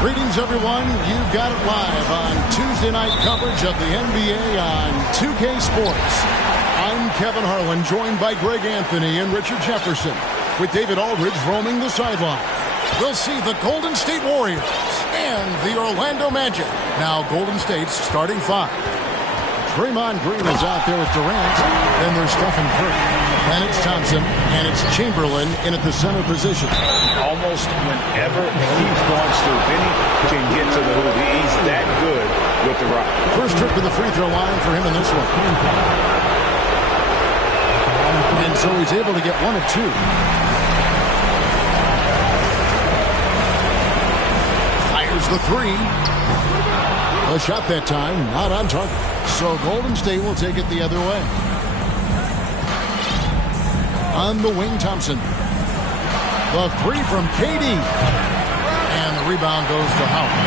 Greetings, everyone. You've got it live on Tuesday night coverage of the NBA on 2K Sports. I'm Kevin Harlan, joined by Greg Anthony and Richard Jefferson, with David Aldridge roaming the sideline. We'll see the Golden State Warriors and the Orlando Magic. Now Golden State's starting five. Draymond Green is out there with Durant. Then there's Stephen Curry. And it's Thompson. And it's Chamberlain in at the center position. Almost whenever he wants to, then he can get to the hoop. He's that good with the rock. First trip to the free throw line for him in this one. And so he's able to get one of two. Fires the three. A shot that time, not on target. So Golden State will take it the other way. On the wing, Thompson. The three from KD. And the rebound goes to Howard.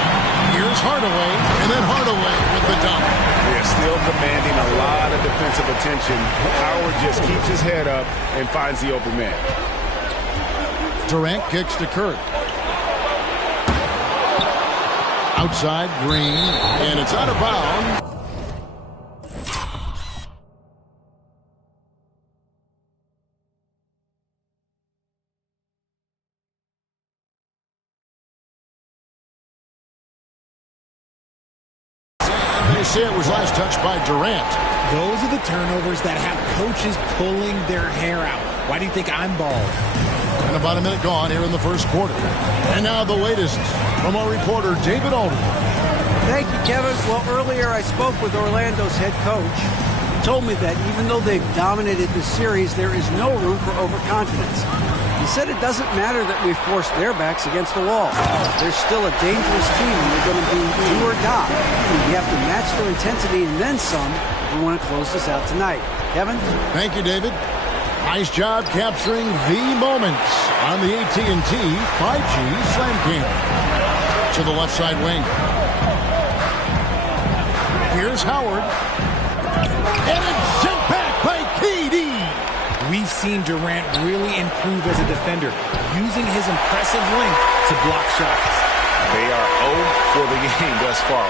Here's Hardaway, and then Hardaway with the dunk. They're still commanding a lot of defensive attention. Howard just keeps his head up and finds the open man. Durant kicks to Curry. Outside, Green, and it's out of bounds. They say it was last touched by Durant. Those are the turnovers that have coaches pulling their hair out. Why do you think I'm bald? And about a minute gone here in the first quarter. And now the latest from our reporter, David Aldridge. Thank you, Kevin. Well, earlier I spoke with Orlando's head coach. He told me that even though they've dominated the series, there is no room for overconfidence. He said it doesn't matter that we've forced their backs against the wall. They're still a dangerous team, and they're going to be do or die. We have to match their intensity and then some if we want to close this out tonight. Kevin? Thank you, David. Nice job capturing the moments on the AT&T 5G Slam King. To the left side wing. Here's Howard. And it's sent back by KD. We've seen Durant really improve as a defender, using his impressive length to block shots. They are 0 for the game thus far.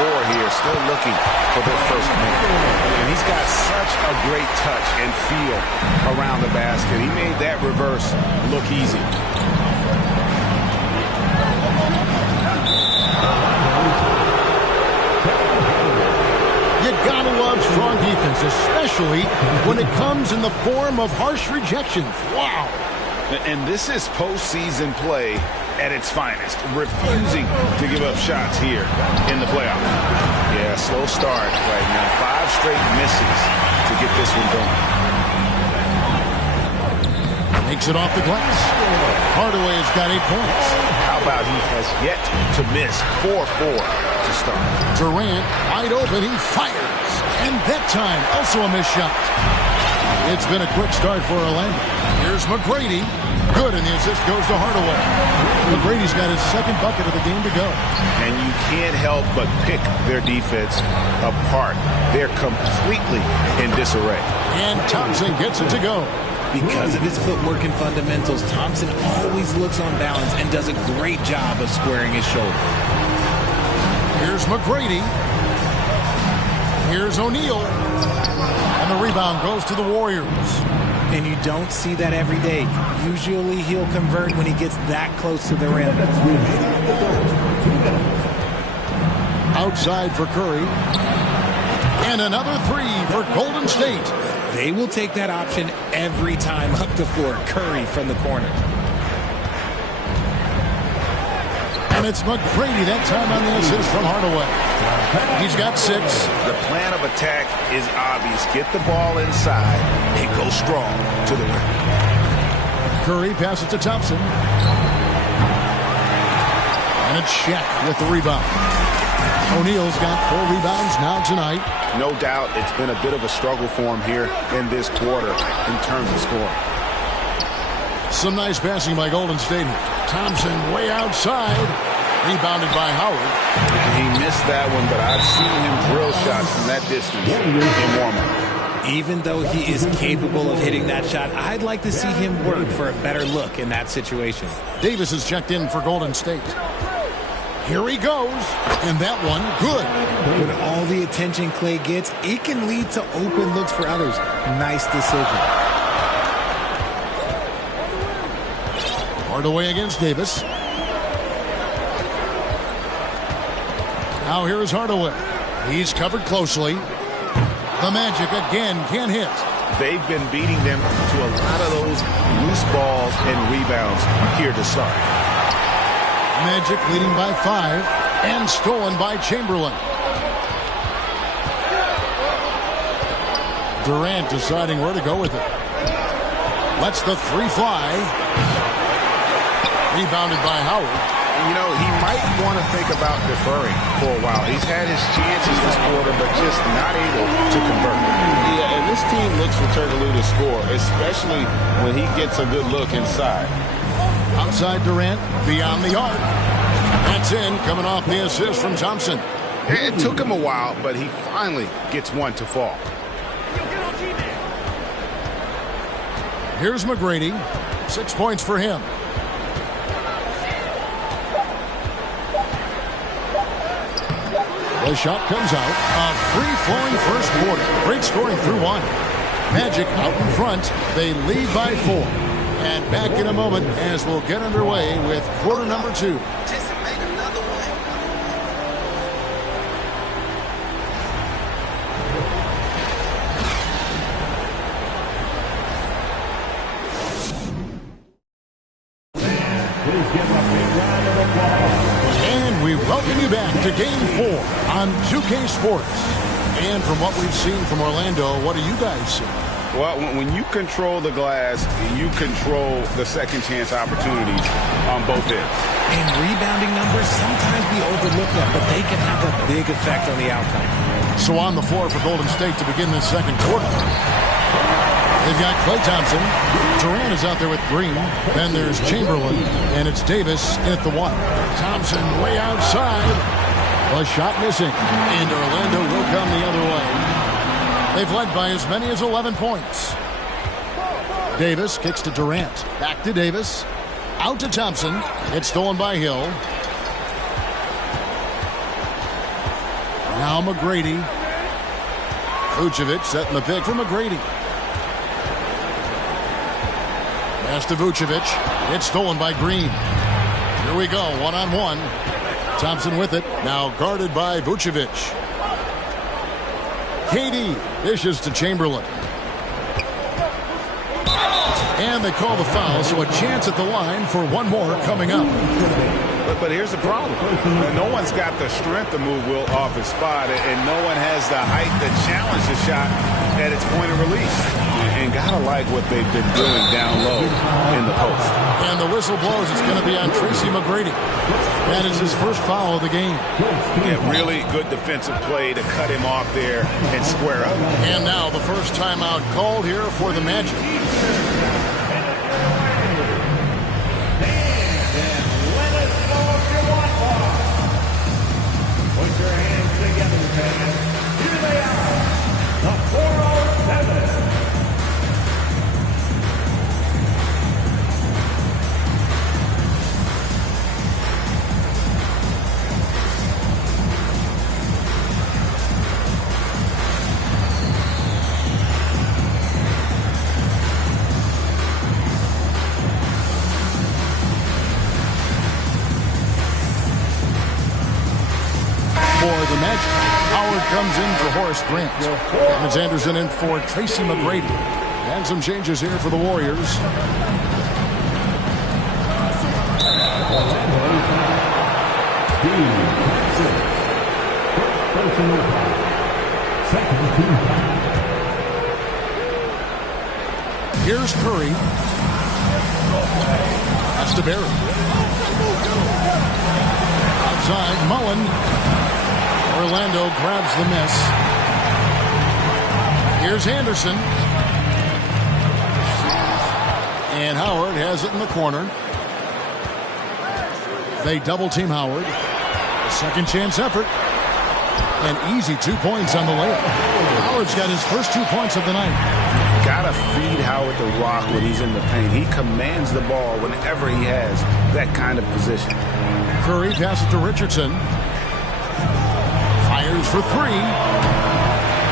0-4 here, still looking for their first minute. And he's got such a great touch and feel around the basket. He made that reverse look easy. You gotta love strong defense, especially when it comes in the form of harsh rejections. Wow. And this is postseason play at its finest, refusing to give up shots here in the playoffs. Yeah, slow start right now. 5 straight misses to get this one done. Makes it off the glass. Hardaway has got 8 points. How about he has yet to miss 4-4 to start. Durant wide open, he fires. And that time, also a missed shot. It's been a quick start for Orlando. Here's McGrady. Good, and the assist goes to Hardaway. McGrady's got his second bucket of the game to go. And you can't help but pick their defense apart. They're completely in disarray. And Thompson gets it to go. Because of his footwork and fundamentals, Thompson always looks on balance and does a great job of squaring his shoulder. Here's McGrady. Here's O'Neal. And the rebound goes to the Warriors. And you don't see that every day. Usually he'll convert when he gets that close to the rim. Outside for Curry. And another three for Golden State. They will take that option every time up the floor. Curry from the corner. And it's McGrady that time on the assist from Hardaway. He's got 6. The plan of attack is obvious. Get the ball inside and go strong to the rim. Curry passes to Thompson. And it's Shaq with the rebound. O'Neal's got 4 rebounds now tonight. No doubt it's been a bit of a struggle for him here in this quarter in terms of scoring. Some nice passing by Golden State. Thompson way outside. Rebounded by Howard. He missed that one, but I've seen him drill shots from that distance in warm-up. Even though he is capable of hitting that shot, I'd like to see him work for a better look in that situation. Davis is checked in for Golden State. Here he goes. And that one, good. With all the attention Clay gets, it can lead to open looks for others. Nice decision. Hardaway against Davis. Now here is Hardaway. He's covered closely. The Magic again can't hit. They've been beating them to a lot of those loose balls and rebounds here to start. Magic leading by 5 and stolen by Chamberlain. Durant deciding where to go with it. Lets the 3 fly. Rebounded by Howard. You know, he might want to think about deferring for a while. He's had his chances this quarter, but just not able to convert. Yeah, and this team looks for Turkoglu to score, especially when he gets a good look inside. Outside Durant, beyond the arc. That's in, coming off the assist from Thompson. It took him a while, but he finally gets one to fall. Here's McGrady. 6 points for him. The shot comes out. A free-flowing first quarter. Great scoring through 1. Magic out in front. They lead by 4. And back in a moment as we'll get underway with quarter number 2. And we welcome you back to Game 4 on 2K Sports. And from what we've seen from Orlando, what do you guys see? Well, when you control the glass, you control the second chance opportunities on both ends. And rebounding numbers sometimes we overlook that, but they can have a big effect on the outcome. So on the floor for Golden State to begin this second quarter. They've got Klay Thompson. Durant is out there with Green. Then there's Chamberlain. And it's Davis at the 1. Thompson way outside. A shot missing. And Orlando will come the other way. They've led by as many as 11 points. Davis kicks to Durant. Back to Davis. Out to Thompson. It's stolen by Hill. Now McGrady. Vucevic setting the pick for McGrady. Pass to Vucevic. It's stolen by Green. Here we go, one-on-one. Thompson with it. Now guarded by Vucevic. KD dishes to Chamberlain. And they call the foul, so a chance at the line for one more coming up. But here's the problem. No one's got the strength to move Will off his spot, and no one has the height to challenge the shot at its point of release. And gotta like what they've been doing down low in the post. And the whistle blows. It's going to be on Tracy McGrady. That is his first foul of the game. Yeah, really good defensive play to cut him off there and square up. And now the first timeout called here for the Magic. Put your hands together, fans. Here they are, the 407. For the Magic, Howard comes in for Horace Grant. Evans Anderson in for Tracy McGrady. And some changes here for the Warriors. Here's Curry. That's to Barry. Outside, Mullen. Orlando grabs the miss. Here's Anderson. And Howard has it in the corner. They double team Howard. A second chance effort. An easy 2 points on the layup. Howard's got his first 2 points of the night. Gotta to feed Howard the rock when he's in the paint. He commands the ball whenever he has that kind of position. Curry passes to Richardson. Fires for three.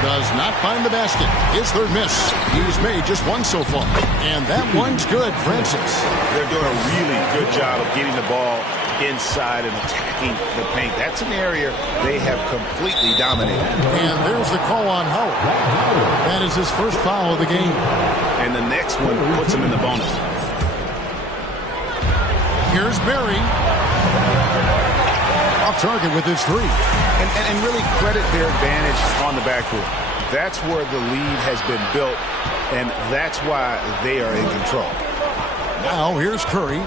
Does not find the basket. His third miss. He's made just one so far. And that one's good, Francis. They're doing a really good job of getting the ball inside and attacking the paint. That's an area they have completely dominated. And there's the call on Howard. That is his first foul of the game. And the next one puts him in the bonus. Here's Barry. Off target with his three. And really credit their advantage on the backcourt. That's where the lead has been built, and that's why they are in control. Now here's Curry.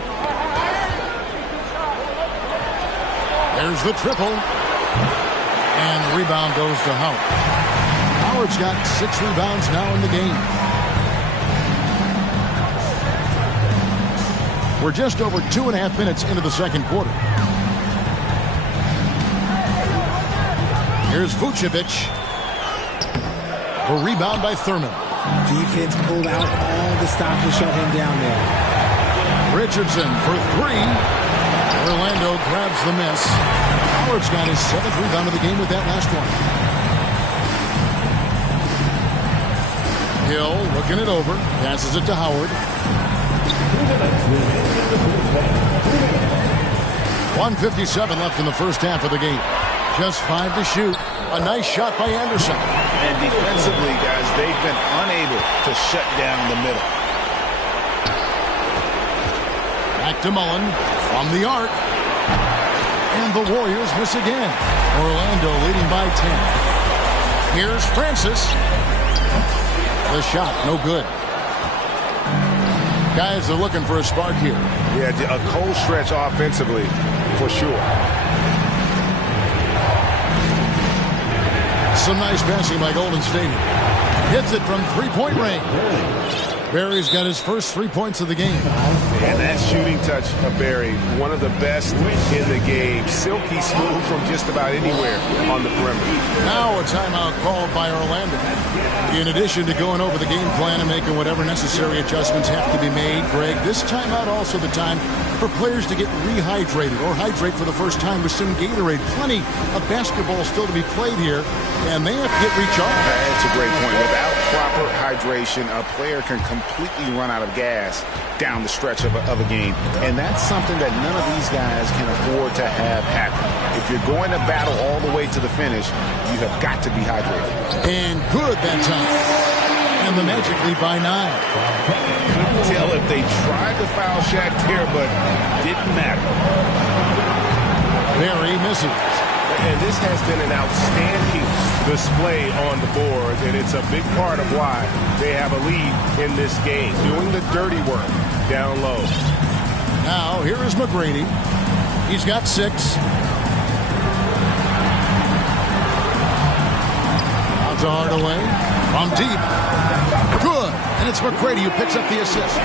There's the triple. And the rebound goes to Howard. Howard's got 6 rebounds now in the game. We're just over 2.5 minutes into the second quarter. Here's Vucevic. A rebound by Thurman. Defense pulled out all the stops to shut him down there. Richardson for three. Orlando grabs the miss. Howard's got his 7th rebound of the game with that last one. Hill looking it over. Passes it to Howard. 1:57 left in the first half of the game. Just 5 to shoot. A nice shot by Anderson. And defensively, guys, they've been unable to shut down the middle. Back to Mullen from the arc. And the Warriors miss again. Orlando leading by 10. Here's Francis. The shot, no good. Guys are looking for a spark here. Yeah, a cold stretch offensively, for sure. Some nice passing by Golden State. Hits it from three-point range. Barry's got his first 3 points of the game. And that shooting touch of Barry, one of the best in the game. Silky smooth from just about anywhere on the perimeter. Now a timeout called by Orlando. In addition to going over the game plan and making whatever necessary adjustments have to be made, Greg, this timeout also the time for players to get rehydrated or hydrate for the first time with some Gatorade. Plenty of basketball still to be played here, and they have to get recharged. That's a great point. Without proper hydration, a player can completely run out of gas down the stretch of a game. And that's something that none of these guys can afford to have happen. If you're going to battle all the way to the finish, you have got to be hydrated. And good that time. And the Magic lead by 9. Couldn't tell if they tried to foul Shaq there, but didn't matter. Barry misses. And this has been an outstanding display on the boards, and it's a big part of why they have a lead in this game, doing the dirty work down low. Now, here is McGrady. He's got 6. Out to Hardaway. From deep. Good. And it's McGrady who picks up the assist.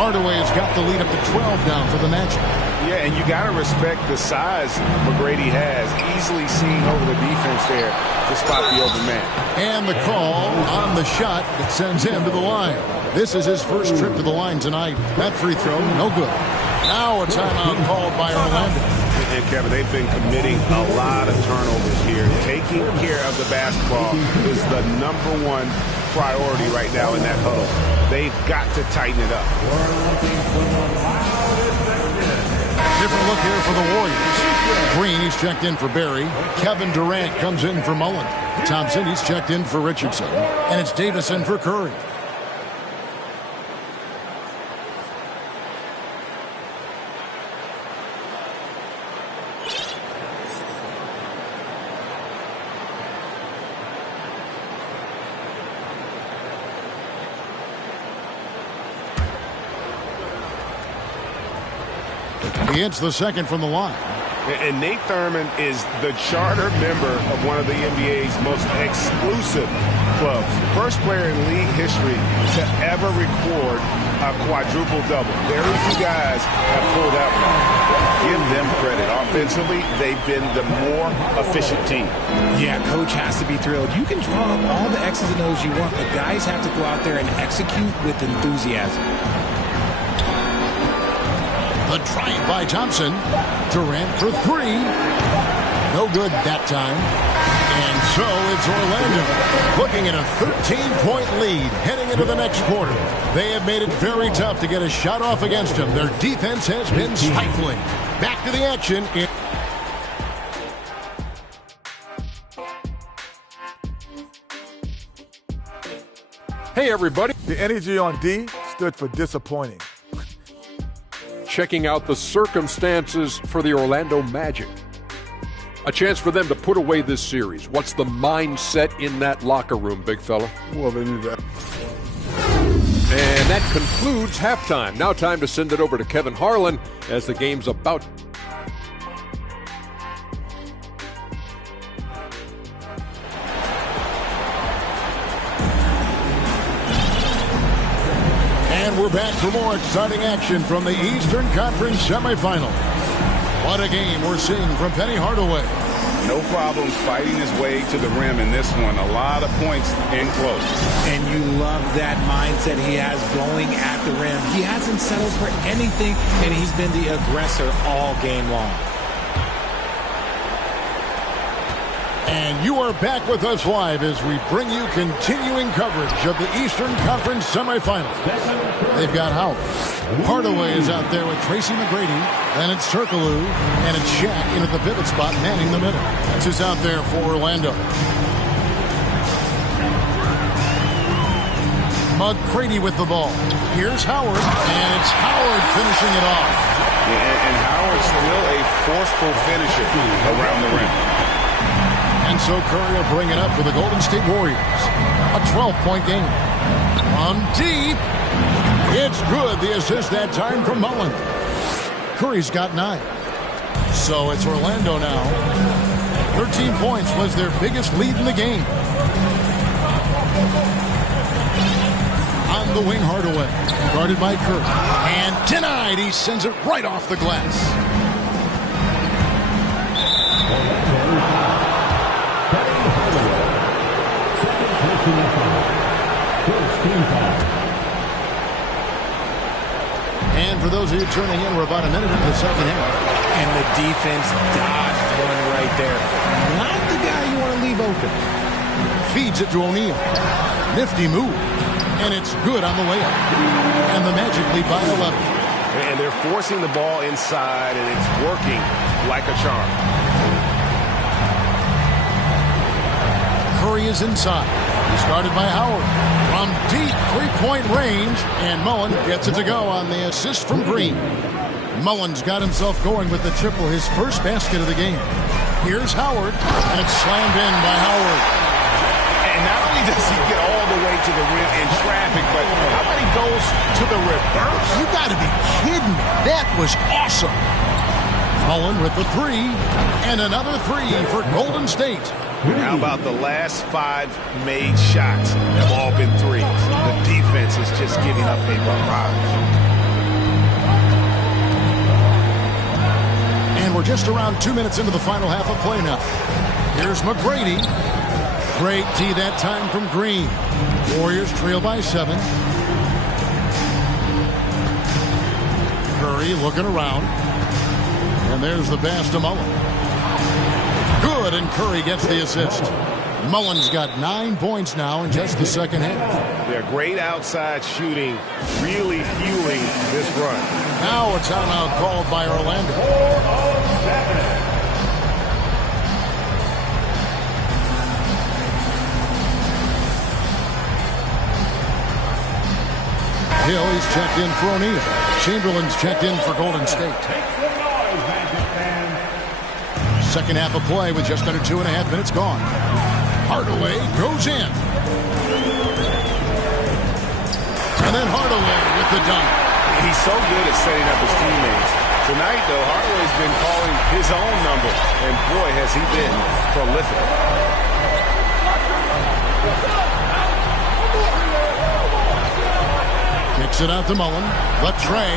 Hardaway has got the lead up to 12 now for the Magic. Yeah, and you got to respect the size McGrady has. Easily seeing over the defense there to spot the open man. And the call on the shot that sends him to the line. This is his first trip to the line tonight. That free throw, no good. Now a timeout called by Orlando. And Kevin, they've been committing a lot of turnovers here. Taking care of the basketball is the #1 priority right now in that huddle. They've got to tighten it up. Different look here for the Warriors. Green, he's checked in for Barry. Kevin Durant comes in for Mullen. Thompson, he's checked in for Richardson. And it's Davison for Curry. He hits the second from the line. And Nate Thurman is the charter member of one of the NBA's most exclusive clubs. First player in league history to ever record a quadruple-double. Very few guys have pulled that one. Give them credit. Offensively, they've been the more efficient team. Yeah, coach has to be thrilled. You can draw up all the X's and O's you want, but guys have to go out there and execute with enthusiasm. The drive by Thompson. Durant for three. No good that time. And so it's Orlando looking at a 13-point lead heading into the next quarter. They have made it very tough to get a shot off against them. Their defense has been stifling. Back to the action. Hey, everybody. The energy on D stood for disappointing. Checking out the circumstances for the Orlando Magic. A chance for them to put away this series. What's the mindset in that locker room, big fella? Well, they need that. And that concludes halftime. Now time to send it over to Kevin Harlan as the game's about. And we're back for more exciting action from the Eastern Conference semifinal. What a game we're seeing from Penny Hardaway. No problems fighting his way to the rim in this one. A lot of points in close. And you love that mindset he has going at the rim. He hasn't settled for anything, and he's been the aggressor all game long. And you are back with us live as we bring you continuing coverage of the Eastern Conference semifinals. They've got Howard. Hardaway is out there with Tracy McGrady. Then it's Turkoglu. And it's Shaq in at the pivot spot, manning the middle. That's who's out there for Orlando. McGrady with the ball. Here's Howard. And it's Howard finishing it off. Yeah, and Howard's still a forceful finisher around the rim. And so Curry will bring it up for the Golden State Warriors. A 12-point game. From deep. It's good. The assist that time from Mullen. Curry's got 9. So it's Orlando now. 13 points was their biggest lead in the game. On the wing, Hardaway. Guarded by Curry. And denied. He sends it right off the glass. And for those of you turning in, we're about a minute into the second half. And the defense dodged one right there. Not the guy you want to leave open. Feeds it to O'Neal. Nifty move. And it's good on the layup. And the Magic lead by 11. And they're forcing the ball inside, and it's working like a charm. Curry is inside. He's guarded by Howard. From deep three-point range, and Mullen gets it to go on the assist from Green. Mullen's got himself going with the triple, his first basket of the game. Here's Howard, and it's slammed in by Howard. And not only does he get all the way to the rim in traffic, but how about he goes to the reverse? You got to be kidding me. That was awesome. Mullen with the three, and another three for Golden State. And how about the last 5 made shots have all been threes? The defense is just giving up a barrage. And we're just around 2 minutes into the final half of play now. Here's McGrady. Great D that time from Green. Warriors trail by 7. Curry looking around. And there's the pass to Mullen. Good, and Curry gets the assist. Mullen's got 9 points now in just the second half. They're great outside shooting, really fueling this run. Now a timeout called by Orlando. Hill, he's checked in for O'Neal. Chamberlain's checked in for Golden State. Second half of play with just under 2.5 minutes gone. Hardaway goes in. And then Hardaway with the dunk. He's so good at setting up his teammates. Tonight, though, Hardaway's been calling his own number. And boy, has he been prolific. Kicks it out to Mullen. The tray.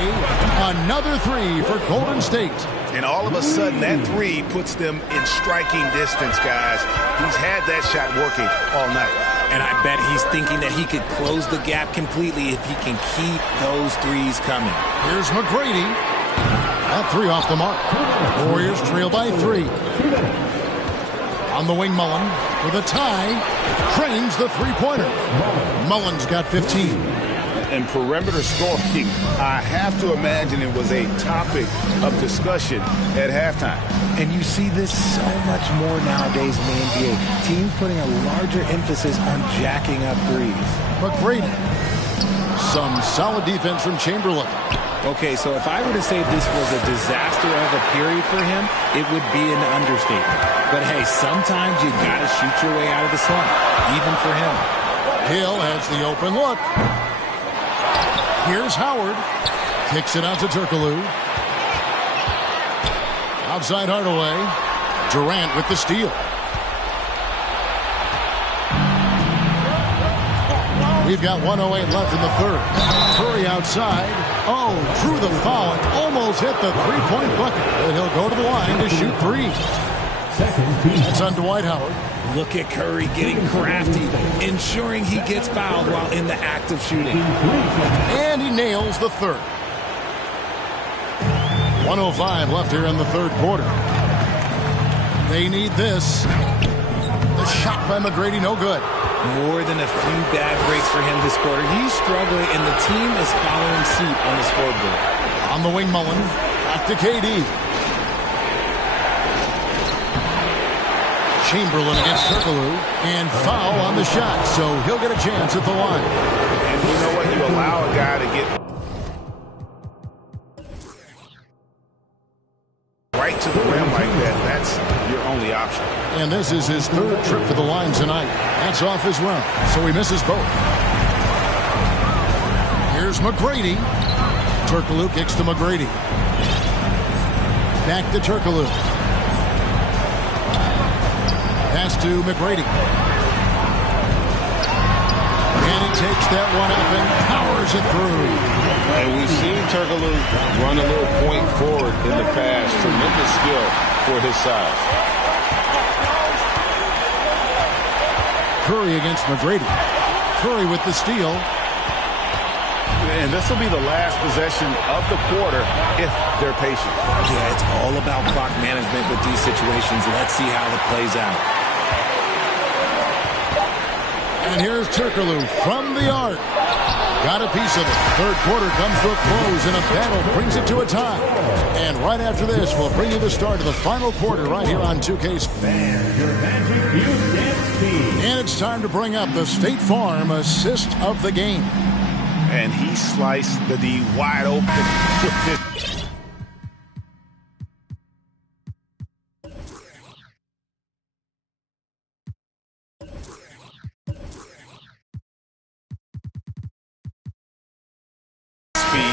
Another three for Golden State. And all of a sudden, that three puts them in striking distance, guys. He's had that shot working all night. And I bet he's thinking that he could close the gap completely if he can keep those threes coming. Here's McGrady. That three off the mark. Warriors trail by 3. On the wing, Mullen for the tie. Trains the three-pointer. Mullen's got 15. And perimeter scoring, I have to imagine it was a topic of discussion at halftime. And you see this so much more nowadays in the NBA. Teams putting a larger emphasis on jacking up threes. McGrady. Some solid defense from Chamberlain. Okay, so if I were to say this was a disaster of a period for him, it would be an understatement. But hey, sometimes you got to shoot your way out of the slump, even for him. Hill has the open look. Here's Howard. Kicks it out to Turkoglu. Outside Hardaway. Durant with the steal. We've got 1:08 left in the third. Curry outside. Oh, drew the foul and almost hit the three-point bucket. But he'll go to the line to shoot 3. That's on Dwight Howard. Look at Curry getting crafty, ensuring he gets fouled while in the act of shooting. And he nails the third. 1:05 left here in the third quarter. They need this. The shot by McGrady, no good. More than a few bad breaks for him this quarter. He's struggling, and the team is following suit on the scoreboard. On the wing, Mullen. Back to KD. Chamberlain against Turkoglu. And foul on the shot, so he'll get a chance at the line. And you know what? You allow a guy to get right to the rim like that. That's your only option. And this is his third trip to the line tonight. That's off as well, so he misses both. Here's McGrady. Turkoglu kicks to McGrady. Back to Turkoglu. Pass to McGrady. And he takes that one up and powers it through. And we've seen Turkoglu run a little point forward in the past. Tremendous skill for his size. Curry against McGrady. Curry with the steal. And this will be the last possession of the quarter if they're patient. Yeah, it's all about clock management with these situations. Let's see how it plays out. And here's Turkoglu from the arc. Got a piece of it. Third quarter comes to a close, and a battle brings it to a tie. And right after this, we'll bring you the start of the final quarter right here on 2K Sports. And it's time to bring up the State Farm assist of the game. And he sliced the D wide open with this.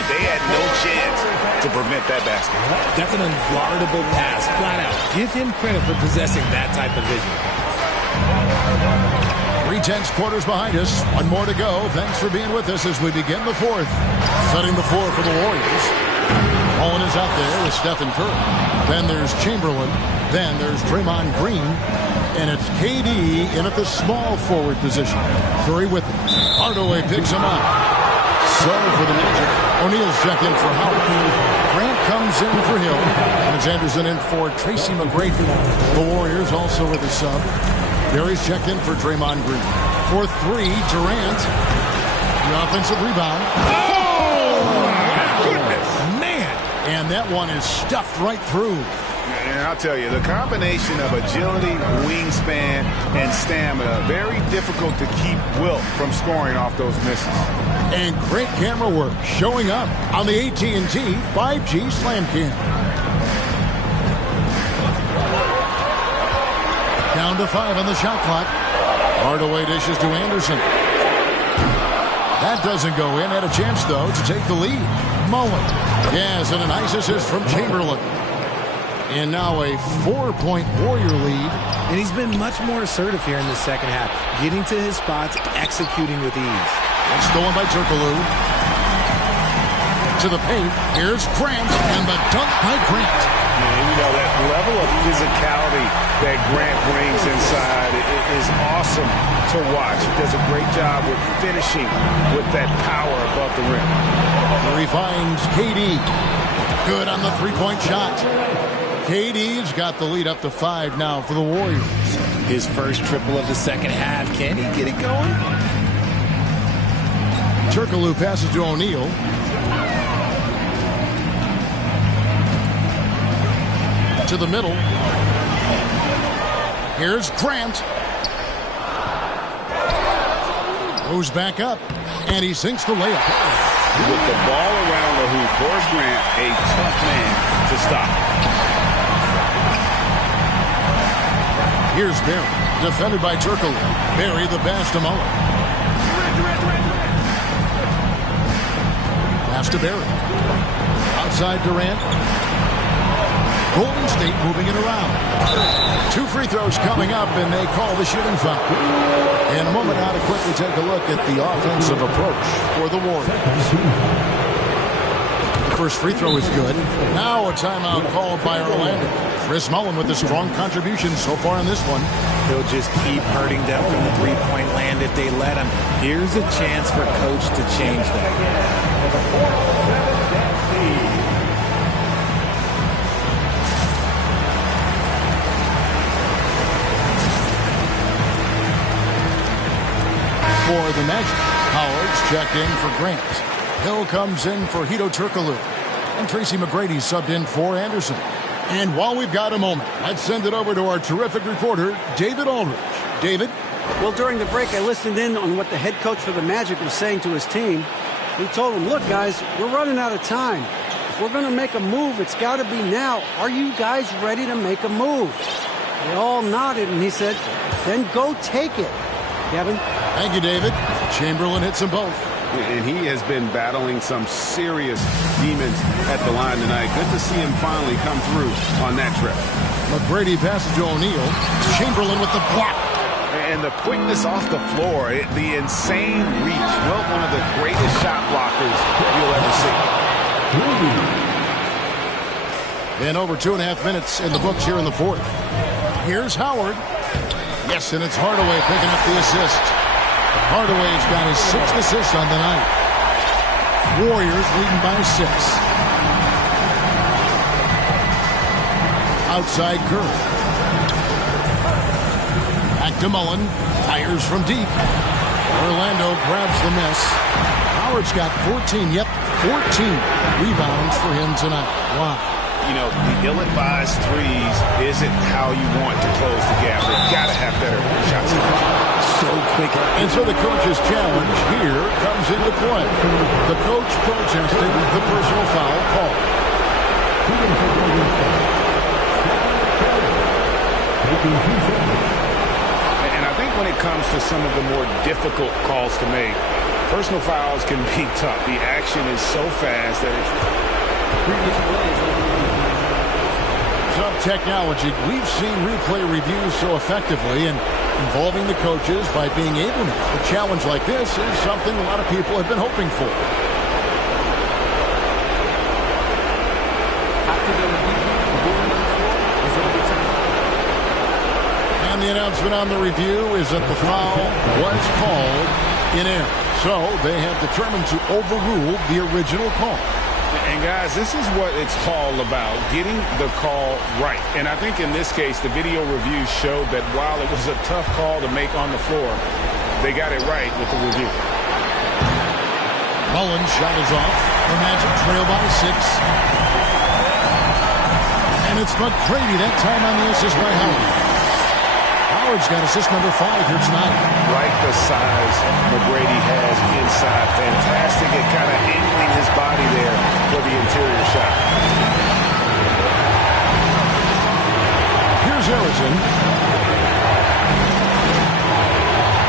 They had no chance to prevent that basket. That's an unguardable pass, flat out. Give him credit for possessing that type of vision. 3/10 quarters behind us. One more to go. Thanks for being with us as we begin the fourth. Setting the floor for the Warriors. Mullen is out there with Stephen Curry. Then there's Chamberlain. Then there's Draymond Green. And it's KD in at the small forward position. Curry with him. Hardaway picks him up. So for the Magic, O'Neal's checked in for Howard. Grant comes in for Hill. And it's Anderson in for Tracy McGrady. The Warriors also with a sub. Barry's checked in for Draymond Green. For 3, Durant. The offensive rebound. Oh, my goodness. Man. And that one is stuffed right through. And I'll tell you, the combination of agility, wingspan, and stamina, very difficult to keep Wilt from scoring off those misses. And great camera work showing up on the AT&T 5G Slam Cam. Down to 5 on the shot clock. Hardaway dishes to Anderson. That doesn't go in. Had a chance, though, to take the lead. Mullen. Yes, and a nice assist from Chamberlain. And now a 4-point Warrior lead. And he's been much more assertive here in the second half, getting to his spots, executing with ease. It's stolen by Turkoglu. To the paint. Here's Grant, and the dunk by Grant. And, you know, that level of physicality that Grant brings inside is awesome to watch. He does a great job with finishing with that power above the rim. Here he finds KD. Good on the three-point shot. KD's got the lead up to 5 now for the Warriors. His first triple of the second half. Can he get it going? Turkoglu passes to O'Neal. To the middle. Here's Grant. Goes back up, and he sinks the layup. With the ball around the hoop, Horace Grant, a tough man to stop. Here's Barry, defended by Turkoglu. Barry the pass to Mullen. Pass to Barry. Outside Durant. Golden State moving it around. 2 free throws coming up, and they call the shooting foul. In a moment now to quickly take a look at the offensive approach for the Warriors. The first free throw is good. Now a timeout called by Orlando. Chris Mullen with a strong contribution so far in this one. He'll just keep hurting them from the three-point land if they let him. Here's a chance for Coach to change that. For the Magic, Howard's checked in for Grant. Hill comes in for Hedo Turkoglu. And Tracy McGrady subbed in for Anderson. And while we've got a moment, let's send it over to our terrific reporter, David Aldridge. David? Well, during the break, I listened in on what the head coach for the Magic was saying to his team. He told them, look, guys, we're running out of time. If we're going to make a move, it's got to be now. Are you guys ready to make a move? They all nodded, and he said, then go take it. Kevin? Thank you, David. Chamberlain hits them both. And he has been battling some serious demons at the line tonight. Good to see him finally come through on that trip. McGrady passes to O'Neal. Chamberlain with the block. And the quickness off the floor, the insane reach. Well, one of the greatest shot blockers you'll ever see. And over 2.5 minutes in the books here in the fourth. Here's Howard. Yes, and it's Hardaway picking up the assist. Hardaway's got his 6th assist on the night. Warriors leading by 6. Outside Curry. Back to Mullen. Fires from deep. Orlando grabs the miss. Howard's got 14. Yep, 14 rebounds for him tonight. Wow. You know, the ill-advised threes isn't how you want to close the gap. They've got to have better shots. So quick. And so the coach's challenge here comes into play. The coach protesting the personal foul call. And I think when it comes to some of the more difficult calls to make, personal fouls can be tough. The action is so fast that it's... Some technology. We've seen replay reviews so effectively and involving the coaches by being able to. A challenge like this is something a lot of people have been hoping for. And the announcement on the review is that the foul was called in error. So they have determined to overrule the original call. And, guys, this is what it's all about, getting the call right. And I think in this case, the video review showed that while it was a tough call to make on the floor, they got it right with the review. Mullen's shot is off. The Magic trail by 6. And it's McGrady that time on the assist by Howard. Howard's got assist number 5 here tonight. Like the size McGrady has inside. Fantastic at kind of angling his body there for the interior shot. Here's Harrison.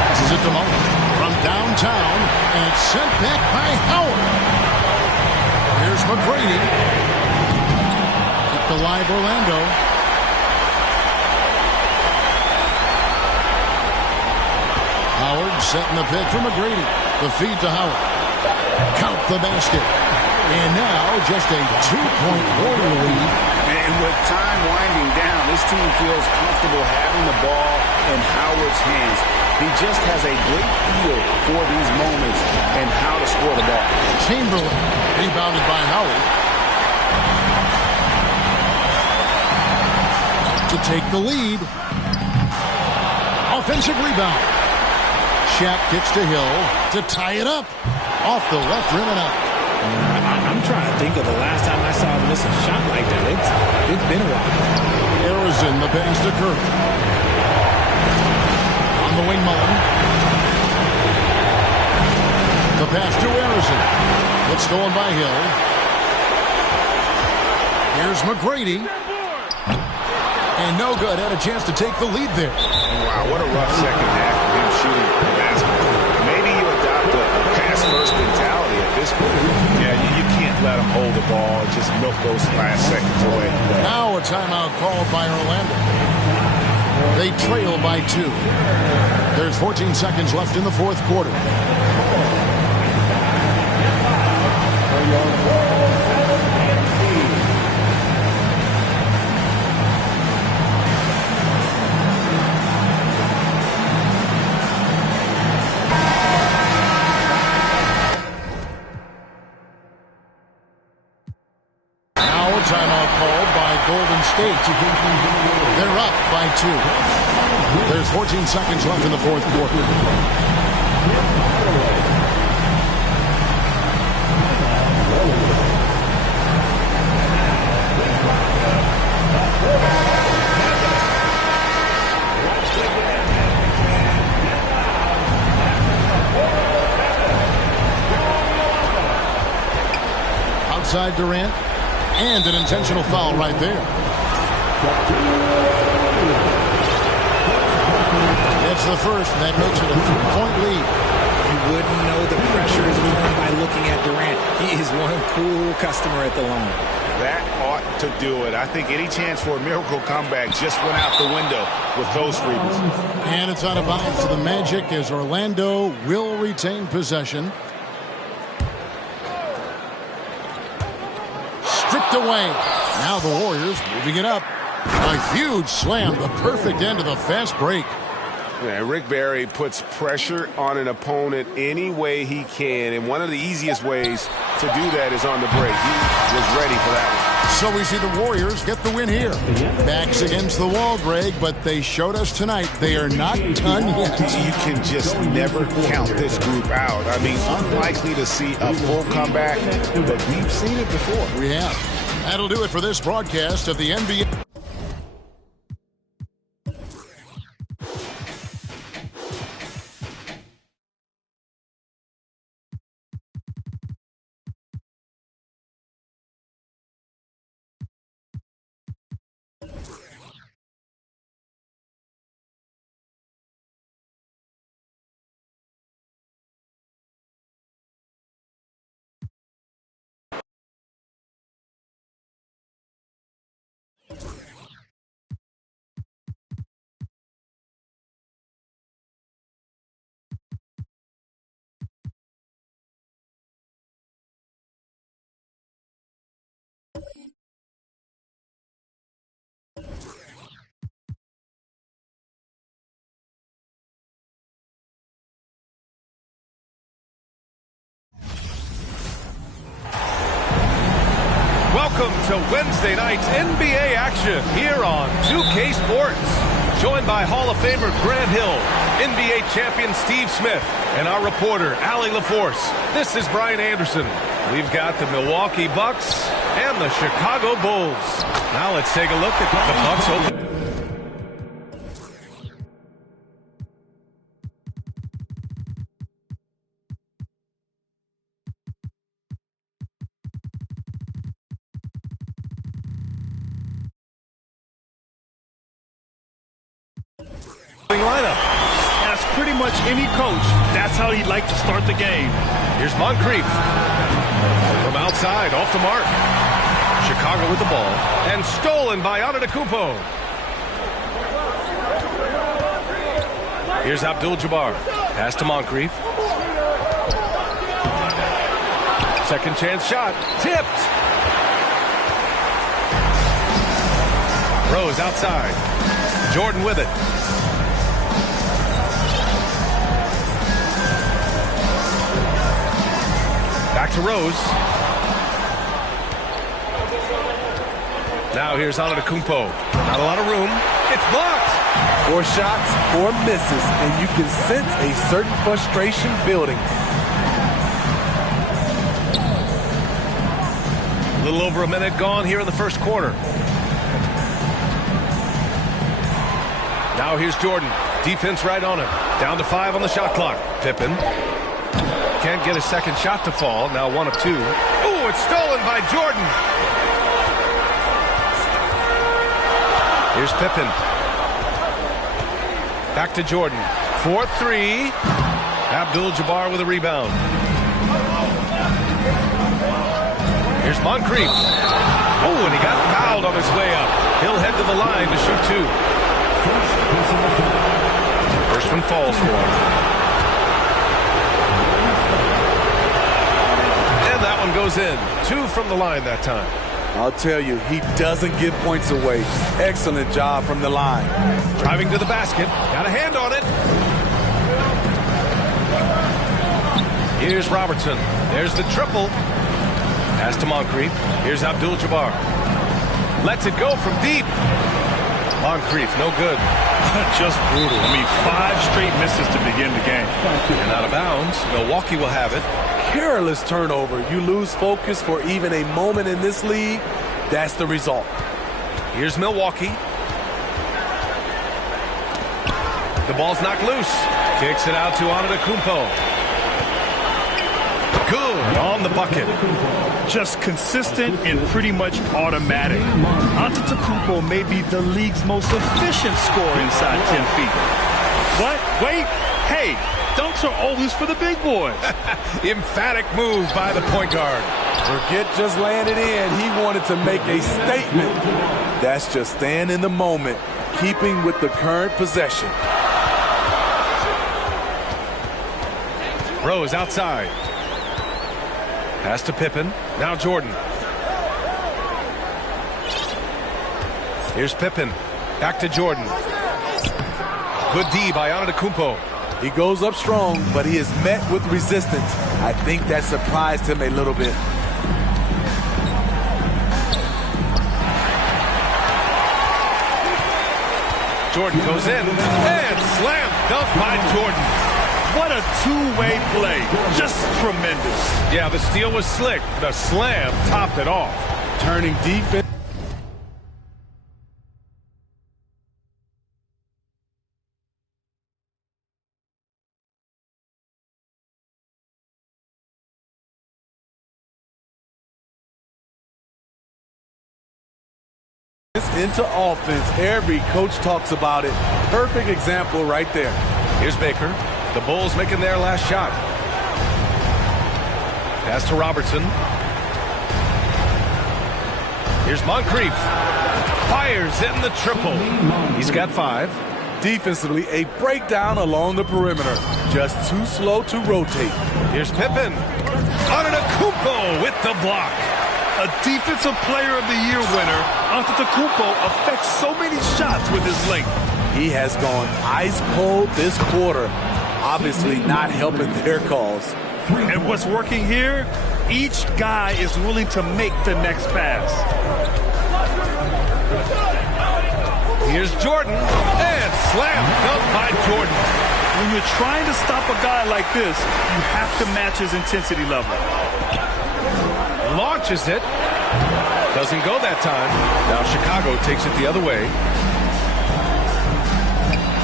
Passes it to Mullen from downtown, and it's sent back by Howard. Here's McGrady. Keep alive Orlando. Howard setting the pick for McGrady. The feed to Howard. Count the basket. And now just a 2-point Warrior lead. And with time winding down, this team feels comfortable having the ball in Howard's hands. He just has a great feel for these moments and how to score the ball. Chamberlain rebounded by Howard. To take the lead. Offensive rebound. Shaq gets to Hill to tie it up. Off the left rim and up. I'm trying to think of the last time I saw him miss a shot like that. It's been a while. Harrison, the pass to Kirk. On the wing, Mullen. The pass to Harrison. It's stolen by Hill. Here's McGrady. And no good. Had a chance to take the lead there. Wow, what a rough second half for him shooting the basketball. Maybe you adopt a pass-first mentality at this point. Yeah, you can't let him hold the ball and just milk those last seconds away. Now a timeout called by Orlando. They trail by 2. There's 14 seconds left in the fourth quarter. Timeout called by Golden State. They're up by 2. There's 14 seconds left in the fourth quarter. Outside Durant. And an intentional foul right there. It's the first, and that makes it a 3-point lead. You wouldn't know the pressure is on by looking at Durant. He is one cool customer at the line. That ought to do it. I think any chance for a miracle comeback just went out the window with those freebies. And it's out of bounds to the Magic as Orlando will retain possession. Away. Now the Warriors moving it up. A huge slam, the perfect end of the fast break. Yeah, Rick Barry puts pressure on an opponent any way he can, and one of the easiest ways to do that is on the break. He was ready for that one. So we see the Warriors get the win here. Backs against the wall, Greg, but they showed us tonight they are not done yet. You can just never count this group out. I mean, unlikely to see a full comeback, but we've seen it before. We have. That'll do it for this broadcast of the NBA. Welcome to Wednesday night's NBA action here on 2K Sports. Joined by Hall of Famer Grant Hill, NBA champion Steve Smith, and our reporter, Allie LaForce. This is Brian Anderson. We've got the Milwaukee Bucks and the Chicago Bulls. Now let's take a look at the Bucks open. Lineup. Ask pretty much any coach. That's how he'd like to start the game. Here's Moncrief. From outside, off the mark. Chicago with the ball. And stolen by Antetokounmpo. Here's Abdul-Jabbar. Pass to Moncrief. Second chance shot. Tipped. Rose outside. Jordan with it. Back to Rose. Now here's Antetokounmpo. Not a lot of room. It's blocked. 4 shots, 4 misses, and you can sense a certain frustration building. A little over a minute gone here in the first quarter. Now here's Jordan. Defense right on him. Down to 5 on the shot clock. Pippen. Can't get a second shot to fall. Now 1 of 2. Oh, it's stolen by Jordan. Here's Pippen. Back to Jordan. 4-3. Abdul-Jabbar with a rebound. Here's Moncrief. Oh, and he got fouled on his way up. He'll head to the line to shoot 2. First one falls for him. And that one goes in. 2 from the line that time. I'll tell you, he doesn't give points away. Excellent job from the line. Driving to the basket. Got a hand on it. Here's Robertson. There's the triple. Pass to Moncrief. Here's Abdul-Jabbar. Lets it go from deep. Moncrief, no good. Just brutal. I mean, 5 straight misses to begin the game. And out of bounds. Milwaukee will have it. Careless turnover. You lose focus for even a moment in this league. That's the result. Here's Milwaukee. The ball's knocked loose. Kicks it out to Antetokounmpo. Good on the bucket. Just consistent and pretty much automatic. Antetokounmpo may be the league's most efficient scorer inside 10 feet. What? Wait. Hey, dunks are always for the big boys. Emphatic move by the point guard. Forget just laying it in. He wanted to make a statement. That's just staying in the moment, keeping with the current possession. Rose outside. Pass to Pippen. Now Jordan. Here's Pippen. Back to Jordan. Good D by Antetokounmpo. He goes up strong, but he is met with resistance. I think that surprised him a little bit. Jordan goes in and slam dunk by Jordan. What a two-way play. Just tremendous. Yeah, the steal was slick. The slam topped it off. Turning defense into offense. Every coach talks about it. Perfect example right there. Here's Baker. The Bulls making their last shot. Pass to Robertson. Here's Moncrief. Fires in the triple. He's got 5. Defensively, a breakdown along the perimeter. Just too slow to rotate. Here's Pippen. Antetokounmpo with the block. A Defensive Player of the Year winner, Antetokounmpo affects so many shots with his length. He has gone ice cold this quarter. Obviously not helping their cause. And what's working here? Each guy is willing to make the next pass. Here's Jordan. And slam dunk by Jordan. When you're trying to stop a guy like this, you have to match his intensity level. Launches it. Doesn't go that time. Now Chicago takes it the other way.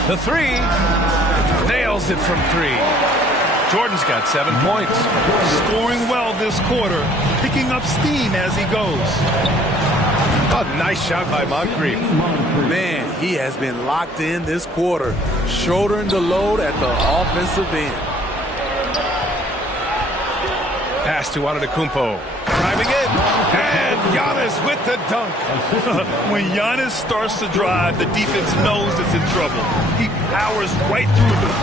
The 3. Nails it from 3. Jordan's got 7 points. Scoring well this quarter. Picking up steam as he goes. A nice shot by Moncrief. Man, he has been locked in this quarter. Shouldering the load at the offensive end. Pass to Antetokounmpo. Driving in. And Giannis with the dunk. When Giannis starts to drive, the defense knows it's in trouble. He powers right through them.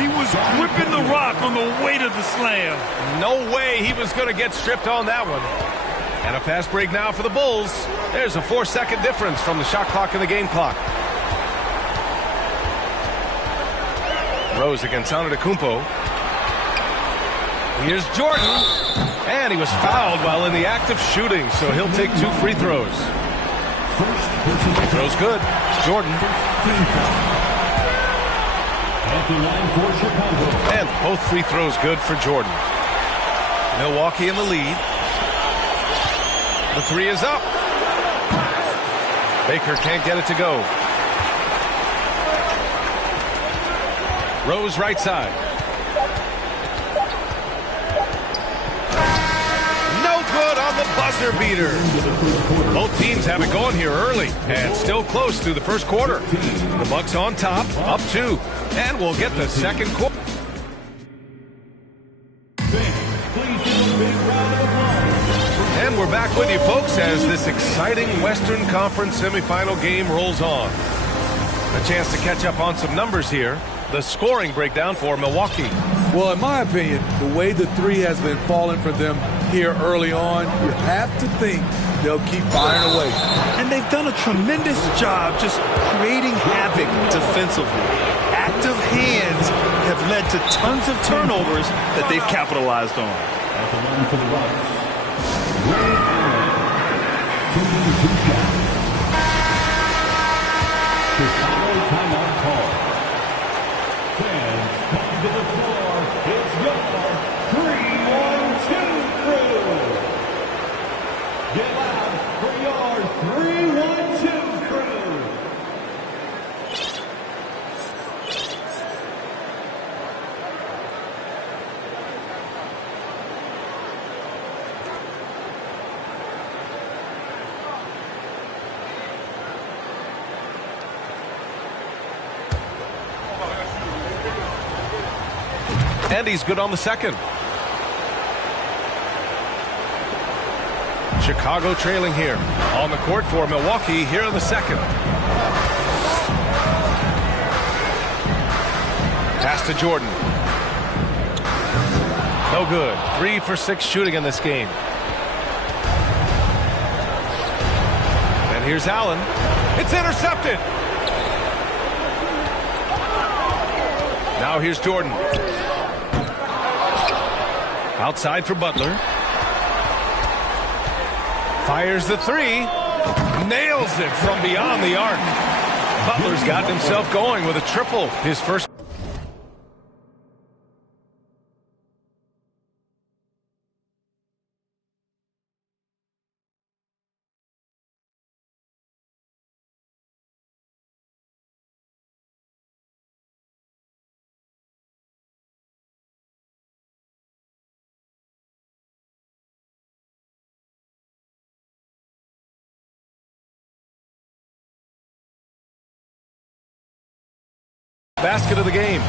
He was gripping the rock on the weight of the slam. No way he was going to get stripped on that one. And a fast break now for the Bulls. There's a 4-second difference from the shot clock and the game clock. Rose against Antetokounmpo. Here's Jordan. And he was fouled while in the act of shooting, so he'll take 2 free throws. Free throws good. Jordan. And both free throws good for Jordan. Milwaukee in the lead. The 3 is up. Baker can't get it to go. Rose right side. No good on the buzzer beater. Both teams have it going here early and still close through the first quarter. The Bucks on top, up 2, and we'll get the second quarter. And we're back with you, folks, as this exciting Western Conference semifinal game rolls on. A chance to catch up on some numbers here. The scoring breakdown for Milwaukee. Well, in my opinion, the way the 3 has been falling for them here early on, you have to think they'll keep firing away. And they've done a tremendous job just creating havoc defensively. Active hands have led to tons of turnovers that they've capitalized on. At the line for the Bucks, Ray Allen. Chicago timeout call. Fans, come to the floor. It's your 3-1-2 crew. Get loud for your 3-1-2 crew. And he's good on the second. Chicago trailing here. On the court for Milwaukee here in the second. Pass to Jordan. No good. 3 for 6 shooting in this game. And here's Allen. It's intercepted. Now here's Jordan. Outside for Butler. Fires the 3. Nails it from beyond the arc. Butler's got himself going with a triple. His first. Basket of the game.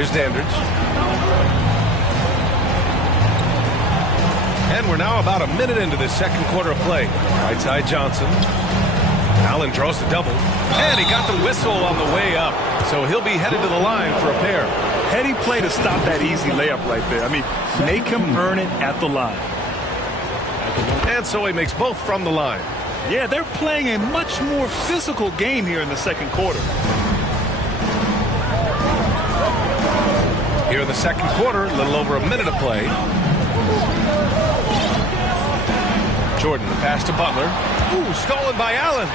Here's Dandridge. And we're now about a minute into this second quarter of play. Right side Johnson. Allen draws the double. And he got the whistle on the way up. So he'll be headed to the line for a pair. Heady play to stop that easy layup right there. I mean, make him earn it at the line. And so he makes both from the line. Yeah, they're playing a much more physical game here in the second quarter. Here in the second quarter, a little over a minute of play. Jordan, the pass to Butler. Ooh, stolen by Allen.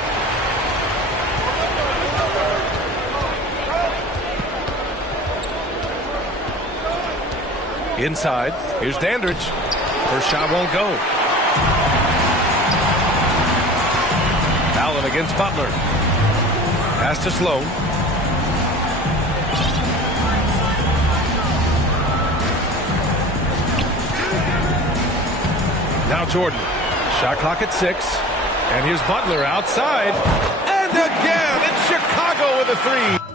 Inside, here's Dandridge. First shot won't go. Allen against Butler. Pass to Sloan. Now Jordan. Shot clock at 6. And here's Butler outside. And again, it's Chicago with a 3.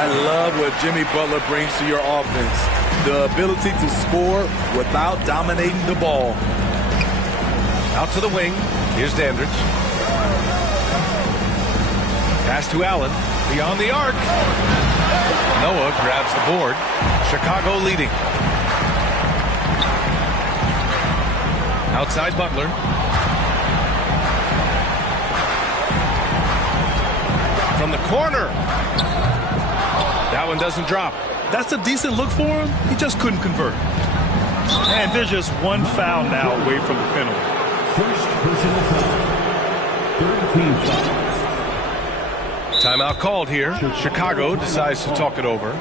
I love what Jimmy Butler brings to your offense. The ability to score without dominating the ball. Out to the wing. Here's Dandridge. Pass to Allen. Beyond the arc. Noah grabs the board. Chicago leading. Outside Butler. From the corner. That one doesn't drop. That's a decent look for him. He just couldn't convert. And there's just one foul now away from the penalty. First personal foul. Third team foul. Timeout called here. Chicago decides to talk it over.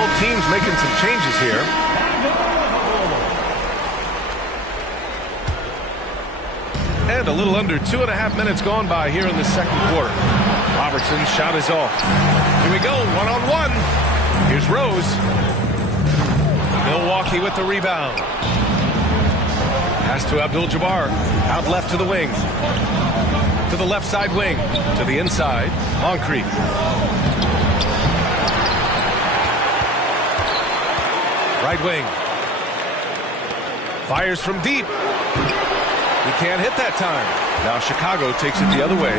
Both teams making some changes here. And a little under 2.5 minutes gone by here in the second quarter. Robertson's shot is off. Here we go, one-on-one. Here's Rose. Milwaukee with the rebound. Pass to Abdul-Jabbar. Out left to the wing. To the left side wing. To the inside. Moncrief. Right wing. Fires from deep. He can't hit that time. Now Chicago takes it the other way.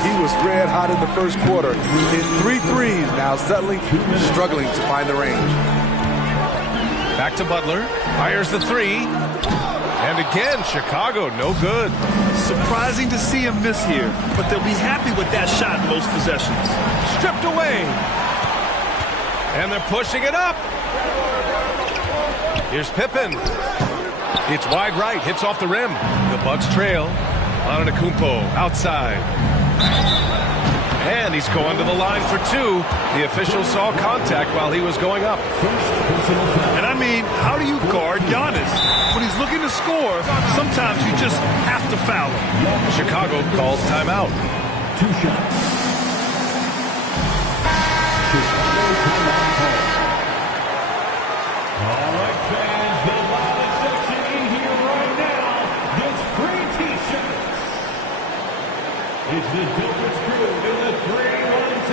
He was red hot in the first quarter. Hit 3 threes. Now suddenly struggling to find the range. Back to Butler. Fires the three. And again, Chicago, no good. Surprising to see him miss here, but they'll be happy with that shot most possessions. Stripped away. And they're pushing it up. Here's Pippen. It's wide right, hits off the rim. The Bucks trail. Antetokounmpo outside. And he's going to the line for two. The official saw contact while he was going up. And I mean, how do you guard Giannis? When he's looking to score, sometimes you just have to foul him. Chicago calls timeout. 2 shots. All right, fans, the loudest section in here right now gets free T-shirts. It's the dopest crew in the 3-1-2.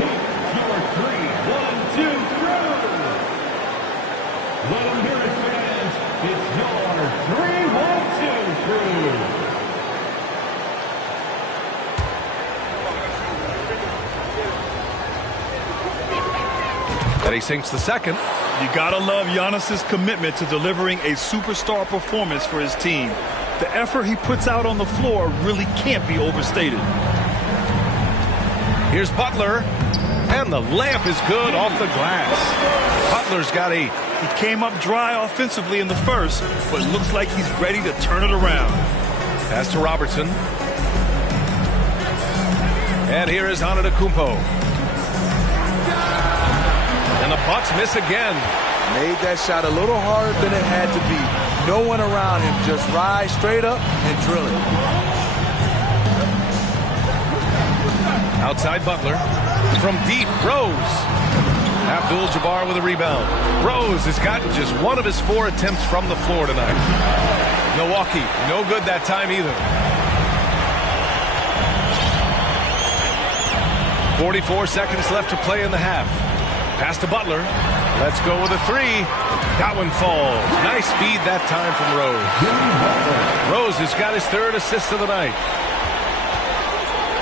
Here's your 3-1-2 crew. Let them hear it, fans. It's your 3-1-2 crew. And he sinks the second. You gotta love Giannis's commitment to delivering a superstar performance for his team. The effort he puts out on the floor really can't be overstated. Here's Butler. And the layup is good off the glass. Butler's got 8. He came up dry offensively in the first, but looks like he's ready to turn it around. Pass to Robertson. And here is Antetokounmpo. And the Bucks miss again. Made that shot a little harder than it had to be. No one around him. Just rise straight up and drill it. Outside Butler. From deep, Rose. Abdul-Jabbar with a rebound. Rose has gotten just 1 of his 4 attempts from the floor tonight. Milwaukee, no good that time either. 44 seconds left to play in the half. Pass to Butler. Let's go with a 3. That one falls. Nice feed that time from Rose. Rose has got his 3rd assist of the night.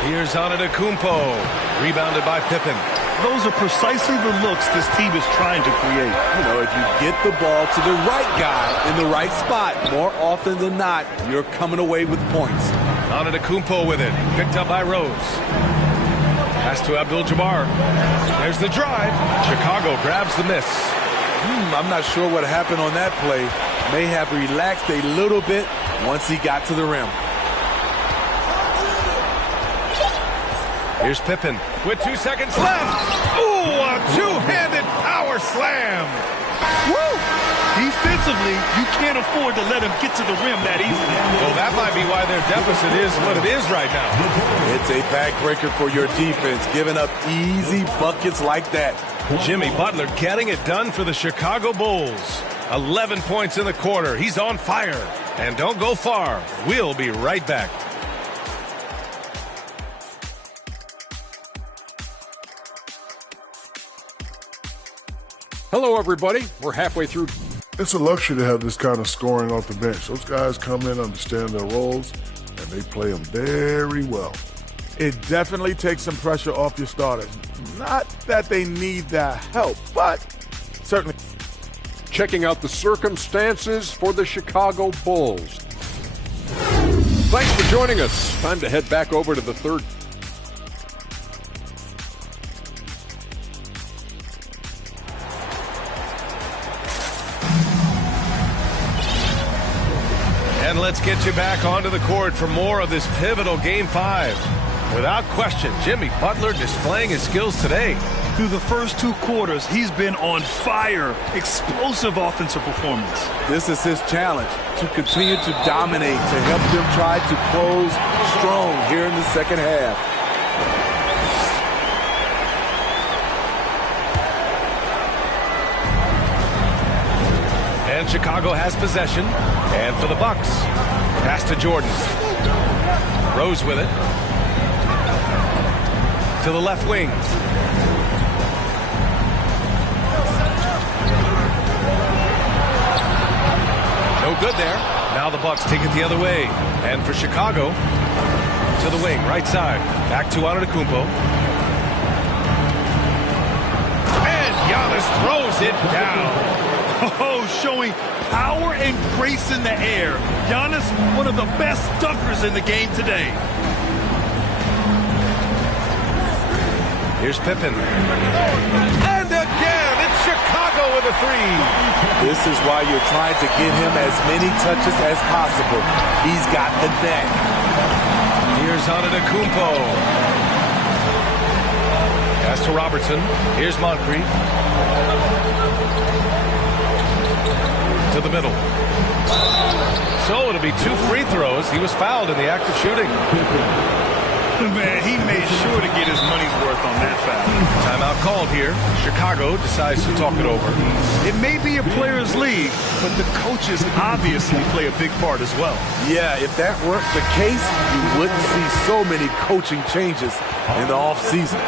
Here's Antetokounmpo. Rebounded by Pippen. Those are precisely the looks this team is trying to create. You know, if you get the ball to the right guy in the right spot, more often than not, you're coming away with points. Antetokounmpo with it. Picked up by Rose. Pass to Abdul-Jabbar. There's the drive. Chicago grabs the miss. I'm not sure what happened on that play. May have relaxed a little bit once he got to the rim. Here's Pippen with 2 seconds left. Ooh, a two-handed power slam. Woo! Defensively, you can't afford to let him get to the rim that easily. Well, that might be why their deficit is what it is right now. It's a backbreaker for your defense, giving up easy buckets like that. Jimmy Butler getting it done for the Chicago Bulls. 11 points in the quarter. He's on fire. And don't go far. We'll be right back. Hello, everybody. We're halfway through. It's a luxury to have this kind of scoring off the bench. Those guys come in, understand their roles, and they play them very well. It definitely takes some pressure off your starters. Not that they need that help, but certainly. Checking out the circumstances for the Chicago Bulls. Thanks for joining us. Time to head back over to the third. And let's get you back onto the court for more of this pivotal Game 5. Without question, Jimmy Butler displaying his skills today. Through the first 2 quarters, he's been on fire. Explosive offensive performance. This is his challenge, to continue to dominate, to help them try to close strong here in the second half. And Chicago has possession. And for the Bucks, pass to Jordan. Rose with it. To the left wing. No good there. Now the Bucks take it the other way. And for Chicago, to the wing, right side. Back to Antetokounmpo. And Giannis throws it down. Oh, showing power and grace in the air. Giannis, one of the best dunkers in the game today. Here's Pippen. And again, it's Chicago with a 3. This is why you're trying to get him as many touches as possible. He's got the knack. Here's Antetokounmpo. Pass to Robertson. Here's Moncrief. To the middle. So it'll be 2 free throws. He was fouled in the act of shooting. Man, he made sure to get his money's worth on that foul. Timeout called here. Chicago decides to talk it over. It may be a players' league, but the coaches obviously play a big part as well. Yeah, if that weren't the case, you wouldn't see so many coaching changes in the offseason.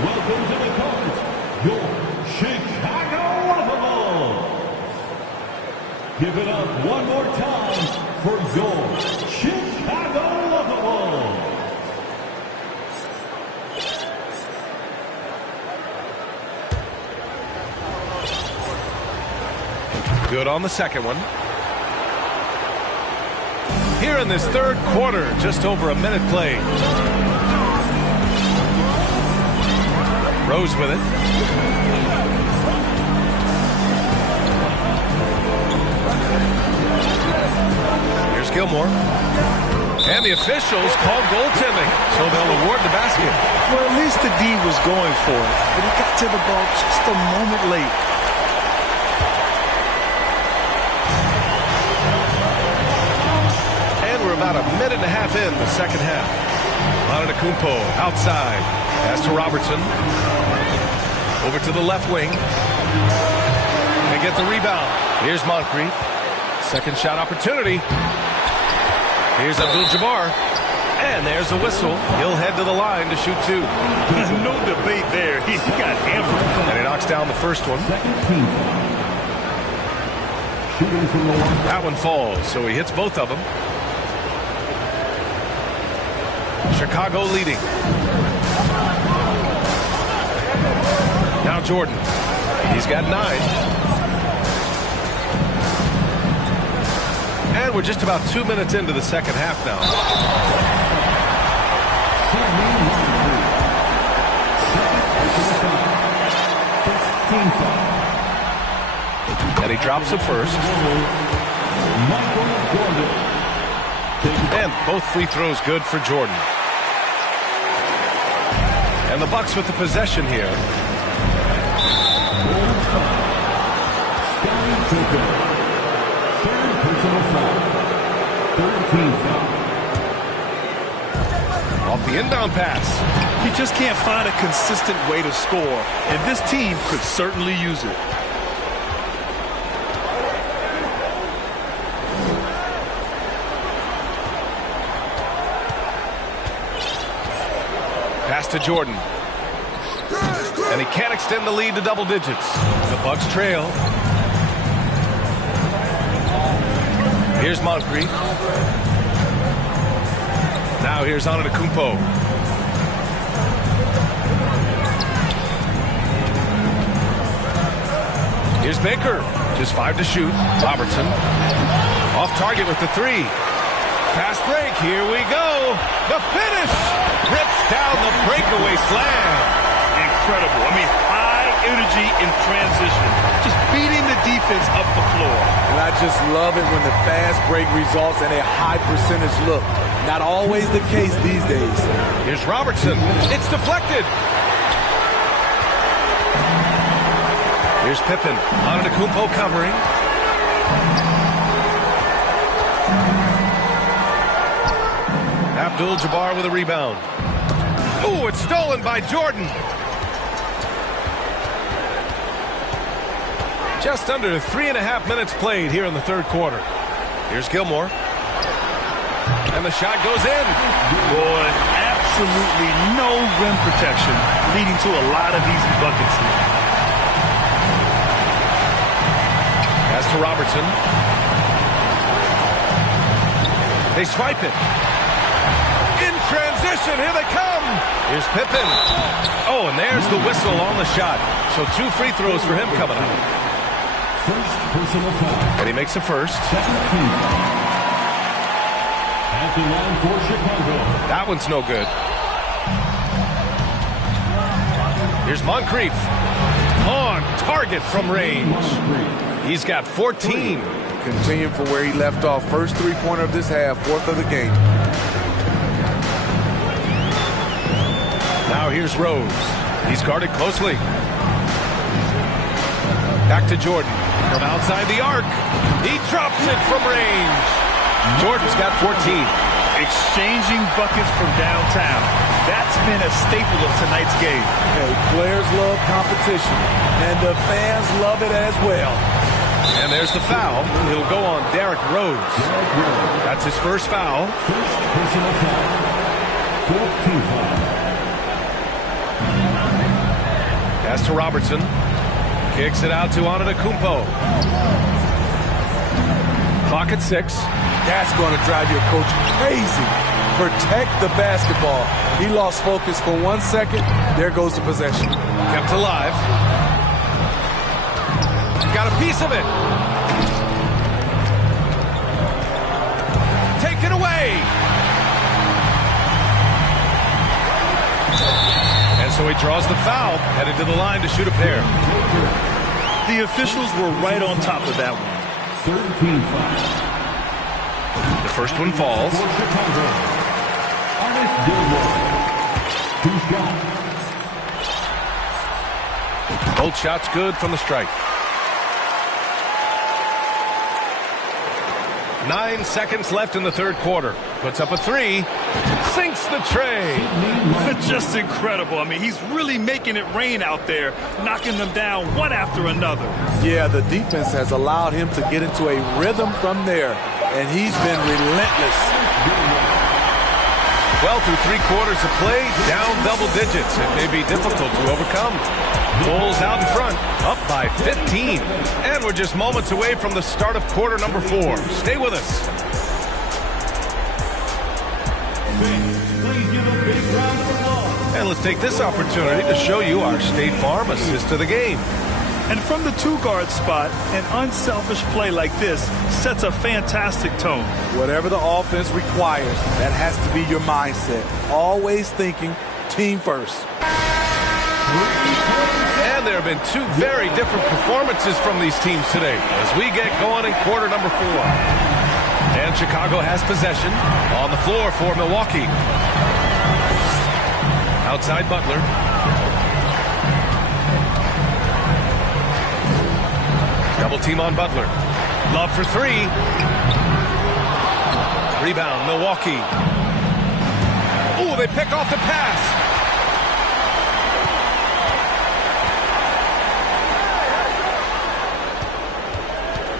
Welcome to the court, your Chicago Bulls. Give it up one more time for your Chicago Bulls. Good on the second one. Here in this third quarter, just over a minute played. Rose with it. Here's Gilmore. And the officials called goaltending, so they'll award the basket. Well, at least the D was going for it, but he got to the ball just a moment late. And we're about a minute and a half in the second half. Antetokounmpo outside. Pass to Robertson. Over to the left wing. And get the rebound. Here's Moncrief. Second shot opportunity. Here's Abdul-Jabbar. And there's a whistle. He'll head to the line to shoot 2. No debate there. He got hammered. And he knocks down the first one. That one falls, so he hits both of them. Chicago leading. Now Jordan. He's got 9. And we're just about 2 minutes into the second half now. And he drops it first. And both free throws good for Jordan. And the Bucks with the possession here. Off the inbound pass. He just can't find a consistent way to score, and this team could certainly use it. Pass to Jordan. And he can't extend the lead to double digits. The Bucks trail. Here's Moncrief. Now here's Antetokounmpo. Here's Baker. Just 5 to shoot. Robertson. Off target with the 3. Fast break. Here we go. The finish. Rips down the breakaway slam. Incredible. I mean, high energy in transition, just beating the defense up the floor. And I just love it when the fast break results in a high percentage look. Not always the case these days. Here's Robertson. It's deflected. Here's Pippen. Antetokounmpo covering. Abdul-Jabbar with a rebound. Ooh, it's stolen by Jordan. Just under 3.5 minutes played here in the third quarter. Here's Gilmore. And the shot goes in. Boy, absolutely no rim protection, leading to a lot of easy buckets here. Pass to Robertson. They swipe it. In transition, here they come. Here's Pippen. Oh, and there's the whistle on the shot. So 2 free throws for him coming up. First personal foul. And he makes a first. At the line for Chicago. That one's no good. Here's Moncrief. On target from range. He's got 14. Continuing from where he left off. First three-pointer of this half, 4th of the game. Now here's Rose. He's guarded closely. Back to Jordan. From outside the arc. He drops it from range. Jordan's got 14. Exchanging buckets from downtown. That's been a staple of tonight's game. Hey, players love competition, and the fans love it as well. And there's the foul. He'll go on Derrick Rose. That's his first foul. First personal foul. 4th team foul. Pass to Robertson. Kicks it out to Antetokounmpo. Clock at 6. That's going to drive your coach crazy. Protect the basketball. He lost focus for 1 second. There goes the possession. Kept alive. Got a piece of it. Taken away. And so he draws the foul, headed to the line to shoot a pair. The officials were right on top of that one. 3rd team foul. The first one falls. For Chicago. Ernest Gilmore. 2 shots. Both shots good from the strike. 9 seconds left in the third quarter. Puts up a 3. Sinks the tray. Just incredible. I mean, he's really making it rain out there, knocking them down one after another. Yeah, the defense has allowed him to get into a rhythm from there, and he's been relentless. Well, through 3 quarters of play, down double digits. It may be difficult to overcome. Bulls out in front, up by 15. And we're just moments away from the start of quarter number 4. Stay with us. Please give a big round of applause. And let's take this opportunity to show you our State Farm assist to the game. And from the 2-guard spot, an unselfish play like this sets a fantastic tone. Whatever the offense requires, that has to be your mindset. Always thinking team first. And there have been 2 very different performances from these teams today as we get going in quarter number 4. And Chicago has possession on the floor for Milwaukee. Outside Butler. Double team on Butler. Love for 3. Rebound, Milwaukee. Ooh, they pick off the pass.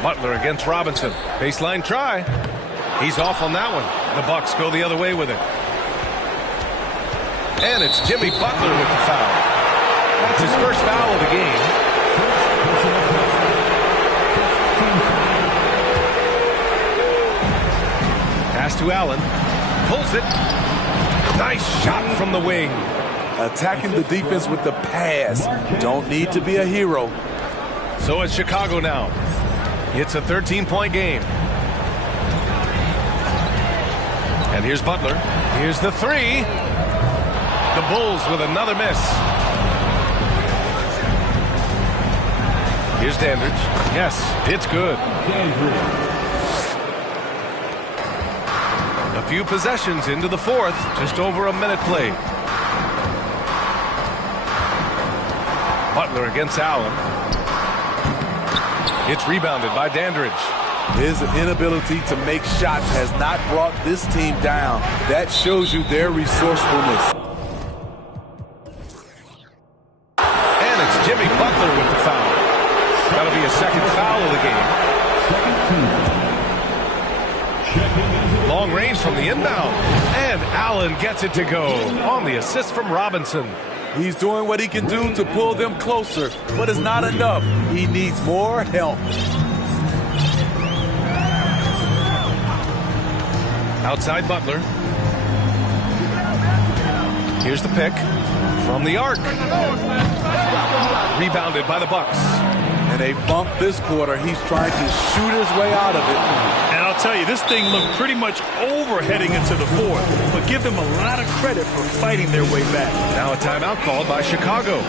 Butler against Robinson. Baseline try. He's off on that one. The Bucks go the other way with it. And it's Jimmy Butler with the foul. That's his first foul of the game. Pass to Allen. Pulls it. Nice shot from the wing. Attacking the defense with the pass. Don't need to be a hero. So it's Chicago now. It's a 13-point game. And here's Butler. Here's the 3. The Bulls with another miss. Here's Dandridge. Yes, it's good. A few possessions into the fourth. Just over a minute played. Butler against Allen. It's rebounded by Dandridge. His inability to make shots has not brought this team down. That shows you their resourcefulness. And it's Jimmy Butler with the foul. That'll be a second foul of the game. Long range from the inbound. And Allen gets it to go on the assist from Robinson. He's doing what he can do to pull them closer, but it's not enough. He needs more help. Outside Butler. Here's the pick from the arc. Rebounded by the Bucks. And they bumped this quarter. He's trying to shoot his way out of it. And I'll tell you, this thing looked pretty much over heading into the fourth, but give them a lot of credit for fighting their way back. Now a timeout called by Chicago.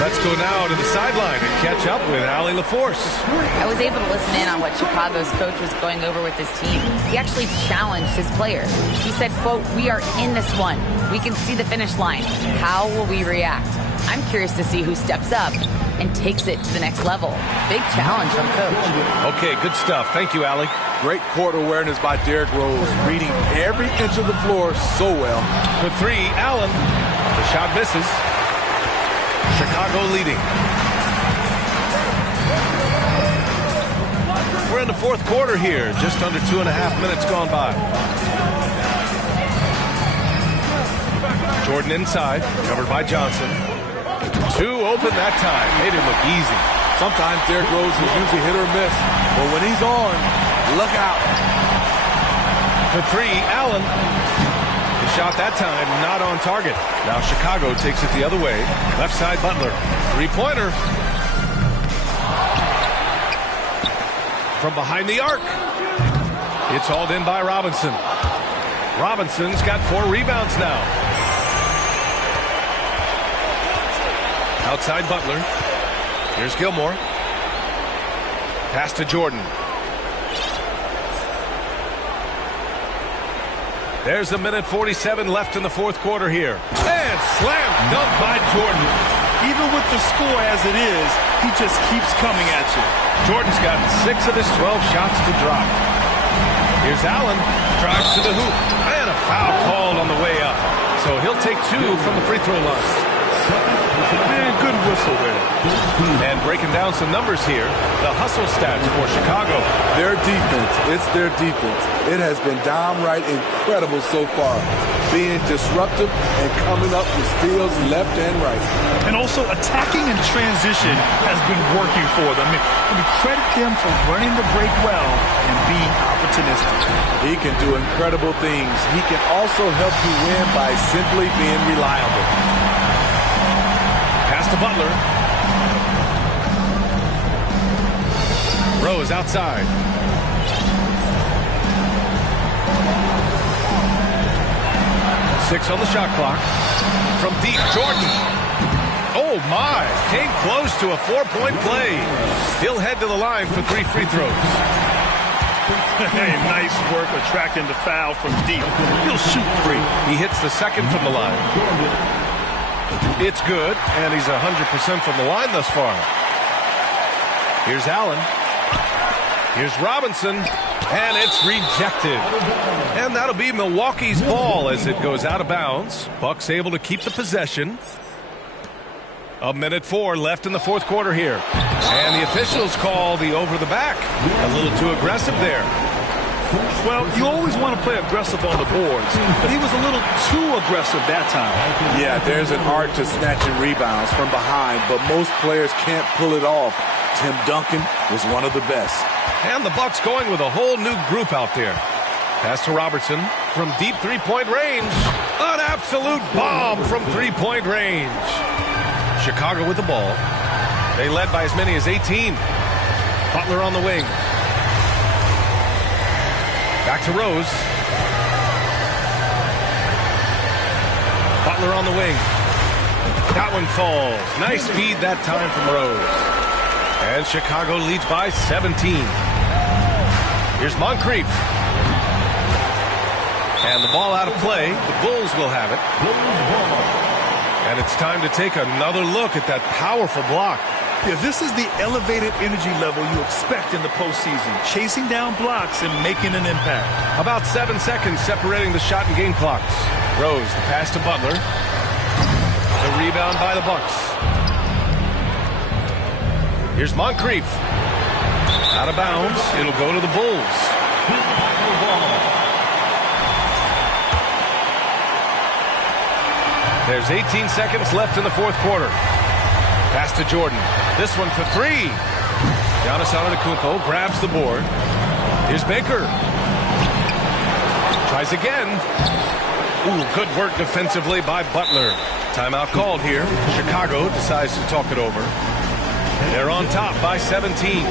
Let's go now to the sideline and catch up with Allie LaForce. I was able to listen in on what Chicago's coach was going over with his team. He actually challenged his players. He said, quote, "We are in this one. We can see the finish line. How will we react?" I'm curious to see who steps up and takes it to the next level. Big challenge from coach. Okay, good stuff. Thank you, Allie. Great court awareness by Derrick Rose, reading every inch of the floor so well. For three, Allen. The shot misses. Chicago leading. We're in the fourth quarter here. Just under 2.5 minutes gone by. Jordan inside, covered by Johnson. Two open that time. Made it look easy. Sometimes Derrick Rose is usually hit or miss, but when he's on, look out. For three, Allen. The shot that time, not on target. Now Chicago takes it the other way. Left side, Butler. Three-pointer. From behind the arc. It's hauled in by Robinson. Robinson's got 4 rebounds now. Outside Butler. Here's Gilmore. Pass to Jordan. There's 1:47 left in the fourth quarter here. And slam dunk by Jordan. Even with the score as it is, he just keeps coming at you. Jordan's got 6 of his 12 shots to drop. Here's Allen. Drives to the hoop. And a foul called on the way up. So he'll take 2 from the free throw line. Man, good whistle there. And breaking down some numbers here, the hustle stats for Chicago. Their defense, it's their defense. It has been downright incredible so far, being disruptive and coming up with steals left and right. And also attacking in transition has been working for them. We credit them for running the break well and being opportunistic. He can do incredible things. He can also help you win by simply being reliable. Pass to Butler. Rose outside. Six on the shot clock. From deep, Jordan. Oh, my. Came close to a 4-point play. He'll head to the line for 3 free throws. Hey, nice work attracting the foul from deep. He'll shoot 3. He hits the second from the line. It's good, and he's 100% from the line thus far. Here's Allen. Here's Robinson, and it's rejected. And that'll be Milwaukee's ball as it goes out of bounds. Bucks able to keep the possession. 1:04 left in the fourth quarter here. And the officials call the over the back. A little too aggressive there. Well, you always want to play aggressive on the boards, but he was a little too aggressive that time. Yeah, there's an art to snatching rebounds from behind, but most players can't pull it off. Tim Duncan was one of the best. And the Bucks going with a whole new group out there. Pass to Robertson from deep three-point range. An absolute bomb from three-point range. Chicago with the ball. They led by as many as 18. Butler on the wing. Back to Rose. Butler on the wing. That one falls. Nice feed that time from Rose. And Chicago leads by 17. Here's Moncrief. And the ball out of play. The Bulls will have it. And it's time to take another look at that powerful block. Yeah, this is the elevated energy level you expect in the postseason. Chasing down blocks and making an impact. About 7 seconds separating the shot and game clocks. Rose, the pass to Butler. The rebound by the Bucks. Here's Moncrief. Out of bounds. It'll go to the Bulls. There's 18 seconds left in the fourth quarter. Pass to Jordan. This one for three. Giannis Antetokounmpo grabs the board. Here's Baker. Tries again. Ooh, good work defensively by Butler. Timeout called here. Chicago decides to talk it over. They're on top by 17.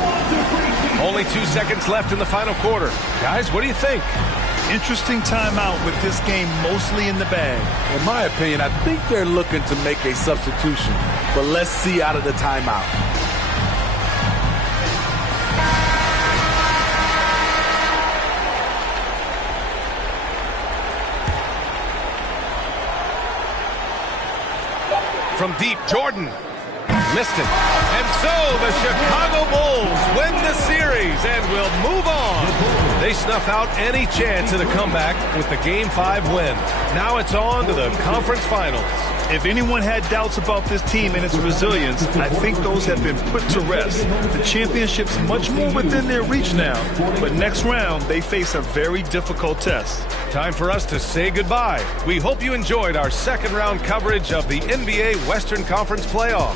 Only 2 seconds left in the final quarter. Guys, what do you think? Interesting timeout with this game mostly in the bag. In my opinion, I think they're looking to make a substitution. But let's see out of the timeout. From deep, Jordan. Missed it. And so the Chicago Bulls win the series and will move on. They snuff out any chance at a comeback with the Game 5 win. Now it's on to the conference finals. If anyone had doubts about this team and its resilience, I think those have been put to rest. The championship's much more within their reach now, but next round they face a very difficult test. Time for us to say goodbye. We hope you enjoyed our second round coverage of the NBA Western Conference Playoffs.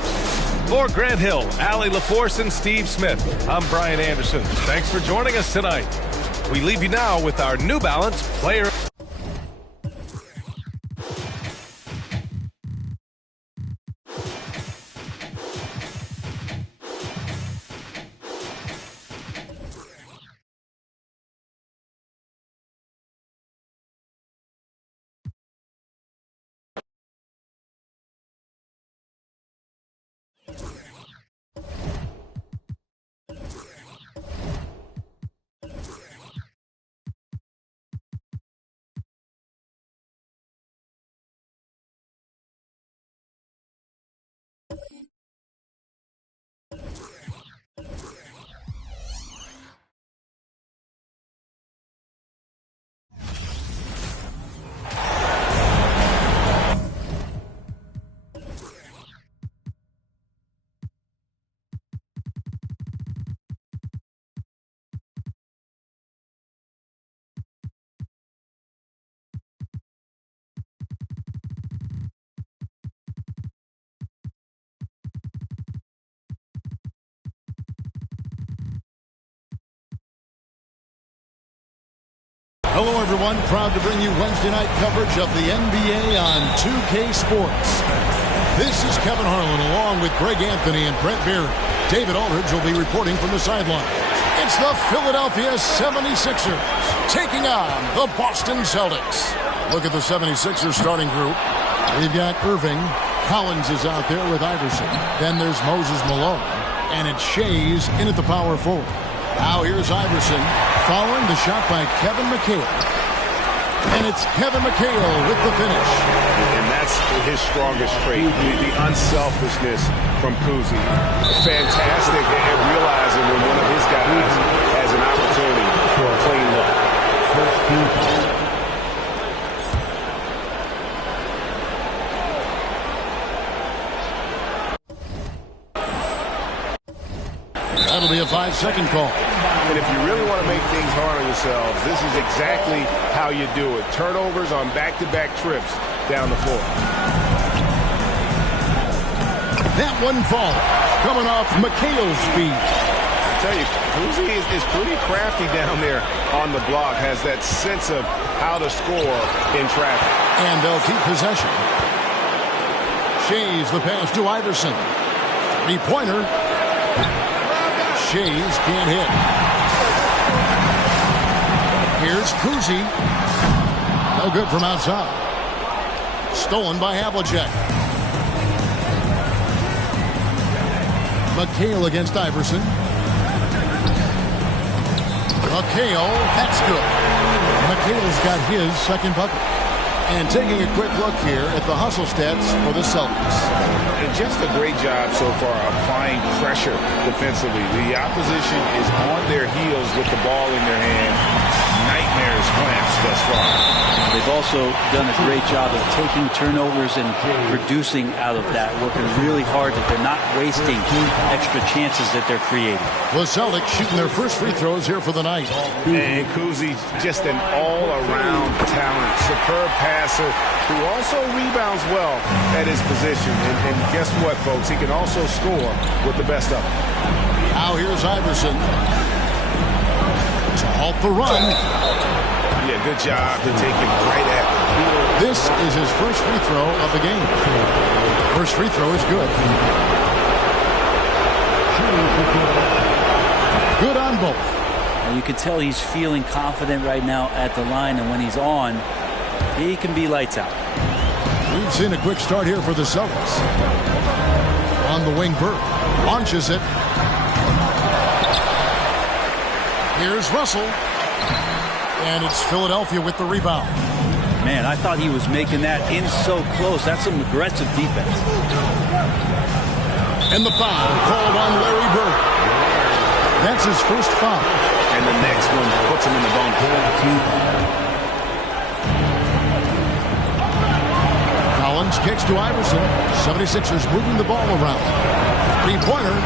For Grant Hill, Allie LaForce, and Steve Smith, I'm Brian Anderson. Thanks for joining us tonight. We leave you now with our New Balance player. Hello, everyone. Proud to bring you Wednesday night coverage of the NBA on 2K Sports. This is Kevin Harlan along with Greg Anthony and Brent Berry. David Aldridge will be reporting from the sideline. It's the Philadelphia 76ers taking on the Boston Celtics. Look at the 76ers starting group. We've got Irving. Collins is out there with Iverson. Then there's Moses Malone. And it's Shays in at the power forward. Now here's Iverson following the shot by Kevin McHale. And it's Kevin McHale with the finish. And that's his strongest trait, the unselfishness from Kuzi. Fantastic at realizing when one of his guys has an opportunity for a clean look. That'll be a 5-second call. And if you really want to make things hard on yourselves, this is exactly how you do it. Turnovers on back-to-back trips down the floor. That one falls. Coming off McHale's feet. I tell you, Cousy is pretty crafty down there on the block. Has that sense of how to score in traffic. And they'll keep possession. Shays the pass to Iverson. Three-pointer. Shays can't hit. Here's Cousy. No good from outside. Stolen by Havlicek. McHale against Iverson. McHale, that's good. McHale's got his second bucket. And taking a quick look here at the hustle stats for the Celtics. And just a great job so far applying pressure defensively. The opposition is on their heels with the ball in their hand. Nightmares clamps thus far. They've also done a great job of taking turnovers and producing out of that, working really hard that they're not wasting extra chances that they're creating. The Celtics shooting their first free throws here for the night. And Cousy, just an all-around talent, superb passer who also rebounds well at his position. And guess what, folks? He can also score with the best of them. Now here's Iverson to halt the run. Yeah, good job to take him right at him. This is his first free throw of the game. First free throw is good. Good on both. And you can tell he's feeling confident right now at the line, and when he's on, he can be lights out. We've seen a quick start here for the Celtics. On the wing, Burke launches it. Here's Russell. And it's Philadelphia with the rebound. Man, I thought he was making that in so close. That's some aggressive defense. And the foul called on Larry Bird. That's his first foul. And the next one puts him in the bonus. Collins kicks to Iverson. 76ers moving the ball around. Three-pointer.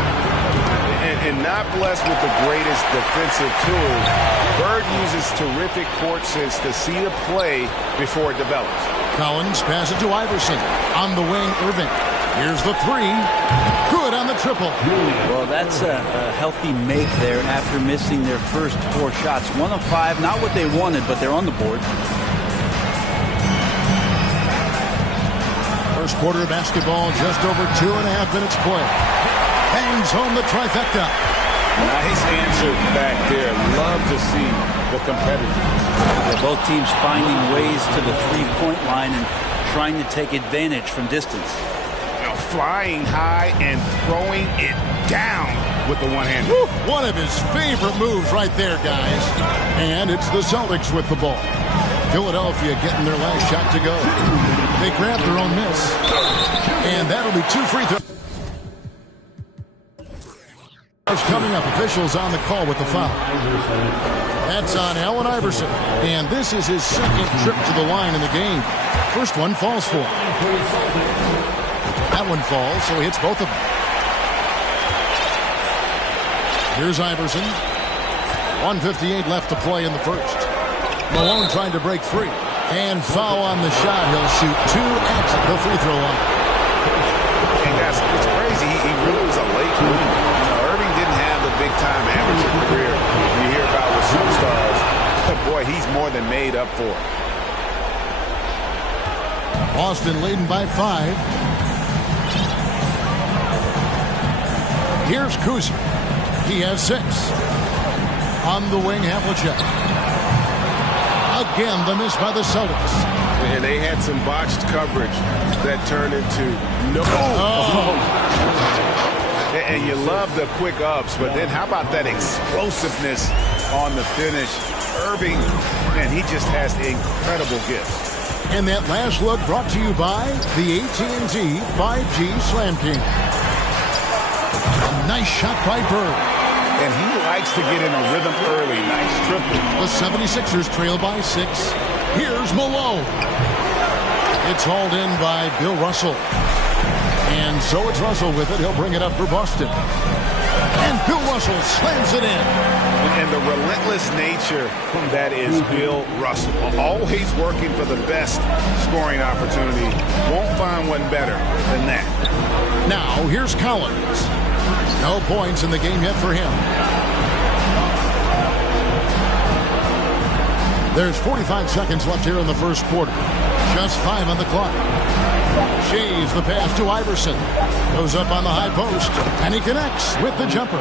And not blessed with the greatest defensive tools. Bird uses terrific court sense to see the play before it develops. Collins passes to Iverson. On the wing, Irving. Here's the three. Good on the triple. Well, that's a healthy make there after missing their first 4 shots. 1 of 5, not what they wanted, but they're on the board. First quarter of basketball, just over 2.5 minutes play. Bangs home the trifecta. Nice answer back there. Love to see the competitors. Both teams finding ways to the three-point line and trying to take advantage from distance. You know, flying high and throwing it down with the one hand. One of his favorite moves right there, guys. And it's the Celtics with the ball. Philadelphia getting their last shot to go. They grab their own miss. And that'll be 2 free throws. Coming up, officials on the call with the foul. That's on Allen Iverson. And this is his second trip to the line in the game. First one falls for him. That one falls, so he hits both of them. Here's Iverson. 1:58 left to play in the first. Malone trying to break free. And foul on the shot. He'll shoot 2 at the free throw line. And guys, it's crazy. He really was a late bloomer. Big-time amateur career you hear about with superstars. Boy, he's more than made up for it. Boston leading by 5. Here's Cousy. He has 6. On the wing, Havlicek. Again, the miss by the Celtics. And they had some botched coverage that turned into no. And you love the quick ups, but then how about that explosiveness on the finish? Irving, man, he just has incredible gifts. And that last look brought to you by the AT&T 5G Slam King. A nice shot by Bird. And he likes to get in a rhythm early. Nice triple. The 76ers trail by 6. Here's Malone. It's hauled in by Bill Russell. And so it's Russell with it. He'll bring it up for Boston. And Bill Russell Russell slams it in. And the relentless nature that is Bill Russell. Always working for the best scoring opportunity. Won't find one better than that. Now, here's Collins. No points in the game yet for him. There's 45 seconds left here in the first quarter. Just 5 on the clock. Shaves the pass to Iverson. Goes up on the high post, and he connects with the jumper.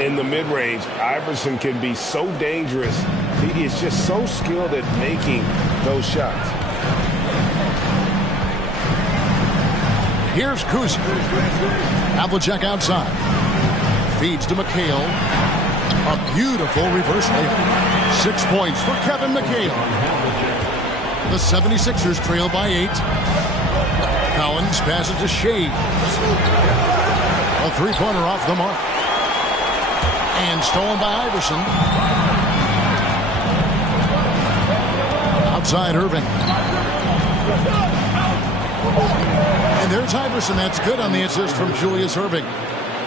In the mid-range, Iverson can be so dangerous. He is just so skilled at making those shots. Here's Kuzi. Havlicek outside. Feeds to McHale. A beautiful reverse layup. 6 points for Kevin McHale. The 76ers trail by 8. Collins passes to Shaves. A three-pointer off the mark. And stolen by Iverson. Outside Irving. And there's Iverson. That's good on the assist from Julius Irving.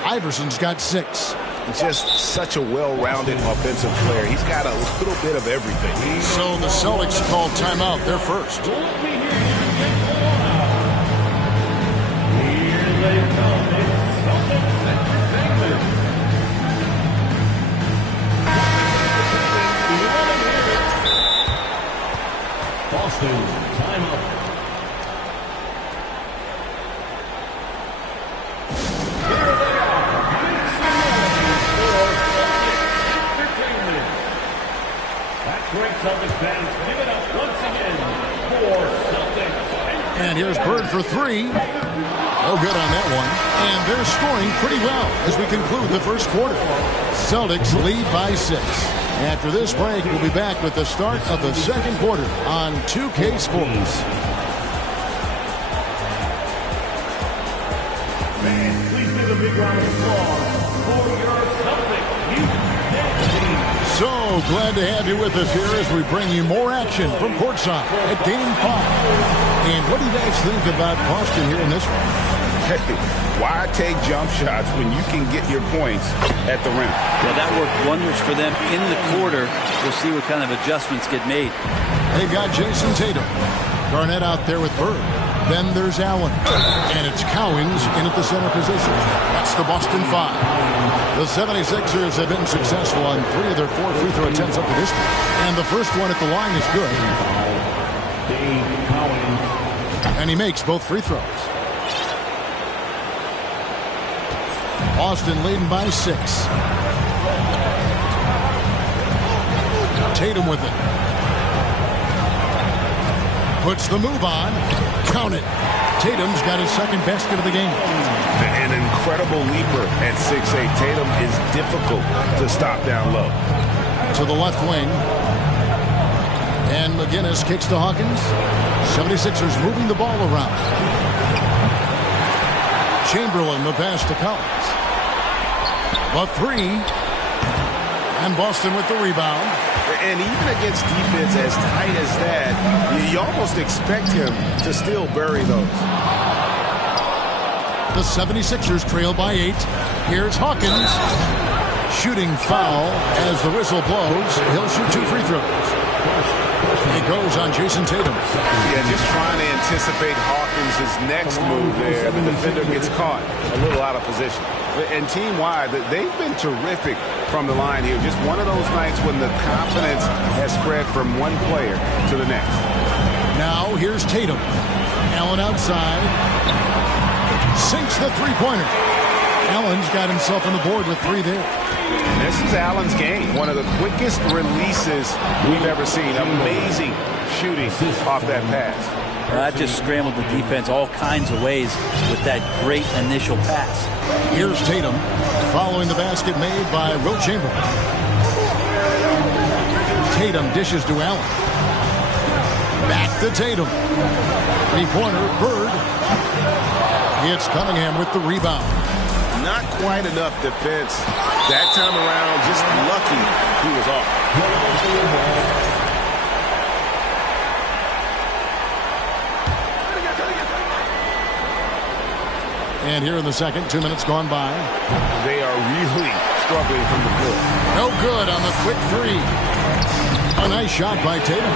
Iverson's got 6. Just such a well-rounded offensive player. He's got a little bit of everything. So the Celtics called timeout. They're first. Boston, timeout. And here's Bird for 3. No good on that one. And they're scoring pretty well as we conclude the first quarter. Celtics lead by 6. After this break, we'll be back with the start of the second quarter on 2K Sports. Please give a big round of applause for your Celtics. So glad to have you with us here as we bring you more action from courtside at Game 5. And what do you guys think about Boston here in this one? Hey, why take jump shots when you can get your points at the rim? Yeah, that worked wonders for them in the quarter. We'll see what kind of adjustments get made. They've got Jason Tatum. Garnett out there with Bird. Then there's Allen. And it's Cowings in at the center position. That's the Boston 5. The 76ers have been successful on 3 of their 4 free throw attempts up to this point. And the first one at the line is good. And he makes both free throws. Boston leading by 6. Tatum with it. Puts the move on. Count it. Tatum's got his second basket of the game. An incredible leaper at 6'8". Tatum is difficult to stop down low. To the left wing. And McGinnis kicks to Hawkins. 76ers moving the ball around. Chamberlain, the pass to Collins. A 3. And Boston with the rebound. And even against defense as tight as that, you almost expect him to still bury those. The 76ers trail by 8. Here's Hawkins. Shooting foul as the whistle blows. He'll shoot 2 free throws. It goes on Jason Tatum. Yeah, just trying to anticipate Hawkins' next move there. The defender gets caught a little out of position. And team-wide, they've been terrific from the line here. Just one of those nights when the confidence has spread from one player to the next. Now here's Tatum. Allen outside. Sinks the three-pointer. Allen's got himself on the board with 3 there. And this is Allen's game. One of the quickest releases we've ever seen. Amazing shooting off that pass. Well, that just scrambled the defense all kinds of ways with that great initial pass. Here's Tatum following the basket made by Will Chamberlain. Tatum dishes to Allen. Back to Tatum. 3-pointer, Bird. It's Cunningham with the rebound. Not quite enough defense. That time around, just lucky he was off. And here in the second, 2 minutes gone by. They are really struggling from the floor. No good on the quick three. A nice shot by Tatum.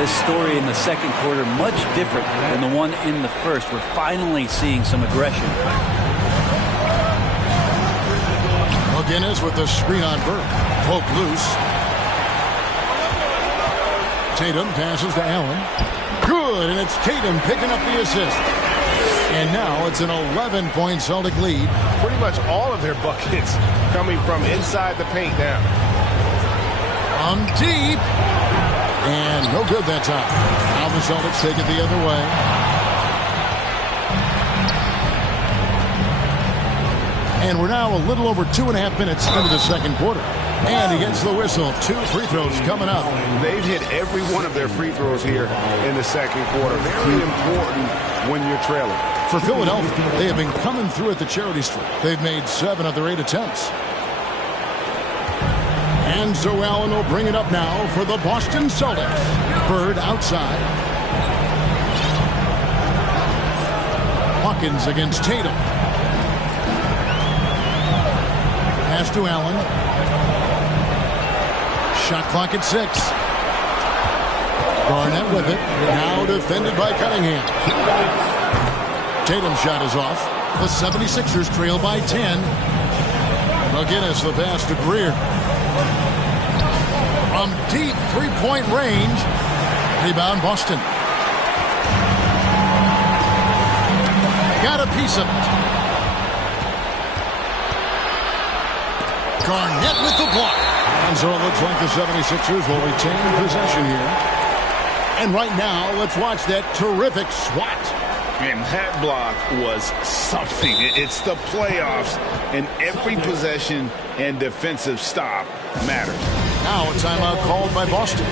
This story in the second quarter much different than the one in the first. We're finally seeing some aggression. McGinnis with the screen on Burke. Poke loose. Tatum passes to Allen. Good, and it's Tatum picking up the assist. And now it's an 11-point Celtic lead. Pretty much all of their buckets coming from inside the paint now. From deep. And no good that time. Now the Celtics take it the other way. And we're now a little over 2.5 minutes into the second quarter. And he gets the whistle. 2 free throws coming up. They've hit every one of their free throws here in the second quarter. Very important when you're trailing. For Philadelphia, they have been coming through at the charity stripe. They've made 7 of their 8 attempts. And so Allen will bring it up now for the Boston Celtics. Bird outside. Hawkins against Tatum. Pass to Allen. Shot clock at 6. Garnett with it. Now defended by Cunningham. Tatum's shot is off. The 76ers trail by 10. McGinnis the pass to Greer. From deep three-point range. Rebound Boston. Got a piece of it. Garnett with the block. And so it looks like the 76ers will retain possession here. And right now, let's watch that terrific swat. And that block was something. It's the playoffs, and every possession and defensive stop matters. Now a timeout called by Boston.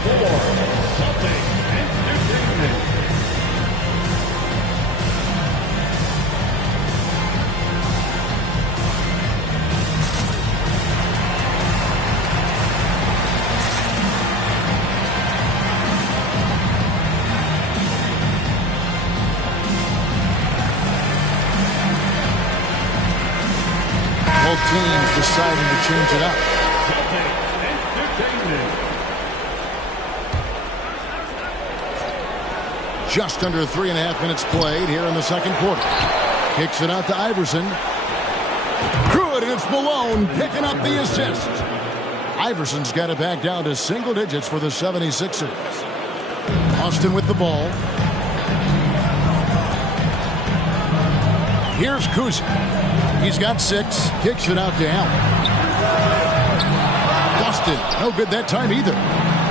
Both teams deciding to change it up. Just under 3.5 minutes played here in the second quarter. Kicks it out to Iverson. Good, and it's Malone picking up the assist. Iverson's got it back down to single digits for the 76ers. Austin with the ball. Here's Kuzma. He's got 6. Kicks it out to Allen. Boston, no good that time either.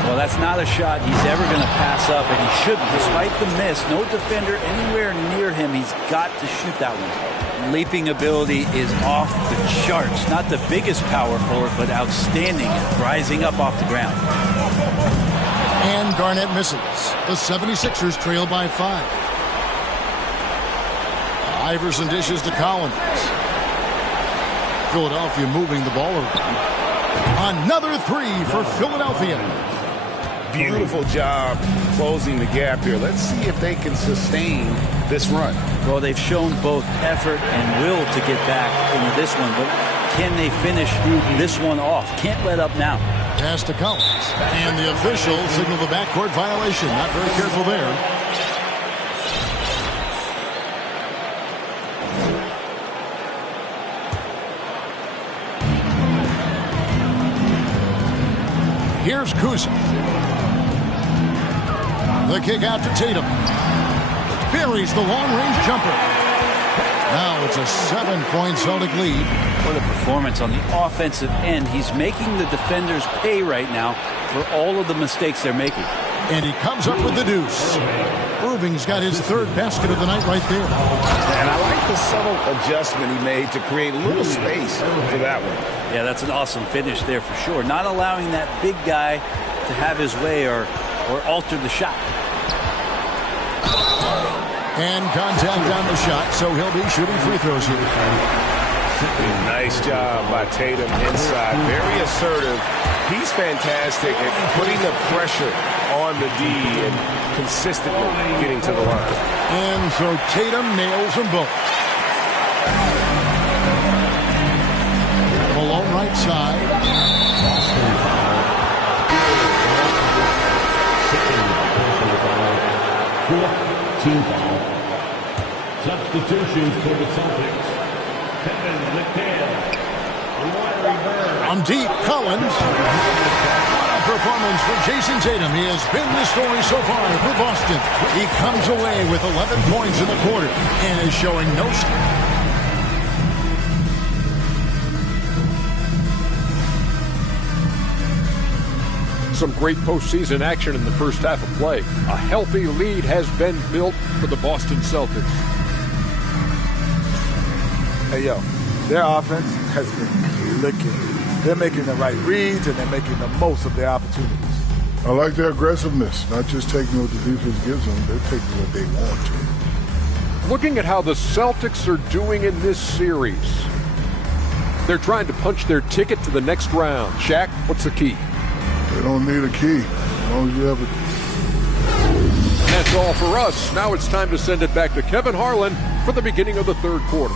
Well, that's not a shot he's ever going to pass up, and he shouldn't. Despite the miss, no defender anywhere near him. He's got to shoot that one. Leaping ability is off the charts. Not the biggest power forward, but outstanding, rising up off the ground. And Garnett misses. The 76ers trail by 5. Iverson dishes to Collins. Philadelphia moving the ball around. Another 3 for Philadelphia. Beautiful job closing the gap here. Let's see if they can sustain this run. Well, they've shown both effort and will to get back into this one, but can they finish this one off? Can't let up now. Pass to Collins. And the official signaled the backcourt violation. Not very careful there. Here's Kuzma. The kick out to Tatum. Buries the long-range jumper. Now it's a 7-point Celtic lead. What a performance on the offensive end. He's making the defenders pay right now for all of the mistakes they're making. And he comes up with the deuce. Irving's got his 3rd basket of the night right there. And I like the subtle adjustment he made to create a little space for that one. Yeah, that's an awesome finish there for sure. Not allowing that big guy to have his way or alter the shot. And contact on the shot, so he'll be shooting free throws here. Nice job by Tatum inside. Very assertive. He's fantastic at putting the pressure on the D and consistently getting to the line. And so Tatum nails them both. Malone right side. Team foul. Substitutions for the Celtics. Kevin McHale. On deep, Collins. What a performance for Jason Tatum. He has been the story so far for Boston. He comes away with 11 points in the quarter and is showing no... Some great postseason action in the first half of play. A healthy lead has been built for the Boston Celtics. Hey, yo, their offense has been clicking. They're making the right reads, and they're making the most of their opportunities. I like their aggressiveness, not just taking what the defense gives them, they're taking what they want to. Looking at how the Celtics are doing in this series, they're trying to punch their ticket to the next round. Shaq, what's the key? They don't need a key, as long as you have a... That's all for us. Now it's time to send it back to Kevin Harlan for the beginning of the third quarter.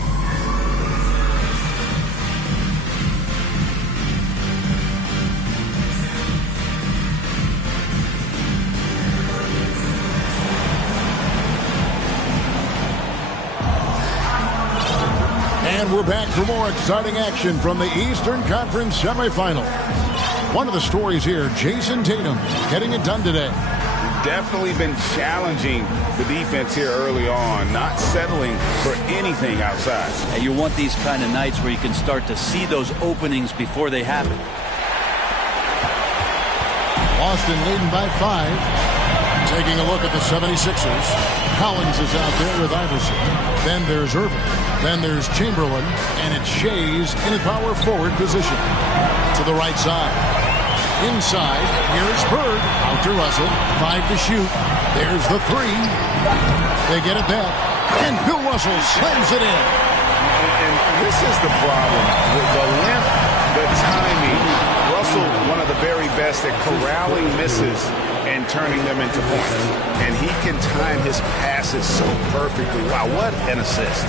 And we're back for more exciting action from the Eastern Conference semifinal. One of the stories here, Jason Tatum getting it done today. Definitely been challenging the defense here early on, not settling for anything outside. And you want these kind of nights where you can start to see those openings before they happen. Boston leading by 5. Taking a look at the 76ers. Collins is out there with Iverson. Then there's Irving. Then there's Chamberlain. And it's Shays in a power forward position. To the right side. Inside, here's Bird. Out to Russell. 5 to shoot. There's the 3. They get it back. And Bill Russell slams it in. And this is the problem. With the length, the timing. Russell, one of the very best at corralling misses and turning them into points. And he can time his passes so perfectly. Wow, what an assist.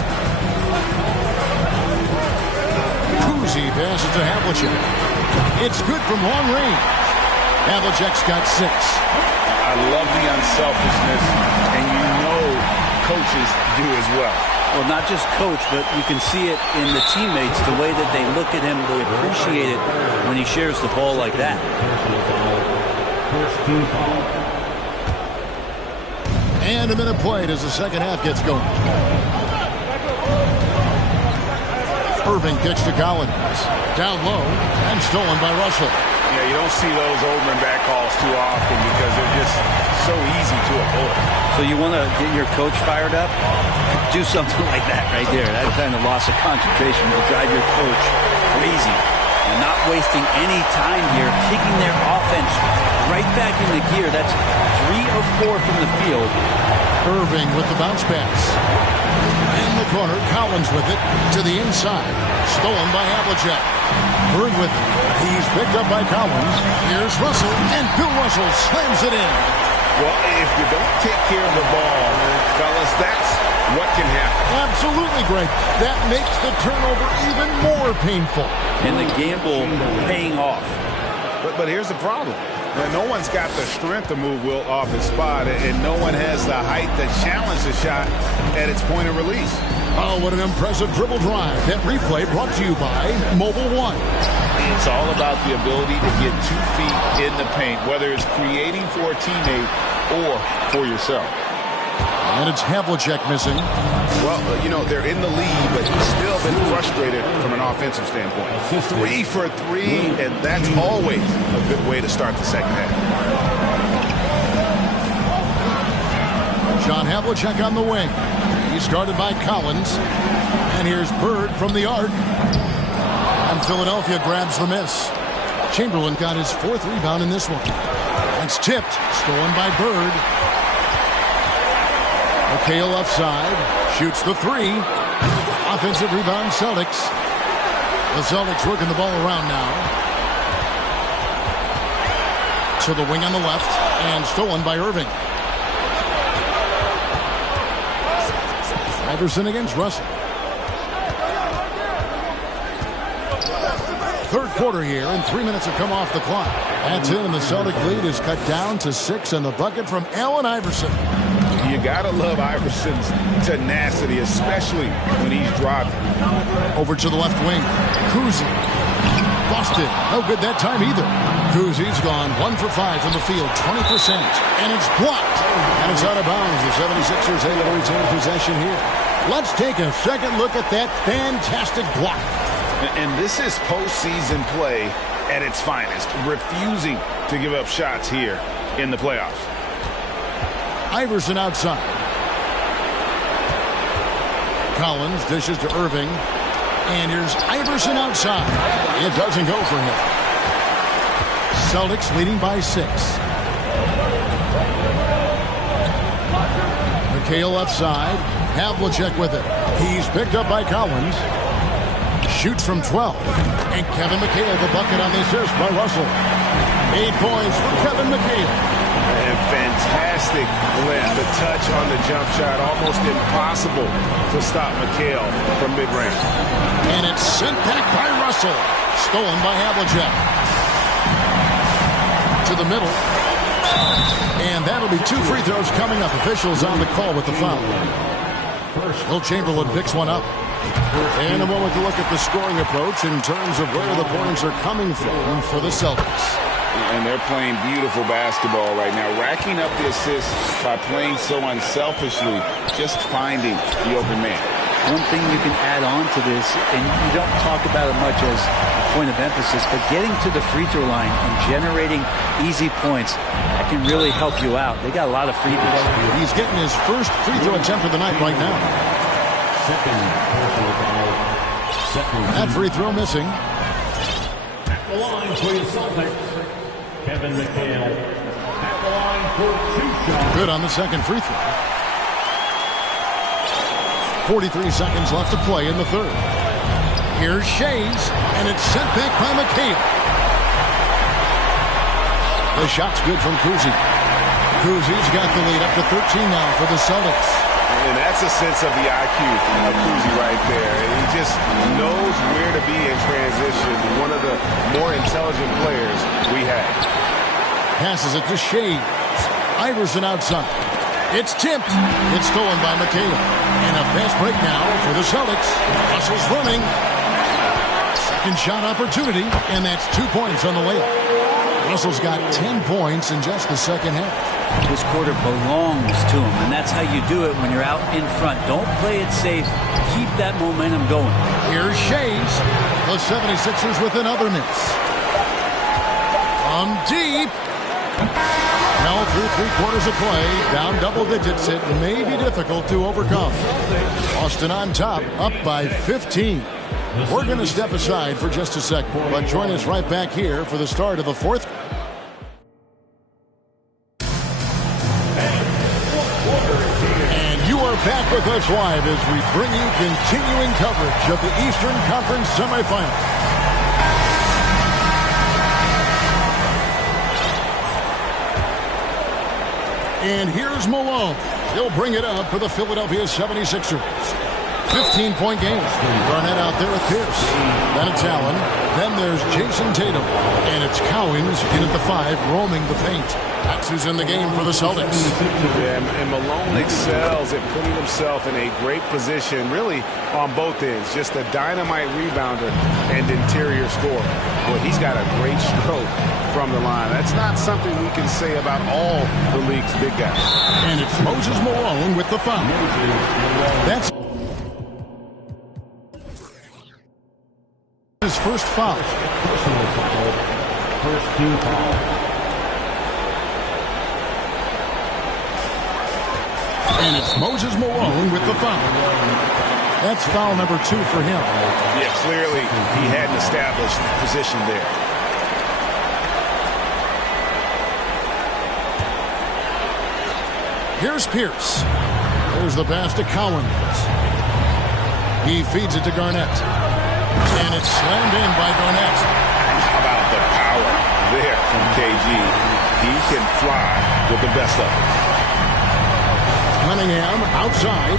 Kuzi passes to Havlicek. It's good from long range. Havlicek's got 6. I love the unselfishness, and you know coaches do as well. Well, not just coach, but you can see it in the teammates, the way that they look at him, they appreciate it when he shares the ball like that. First team foul. And a minute played as the second half gets going. Irving kicks to Collins. Down low and stolen by Russell. Yeah, you don't see those over and back calls too often because they're just so easy to avoid. So you want to get your coach fired up? Do something like that right there. That kind of loss of concentration will drive your coach crazy. And not wasting any time here, kicking their offense right back into gear. That's 3 of 4 from the field. Irving with the bounce pass. In the corner, Collins with it to the inside. Stolen by Havlicek. Bird with it. He's picked up by Collins. Here's Russell, and Bill Russell slams it in. Well, if you don't take care of the ball, fellas, that's what can happen. Absolutely, Greg. That makes the turnover even more painful. And the gamble paying off. But here's the problem. No one's got the strength to move Will off his spot, and no one has the height to challenge the shot at its point of release. Oh, what an impressive dribble drive. That replay brought to you by Mobile One. It's all about the ability to get 2 feet in the paint, whether it's creating for a teammate or for yourself. And it's Havlicek missing. Well, you know, they're in the lead, but still been frustrated from an offensive standpoint. 3 for 3, and that's always a good way to start the second half. John Havlicek on the wing. He's guarded by Collins. And here's Bird from the arc. And Philadelphia grabs the miss. Chamberlain got his 4th rebound in this one. It's tipped. Stolen by Bird. McHale left side. Shoots the 3. Offensive rebound, Celtics. The Celtics working the ball around now. To the wing on the left. And stolen by Irving. Iverson against Russell. Third quarter here, and 3 minutes have come off the clock. That's it, and the Celtic lead is cut down to 6, and the bucket from Allen Iverson. You gotta love Iverson's tenacity, especially when he's driving. Over to the left wing. Kuzi. Busted. No good that time either. Kuzi's gone 1 for 5 from the field, 20%. And it's blocked. And it's out of bounds. The 76ers able to retain possession here. Let's take a second look at that fantastic block. And this is postseason play at its finest. Refusing to give up shots here in the playoffs. Iverson outside. Collins dishes to Irving. And here's Iverson outside. It doesn't go for him. Celtics leading by 6. McHale left side. Havlicek with it. He's picked up by Collins. Shoots from 12. And Kevin McHale the bucket on the assist by Russell. 8 points for Kevin McHale. And fantastic blend. The touch on the jump shot, almost impossible to stop McHale from mid-range. And it's sent back by Russell. Stolen by Havlicek. To the middle. And that'll be 2 free throws coming up. Officials on the call with the foul. Will Chamberlain picks one up. And a moment to look at the scoring approach in terms of where the points are coming from for the Celtics. And they're playing beautiful basketball right now, racking up the assists by playing so unselfishly, just finding the open man. One thing you can add on to this, and you don't talk about it much as a point of emphasis, but getting to the free throw line and generating easy points, that can really help you out. They got a lot of freebies. He's getting his first free throw attempt of the night right now. That free throw missing. At the line for the Celtics, Kevin McHale. At the line for 2 shots. Good on the second free throw. 43 seconds left to play in the third. Here's Shays, and it's sent back by McHale. The shot's good from Kuzi. Kuzi's got the lead up to 13 now for the Celtics. And that's a sense of the IQ of Kuzi right there. He just knows where to be in transition. One of the more intelligent players we have. Passes it to Shays. Iverson outside. It's tipped. It's stolen by McHale. And a fast break now for the Celtics. Russell's running. Second shot opportunity, and that's 2 points on the layup. Russell's got 10 points in just the second half. This quarter belongs to him, and that's how you do it when you're out in front. Don't play it safe. Keep that momentum going. Here's Shays. The 76ers with another miss. From deep. Now through 3 quarters of play, down double digits, it may be difficult to overcome. Boston on top, up by 15. We're going to step aside for just a second, but join us right back here for the start of the fourth. And you are back with us live as we bring you continuing coverage of the Eastern Conference semifinals. And here's Malone. He'll bring it up for the Philadelphia 76ers. 15-point game. Garnett out there with Pierce. Then it's Allen. Then there's Jason Tatum. And it's Cowens in at the 5, roaming the paint. That's who's in the game for the Celtics. Yeah, and Malone excels at putting himself in a great position, really on both ends. Just a dynamite rebounder and interior scorer. Well, he's got a great stroke from the line. That's not something we can say about all the league's big guys. And it's Moses Malone with the foul. That's his first foul. Personal foul. First team foul. And it's Moses Malone with the foul. That's foul number 2 for him. Yeah, clearly he hadn't established position there. Here's Pierce. There's the pass to Cowens. He feeds it to Garnett. And it's slammed in by Garnett. How about the power there from KG? He can fly with the best of them. Cunningham outside.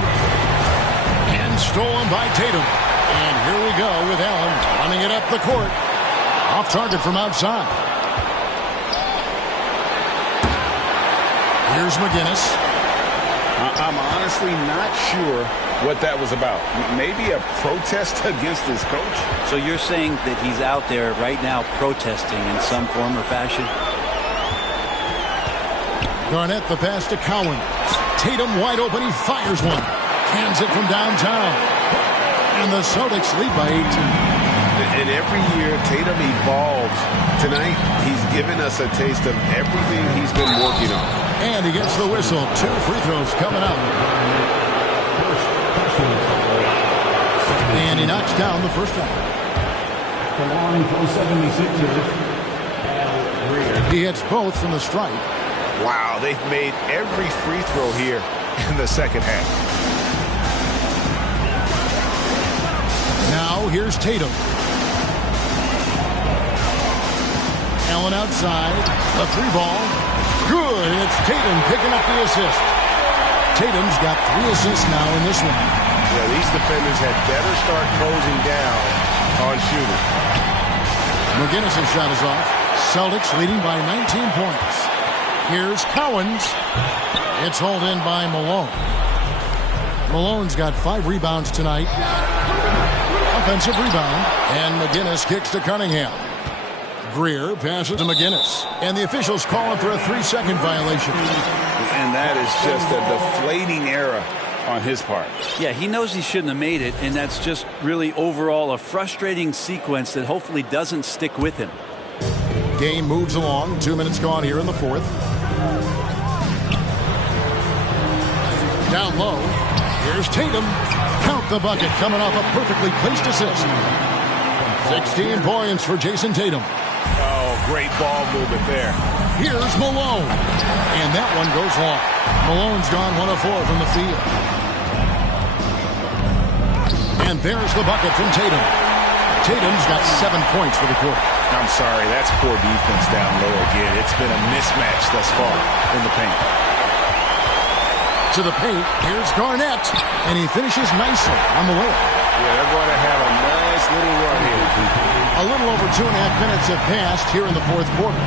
And stolen by Tatum. And here we go with Allen running it up the court. Off target from outside. Here's McGinnis. I'm honestly not sure what that was about. Maybe a protest against his coach? So you're saying that he's out there right now protesting in some form or fashion? Garnett the pass to Cowan. Tatum wide open. He fires one. Hands it from downtown. And the Celtics lead by 18. And every year, Tatum evolves. Tonight, he's given us a taste of everything he's been working on. And he gets the whistle. 2 free throws coming up. And he knocks down the first one. The line for the 76ers. He hits both from the stripe. Wow, they've made every free throw here in the second half. Now here's Tatum. Allen outside. The 3 ball. Good. It's Tatum picking up the assist. Tatum's got 3 assists now in this one. Yeah, these defenders had better start closing down on shooting. McGinnis' shot is off. Celtics leading by 19 points. Here's Cowens. It's hauled in by Malone. Malone's got 5 rebounds tonight. Offensive rebound. And McGinnis kicks to Cunningham. Greer passes to McGinnis. And the officials calling for a 3-second violation. And that is just a deflating error on his part. Yeah, he knows he shouldn't have made it, and that's just really overall a frustrating sequence that hopefully doesn't stick with him. Game moves along. 2 minutes gone here in the fourth. Down low. Here's Tatum. Count the bucket coming off a perfectly placed assist. 16 points for Jason Tatum. Oh, great ball movement there. Here's Malone. And that one goes long. Malone's gone 1 of 4 from the field. And there's the bucket from Tatum. Tatum's got 7 points for the quarter. I'm sorry, that's poor defense down low again. It's been a mismatch thus far in the paint. To the paint, here's Garnett. And he finishes nicely on the layup. Yeah, they're going to have a nice little run here. A little over 2.5 minutes have passed here in the fourth quarter.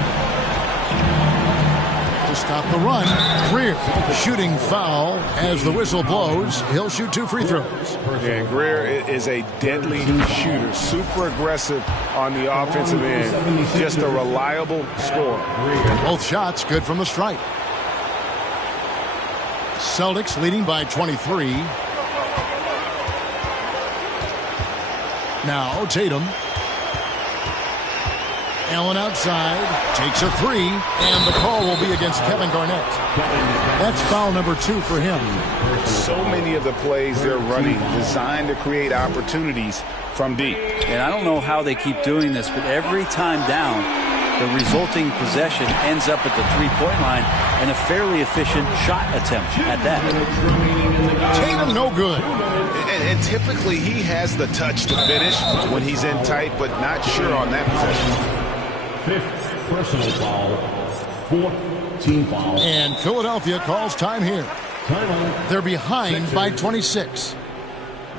To stop the run, Greer shooting foul as the whistle blows. He'll shoot 2 free throws. Yeah, Greer is a deadly shooter, super aggressive on the offensive end, just a reliable scorer. Both shots good from the stripe. Celtics leading by 23. Now Tatum. Allen outside, takes a 3, and the call will be against Kevin Garnett. That's foul number 2 for him. So many of the plays they're running designed to create opportunities from deep. And I don't know how they keep doing this, but every time down, the resulting possession ends up at the 3-point line and a fairly efficient shot attempt at that. Tatum no good. And typically he has the touch to finish when he's in tight, but not sure on that possession. 5th personal foul, 4th team foul. And Philadelphia calls time here. They're behind by 26.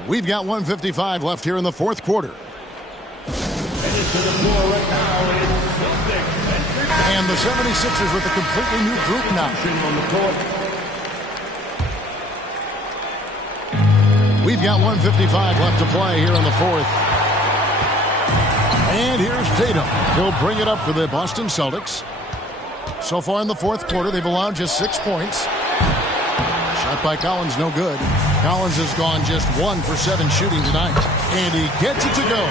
We've got 1:55 left here in the fourth quarter. And the 76ers with a completely new group now. We've got 1:55 left to play here in the fourth. And here's Tatum. He'll bring it up for the Boston Celtics. So far in the fourth quarter, they've allowed just 6 points. Shot by Collins, no good. Collins has gone just 1 for 7 shooting tonight. And he gets it to go.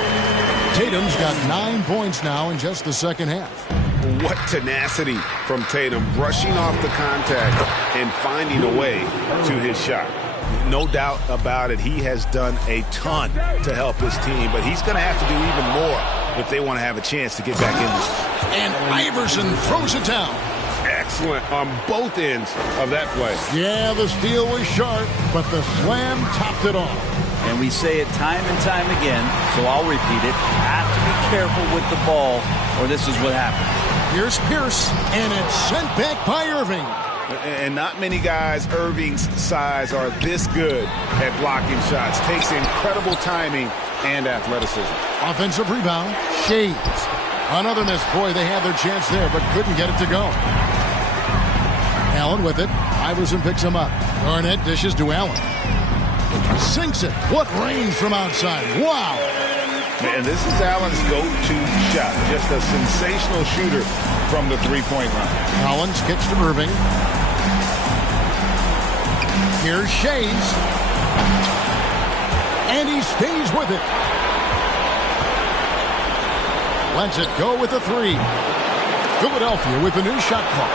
Tatum's got 9 points now in just the second half. What tenacity from Tatum, brushing off the contact and finding a way to his shot. No doubt about it, he has done a ton to help his team, but he's going to have to do even more if they want to have a chance to get back in this. And Iverson throws it down. Excellent on both ends of that play. Yeah, the steal was sharp, but the slam topped it off. And we say it time and time again, so I'll repeat it. Have to be careful with the ball, or this is what happens. Here's Pierce, and it's sent back by Irving. And not many guys Irving's size are this good at blocking shots. Takes incredible timing and athleticism. Offensive rebound, Shades. Another miss. Boy, they had their chance there, but couldn't get it to go. Allen with it. Iverson picks him up. Garnett dishes to Allen. Sinks it. What range from outside. Wow. And this is Allen's go-to shot. Just a sensational shooter from the three-point line. Collins kicks to Irving. Here's Shays. And he stays with it. Lets it go with a three. Philadelphia with a new shot clock.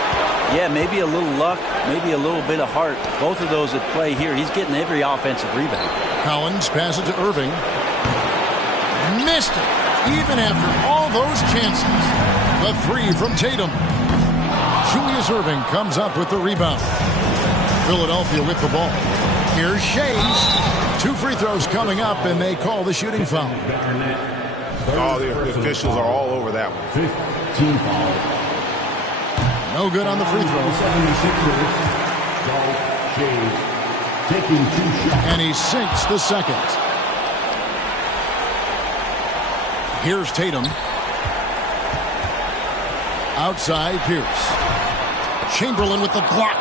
Yeah, maybe a little luck, maybe a little bit of heart. Both of those at play here. He's getting every offensive rebound. Collins passes to Irving. Missed it, even after all those chances. The three from Tatum. Julius Irving comes up with the rebound. Philadelphia with the ball. Here's Shays. 2 free throws coming up, and they call the shooting foul. Oh, the officials are all over that one. 15 foul. No good on the free throw. 76ers, Dolph Shays taking 2 shots. And he sinks the second. Here's Tatum. Outside, Pierce. Chamberlain with the block.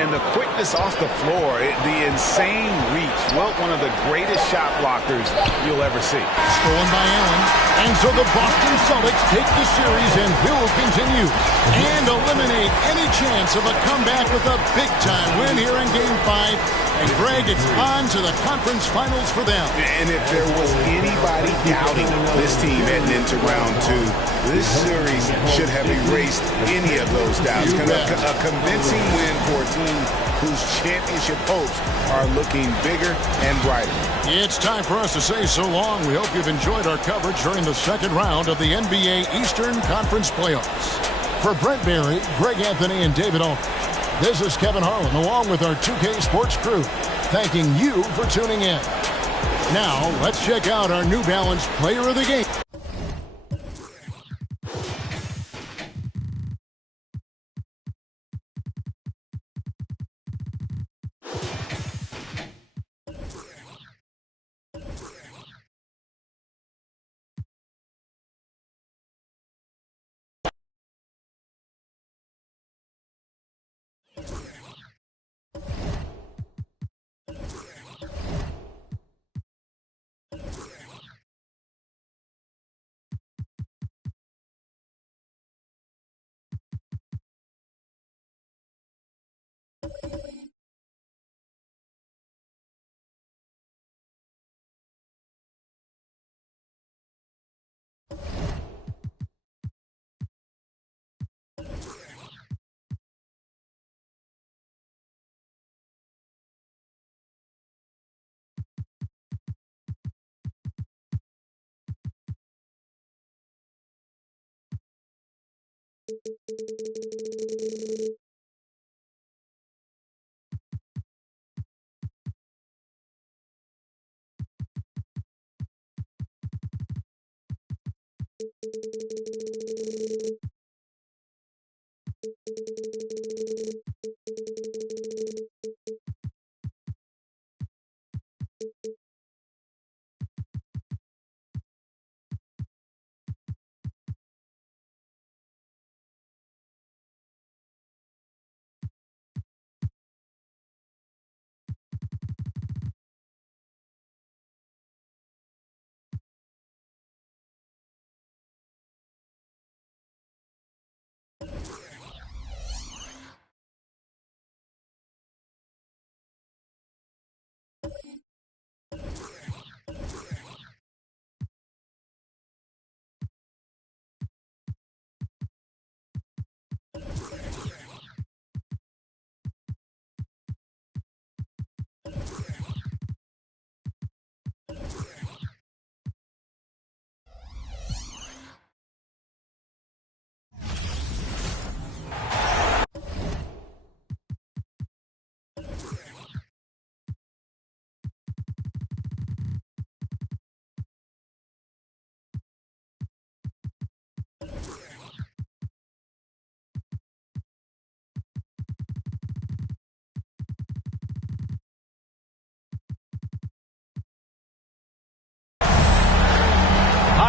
And the quickness off the floor, the insane reach. Well, one of the greatest shot blockers you'll ever see. Stolen by Allen. And so the Boston Celtics take the series and will continue and eliminate any chance of a comeback with a big-time win here in Game 5. And Greg, it's on to the conference finals for them. And if there was anybody doubting this team heading into round 2, this series should have erased any of those doubts. A convincing win for a team whose championship hopes are looking bigger and brighter. It's time for us to say so long. We hope you've enjoyed our coverage during the second round of the NBA Eastern Conference Playoffs. For Brent Barry, Greg Anthony, and David Aldridge, this is Kevin Harlan along with our 2K Sports crew, thanking you for tuning in. Now, let's check out our New Balance Player of the Game.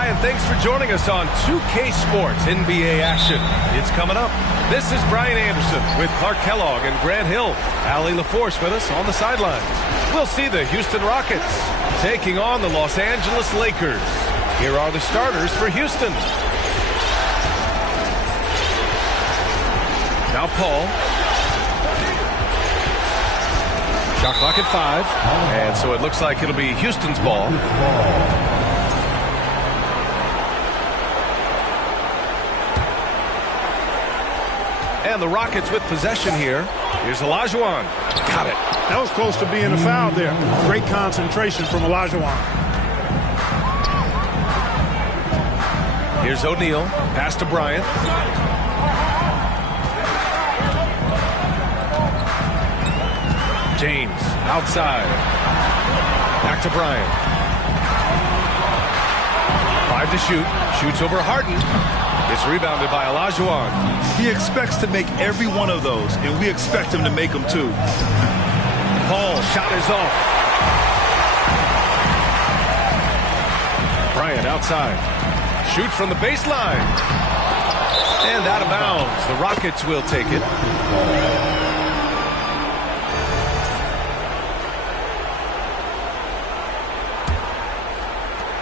Brian, thanks for joining us on 2K Sports NBA action. It's coming up. This is Brian Anderson with Clark Kellogg and Grant Hill. Allie LaForce with us on the sidelines. We'll see the Houston Rockets taking on the Los Angeles Lakers. Here are the starters for Houston. Now Paul. Shot clock at 5. And so it looks like it'll be Houston's ball. And the Rockets with possession here. Here's Olajuwon. Got it. That was close to being a foul there. Great concentration from Olajuwon. Here's O'Neal. Pass to Bryant. James outside. Back to Bryant. 5 to shoot. Shoots over Harden. It's rebounded by Olajuwon. He expects to make every one of those, and we expect him to make them too. Paul, shot is off. Bryant outside. Shoots from the baseline. And out of bounds. The Rockets will take it.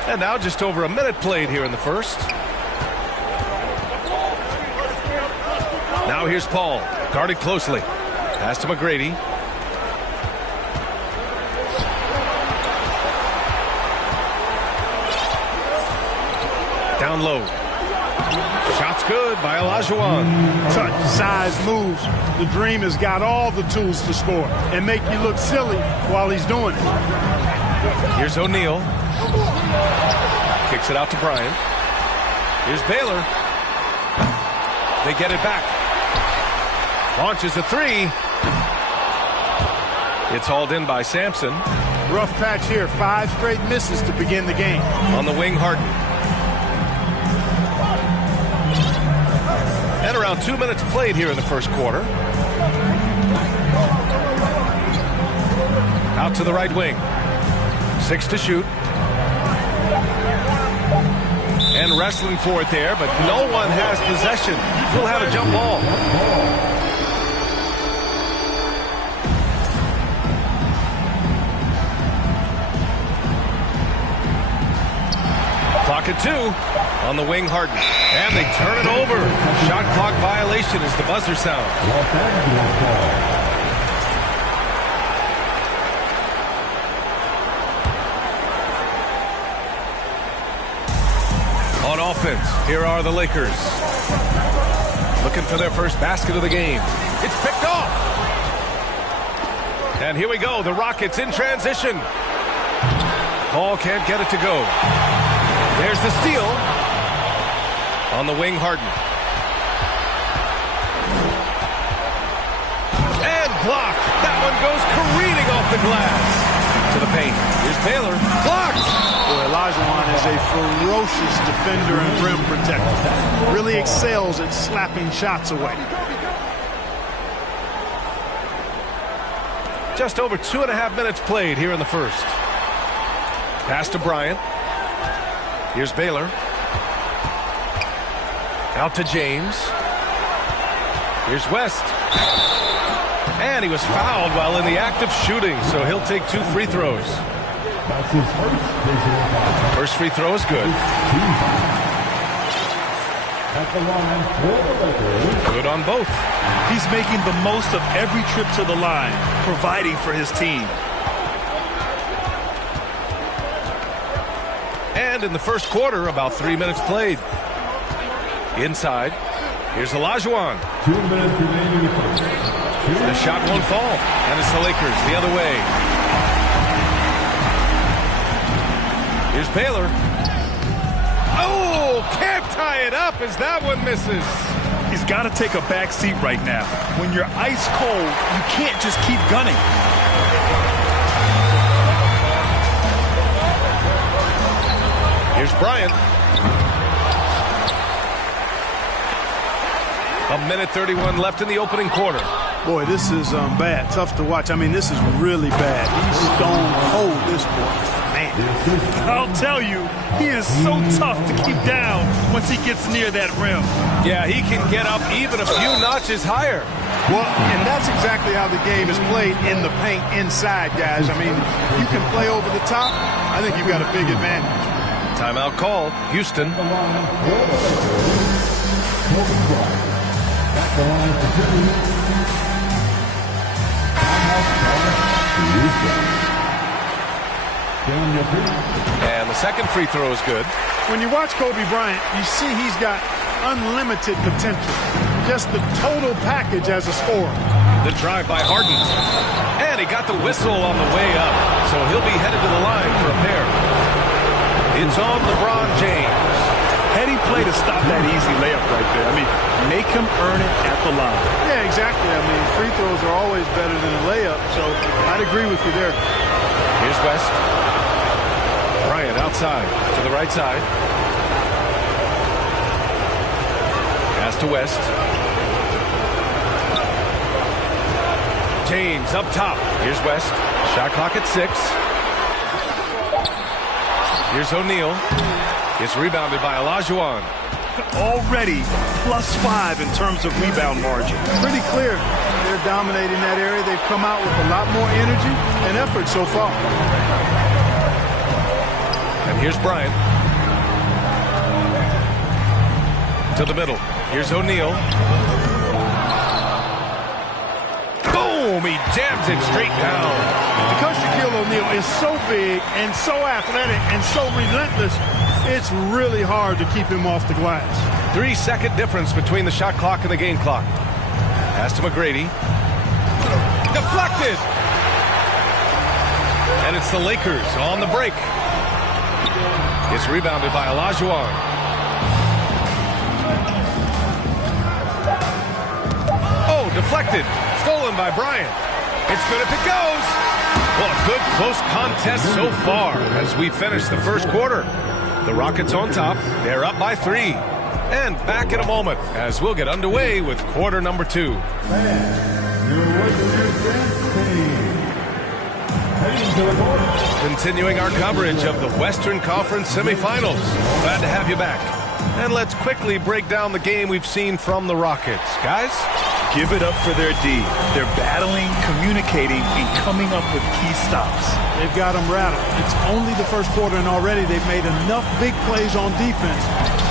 And now just over a minute played here in the first. Now here's Paul, guarded closely. Pass to McGrady. Down low. Shot's good by Olajuwon. Touch, size, moves. The Dream has got all the tools to score and make you look silly while he's doing it. Here's O'Neal. Kicks it out to Bryant. Here's Baylor. They get it back. Launches a 3. It's hauled in by Sampson. Rough patch here. 5 straight misses to begin the game. On the wing, Harden. And around 2 minutes played here in the first quarter. Out to the right wing. 6 to shoot. And wrestling for it there, but no one has possession. We'll have a jump ball. Clock at 2. On the wing, Harden. And they turn it over. Shot clock violation as the buzzer sounds. On offense, here are the Lakers. Looking for their first basket of the game. It's picked off. And here we go, the Rockets in transition. Paul can't get it to go. There's the steal. On the wing, Harden. And blocked. That one goes careening off the glass. To the paint. Here's Baylor. Blocked. Boy, Olajuwon is a ferocious defender and rim protector. Really excels at slapping shots away. Just over 2.5 minutes played here in the first. Pass to Bryant. Here's Baylor. Out to James. Here's West. And he was fouled while in the act of shooting, so he'll take 2 free throws. That's his First free throw is good. At the line for the Lakers. Good on both. He's making the most of every trip to the line, providing for his team. And in the first quarter, about 3 minutes played. Inside, here's Olajuwon. 2 minutes remaining in the first. The shot won't fall, and it's the Lakers the other way. Here's Baylor. Oh, can't tie it up as that one misses. He's got to take a back seat right now. When you're ice cold, you can't just keep gunning. Here's Bryant. 1:31 left in the opening quarter. Boy, this is bad. Tough to watch. I mean, this is really bad. He's stone cold, this boy. Man. I'll tell you, he is so tough to keep down once he gets near that rim. Yeah, he can get up even a few notches higher. Well, and that's exactly how the game is played in the paint inside, guys. I mean, if you can play over the top, I think you've got a big advantage. Timeout called. Houston. And the second free throw is good. When you watch Kobe Bryant, you see he's got unlimited potential. Just the total package as a scorer. The drive by Harden. And he got the whistle on the way up. So he'll be headed to the line for a pair. It's on LeBron James. Heady play to stop that easy layup right there. I mean, make him earn it at the line. Yeah, exactly. I mean, free throws are always better than a layup, so I'd agree with you there. Here's West. Bryant outside to the right side. Pass to West. James up top. Here's West. Shot clock at 6. Here's O'Neal. It's rebounded by Olajuwon. Already +5 in terms of rebound margin. Pretty clear. They're dominating that area. They've come out with a lot more energy and effort so far. And here's Bryant. To the middle. Here's O'Neal. Boom! He jams it straight down. Because Shaquille O'Neal is so big and so athletic and so relentless, it's really hard to keep him off the glass. 3-second difference between the shot clock and the game clock. Pass to McGrady. Deflected! And it's the Lakers on the break. It's rebounded by Olajuwon. Oh, deflected. Stolen by Bryant. It's good if it goes. Well, a good close contest so far as we finish the first quarter. The Rockets on top. They're up by 3. And back in a moment as we'll get underway with quarter number 2. Continuing our coverage of the Western Conference semifinals. Glad to have you back. And let's quickly break down the game we've seen from the Rockets. Guys? Give it up for their D. They're battling, communicating, and coming up with key stops. They've got them rattled. It's only the first quarter, and already they've made enough big plays on defense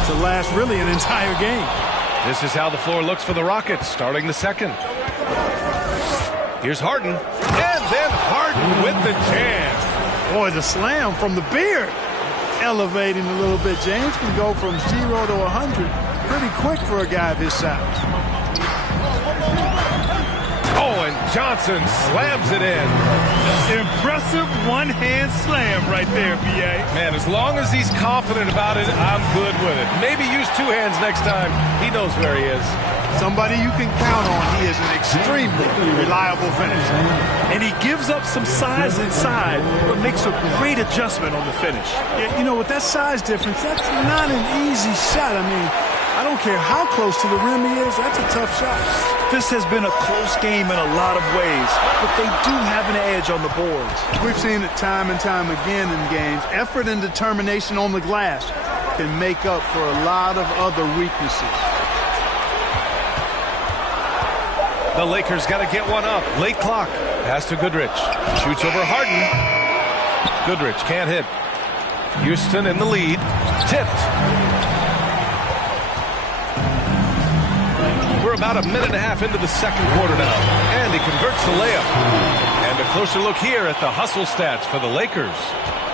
to last really an entire game. This is how the floor looks for the Rockets, starting the second. Here's Harden. And then Harden with the jam. Boy, the slam from the beard. Elevating a little bit. James can go from 0 to 100 pretty quick for a guy of his size. Oh, and Johnson slams it in. Impressive one-hand slam right there, B.A. Man, as long as he's confident about it, I'm good with it. Maybe use 2 hands next time. He knows where he is. Somebody you can count on. He is an extremely reliable finisher. And he gives up some size inside, but makes a great adjustment on the finish. Yeah, you know, with that size difference, that's not an easy shot. I mean, I don't care how close to the rim he is. That's a tough shot. This has been a close game in a lot of ways, but they do have an edge on the boards. We've seen it time and time again in games. Effort and determination on the glass can make up for a lot of other weaknesses. The Lakers got to get one up. Late clock. Pass to Goodrich. Shoots over Harden. Goodrich can't hit. Houston in the lead. Tipped. We're about a minute and a half into the second quarter now. And he converts the layup. And a closer look here at the hustle stats for the Lakers.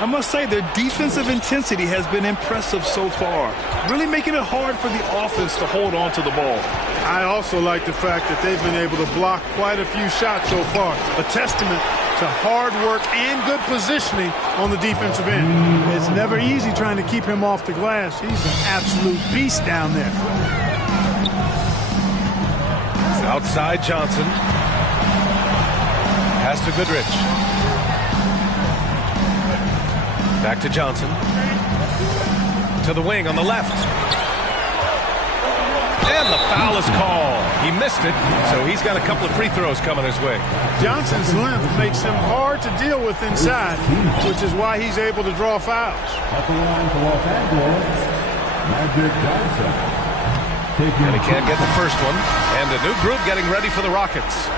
I must say their defensive intensity has been impressive so far, really making it hard for the offense to hold on to the ball. I also like the fact that they've been able to block quite a few shots so far, a testament to hard work and good positioning on the defensive end. It's never easy trying to keep him off the glass. He's an absolute beast down there. It's outside Johnson. Pass to Goodrich. Back to Johnson. To the wing on the left. And the foul is called. He missed it, so he's got a couple of free throws coming his way. Johnson's length makes him hard to deal with inside, which is why he's able to draw fouls. At the line for Los Angeles, Magic Johnson. And he can't get the first one. And a new group getting ready for the Rockets.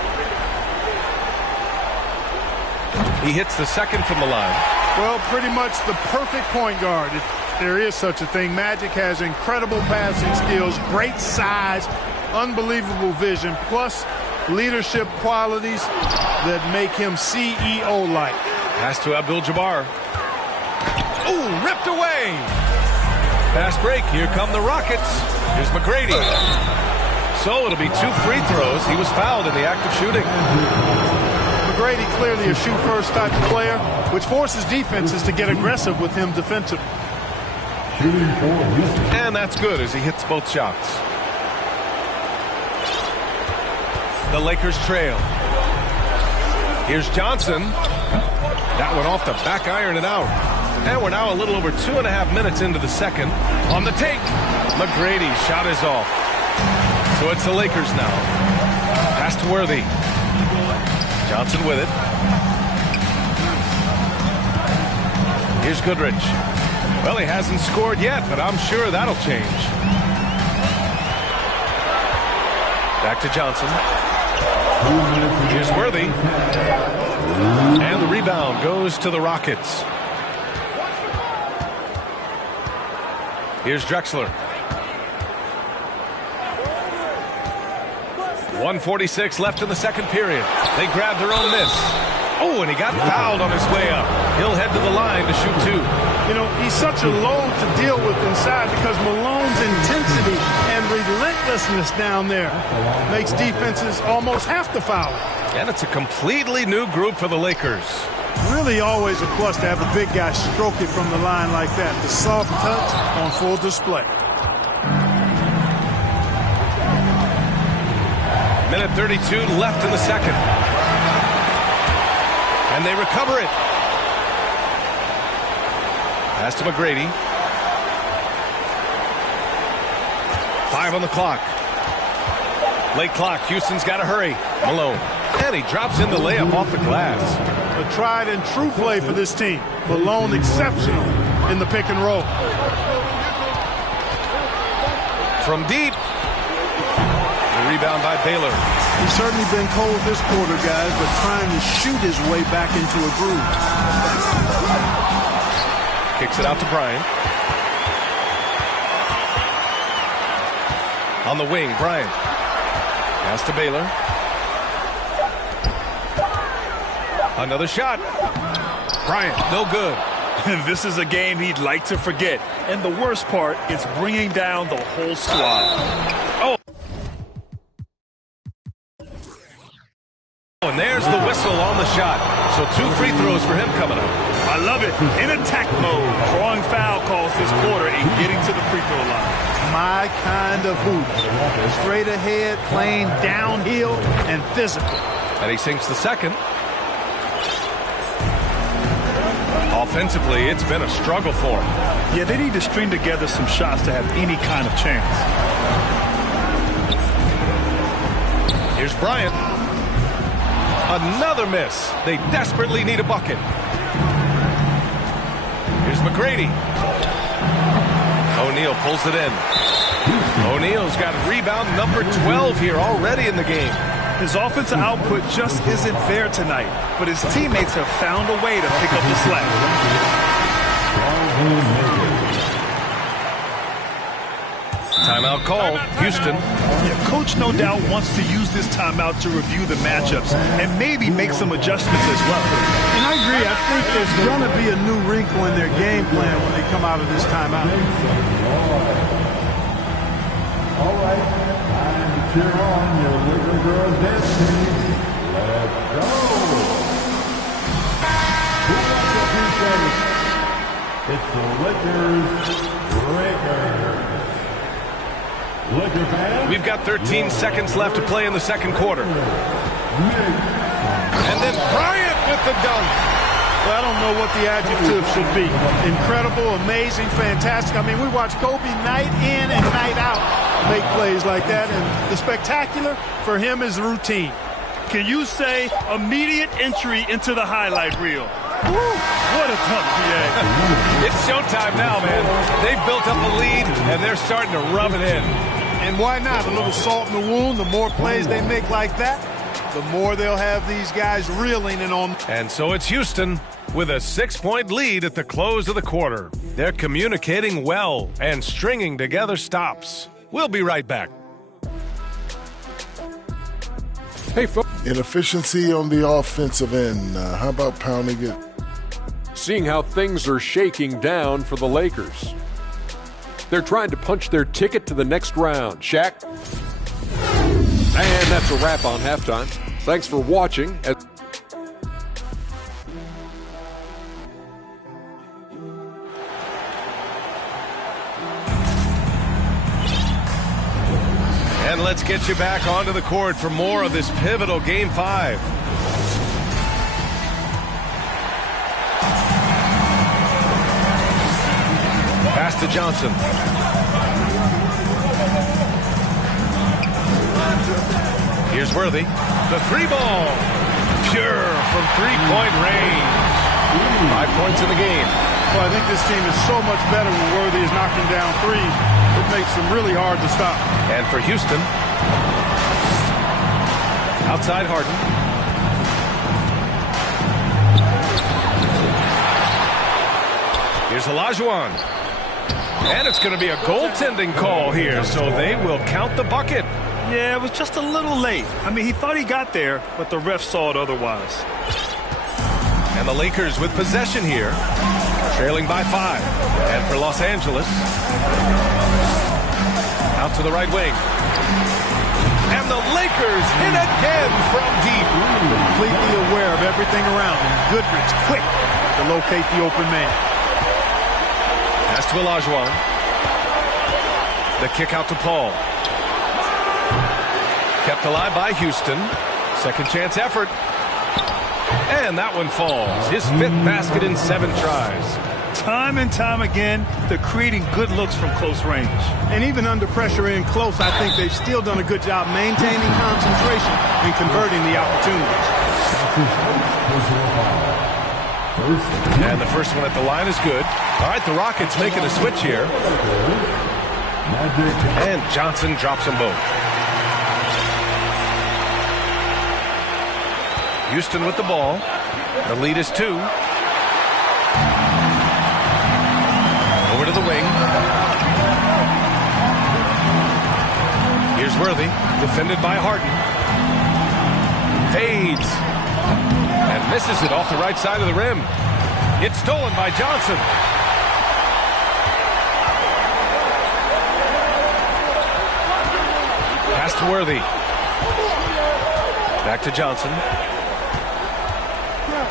He hits the second from the line. Well, pretty much the perfect point guard, if there is such a thing. Magic has incredible passing skills, great size, unbelievable vision, plus leadership qualities that make him CEO-like. Pass to Abdul-Jabbar. Ooh, ripped away. Fast break. Here come the Rockets. Here's McGrady. So it'll be 2 free throws. He was fouled in the act of shooting. McGrady clearly a shoot-first type of player, which forces defenses to get aggressive with him defensively. And that's good as he hits both shots. The Lakers trail. Here's Johnson. That one off the back iron and out. And we're now a little over 2.5 minutes into the second. On the take, McGrady's shot is off. So it's the Lakers now. Pass to Worthy. Johnson with it. Here's Goodrich. Well, he hasn't scored yet, but I'm sure that'll change. Back to Johnson. Here's Worthy. And the rebound goes to the Rockets. Here's Drexler. 1:46 left in the second period. They grab their own miss. Oh, and he got fouled on his way up. He'll head to the line to shoot 2. You know, he's such a load to deal with inside because Malone's intensity and relentlessness down there makes defenses almost have to foul. And it's a completely new group for the Lakers. Really always a plus to have a big guy stroke it from the line like that. The soft touch on full display. Minute 32 left in the second. And they recover it. Pass to McGrady. 5 on the clock. Late clock. Houston's got to hurry. Malone. And he drops in the layup off the glass. A tried and true play for this team. Malone exceptional in the pick and roll. From deep. The rebound by Baylor. He's certainly been cold this quarter, guys, but trying to shoot his way back into a groove. Kicks it out to Bryant. On the wing, Bryant. Pass to Baylor. Another shot. Bryant, no good. This is a game he'd like to forget. And the worst part is bringing down the whole squad. Oh. And there's the whistle on the shot. So 2 free throws for him coming up. I love it. In attack mode. Drawing foul calls this quarter and getting to the free throw line. My kind of hoop. Straight ahead, playing downhill, and physical. And he sinks the second. Offensively, it's been a struggle for him. Yeah, they need to string together some shots to have any kind of chance. Here's Bryant. Another miss. They desperately need a bucket. Here's McGrady. O'Neal pulls it in. O'Neal's got rebound number 12 here already in the game. His offensive output just isn't there tonight, but his teammates have found a way to pick up the slack. Timeout call, Houston. Yeah, coach no doubt wants to use this timeout to review the matchups and maybe make some adjustments as well. And I agree. I think there's going to be a new wrinkle in their game plan when they come out of this timeout. All right, time to cheer on your Laker girls dancing. Let's go. Who wants a few seconds? It's the Lakers. We've got 13 seconds left to play in the second quarter. And then Bryant with the dunk. Well, I don't know what the adjective should be. Incredible, amazing, fantastic. I mean, we watch Kobe night in and night out make plays like that, and the spectacular for him is routine. Can you say immediate entry into the highlight reel? Woo, what a dunk, PA. It's showtime now, man. They've built up a lead, and they're starting to rub it in. And why not? A little salt in the wound. The more plays they make like that, the more they'll have these guys reeling in on. And so it's Houston with a 6-point lead at the close of the quarter. They're communicating well and stringing together stops. We'll be right back. Hey, folks. Inefficiency on the offensive end. How about pounding it? Seeing how things are shaking down for the Lakers. They're trying to punch their ticket to the next round. Shaq. And that's a wrap on halftime. Thanks for watching. And let's get you back onto the court for more of this pivotal Game 5. Pass to Johnson. Here's Worthy. The three ball. Pure from three-point range. 5 points in the game. Well, I think this team is so much better when Worthy is knocking down threes. It makes them really hard to stop. And for Houston, outside Harden. Here's Olajuwon. And it's going to be a goaltending call here, so they will count the bucket. Yeah, it was just a little late. I mean, he thought he got there, but the ref saw it otherwise. And the Lakers with possession here, trailing by 5. And for Los Angeles, out to the right wing. And the Lakers hit again from deep. Completely aware of everything around him. Goodrich quick to locate the open man. Pass to Olajuwon. The kick out to Paul. Kept alive by Houston. Second chance effort. And that one falls. His 5th basket in 7 tries. Time and time again, they're creating good looks from close range. And even under pressure in close, I think they've still done a good job maintaining concentration and converting the opportunities. And the first one at the line is good. All right, the Rockets making a switch here. And Johnson drops them both. Houston with the ball. The lead is 2. Over to the wing. Here's Worthy, defended by Harden. Fades. And misses it off the right side of the rim. It's stolen by Johnson. Pass to Worthy. Back to Johnson.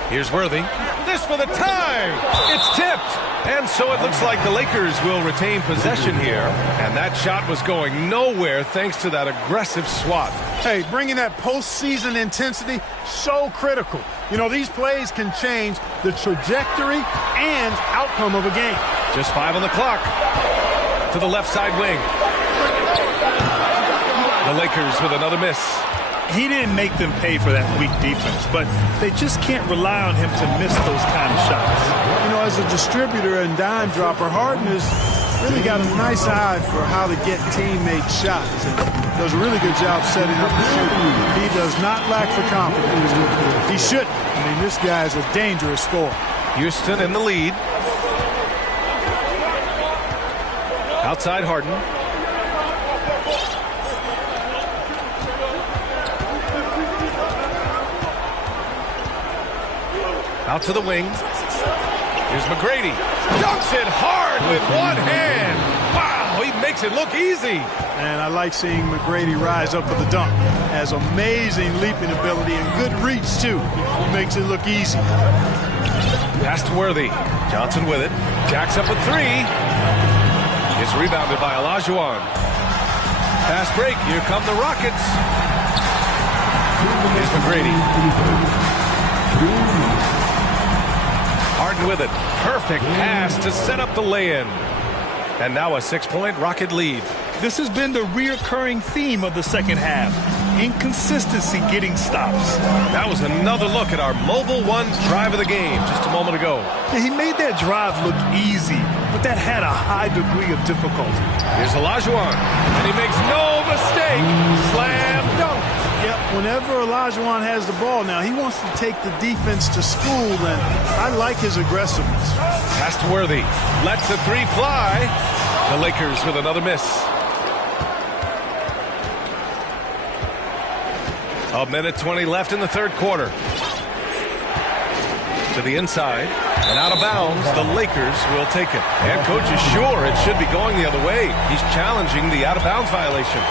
Here's Worthy. This for the tie. It's tipped. And so it looks like the Lakers will retain possession here. And that shot was going nowhere thanks to that aggressive swat. Hey, bringing that postseason intensity, so critical. You know, these plays can change the trajectory and outcome of a game. Just 5 on the clock. To the left side wing. The Lakers with another miss. He didn't make them pay for that weak defense, but they just can't rely on him to miss those kind of shots. You know, as a distributor and dime dropper, Harden has really got a nice eye for how to get teammate shots. And does a really good job setting up the shooting. He does not lack for confidence. He shouldn't. I mean, this guy is a dangerous scorer. Houston in the lead. Outside Harden. Out to the wing. Here's McGrady. Dunks it hard with one hand. Wow, he makes it look easy. And I like seeing McGrady rise up for the dunk. Has amazing leaping ability and good reach, too. Makes it look easy. Pass to Worthy. Johnson with it. Jacks up with 3. It's rebounded by Olajuwon. Pass break. Here come the Rockets. Here's McGrady. Houston with it. Perfect pass to set up the lay-in. And now a 6-point Rocket lead. This has been the reoccurring theme of the second half. Inconsistency getting stops. That was another look at our Mobile One drive of the game just a moment ago. He made that drive look easy, but that had a high degree of difficulty. Here's Olajuwon, and he makes no mistake. Slam dunk. Yep, whenever Olajuwon has the ball now, he wants to take the defense to school, and I like his aggressiveness. Pass to Worthy. Lets the three fly. The Lakers with another miss. A minute 20 left in the third quarter. To the inside and out of bounds. The Lakers will take it. And coach is sure it should be going the other way. He's challenging the out of bounds violation.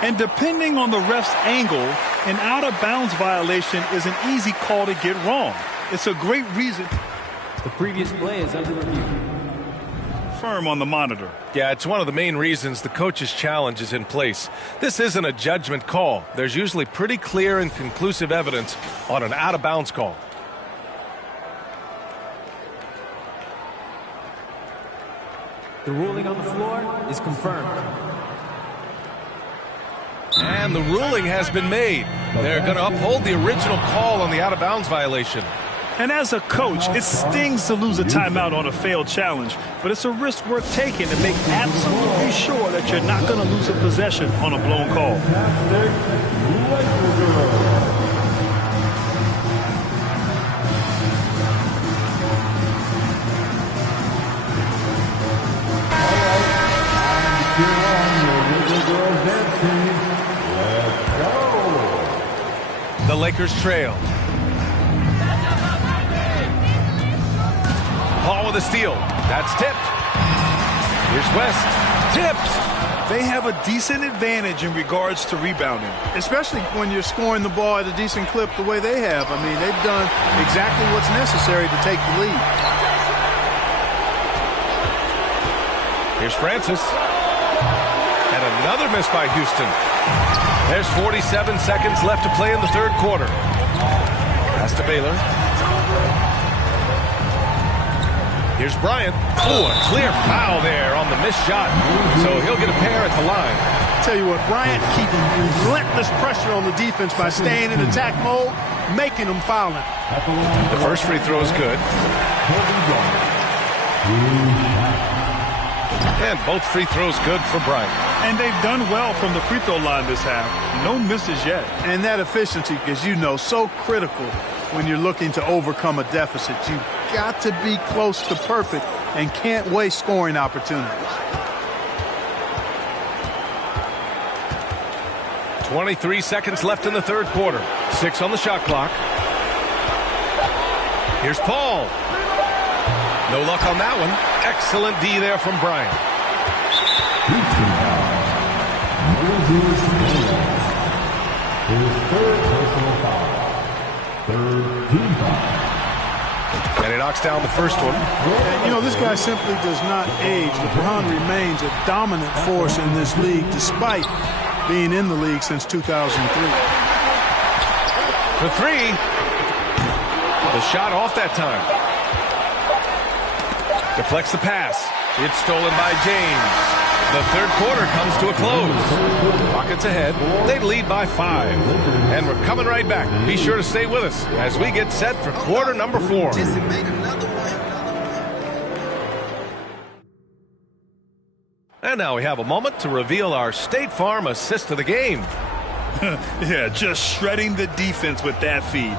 And depending on the ref's angle, an out of bounds violation is an easy call to get wrong. It's a great reason. The previous play is under review. Firm on the monitor. Yeah, it's one of the main reasons the coach's challenge is in place. This isn't a judgment call. There's usually pretty clear and conclusive evidence on an out-of-bounds call. The ruling on the floor is confirmed. And the ruling has been made. They're going to uphold the original call on the out-of-bounds violation. And as a coach, it stings to lose a timeout on a failed challenge, but it's a risk worth taking to make absolutely sure that you're not going to lose a possession on a blown call. The Lakers trail. Paul with a steal. That's tipped. Here's West. Tipped. They have a decent advantage in regards to rebounding. Especially when you're scoring the ball at a decent clip the way they have. I mean, they've done exactly what's necessary to take the lead. Here's Francis. And another miss by Houston. There's 47 seconds left to play in the third quarter. Pass to Baylor. Here's Bryant. Oh, a clear foul there on the missed shot. So he'll get a pair at the line. Tell you what, Bryant keeps relentless pressure on the defense by staying in attack mode, making them foul him. The first free throw is good. And both free throws good for Bryant. And they've done well from the free throw line this half. No misses yet. And that efficiency, as you know, so critical when you're looking to overcome a deficit. You've got to be close to perfect and can't waste scoring opportunities. 23 seconds left in the third quarter. 6 on the shot clock. Here's Paul. No luck on that one. Excellent D there from Bryant. And he knocks down the first one. And, you know, this guy simply does not age. LeBron remains a dominant force in this league despite being in the league since 2003. For three. The shot off that time. Deflects the pass. It's stolen by James. The third quarter comes to a close. Rockets ahead. They lead by 5. And we're coming right back. Be sure to stay with us as we get set for quarter number 4. And now we have a moment to reveal our State Farm assist of the game. Yeah, just shredding the defense with that feed.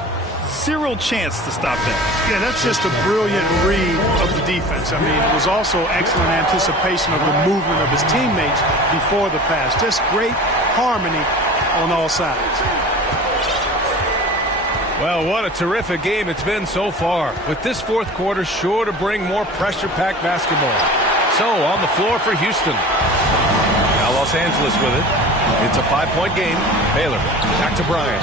Zero chance to stop that. Yeah, that's just a brilliant read of the defense. I mean, it was also excellent anticipation of the movement of his teammates before the pass. Just great harmony on all sides. Well, what a terrific game it's been so far. With this fourth quarter sure to bring more pressure-packed basketball. So, on the floor for Houston. Now Los Angeles with it. It's a 5-point game. Baylor back to Bryant.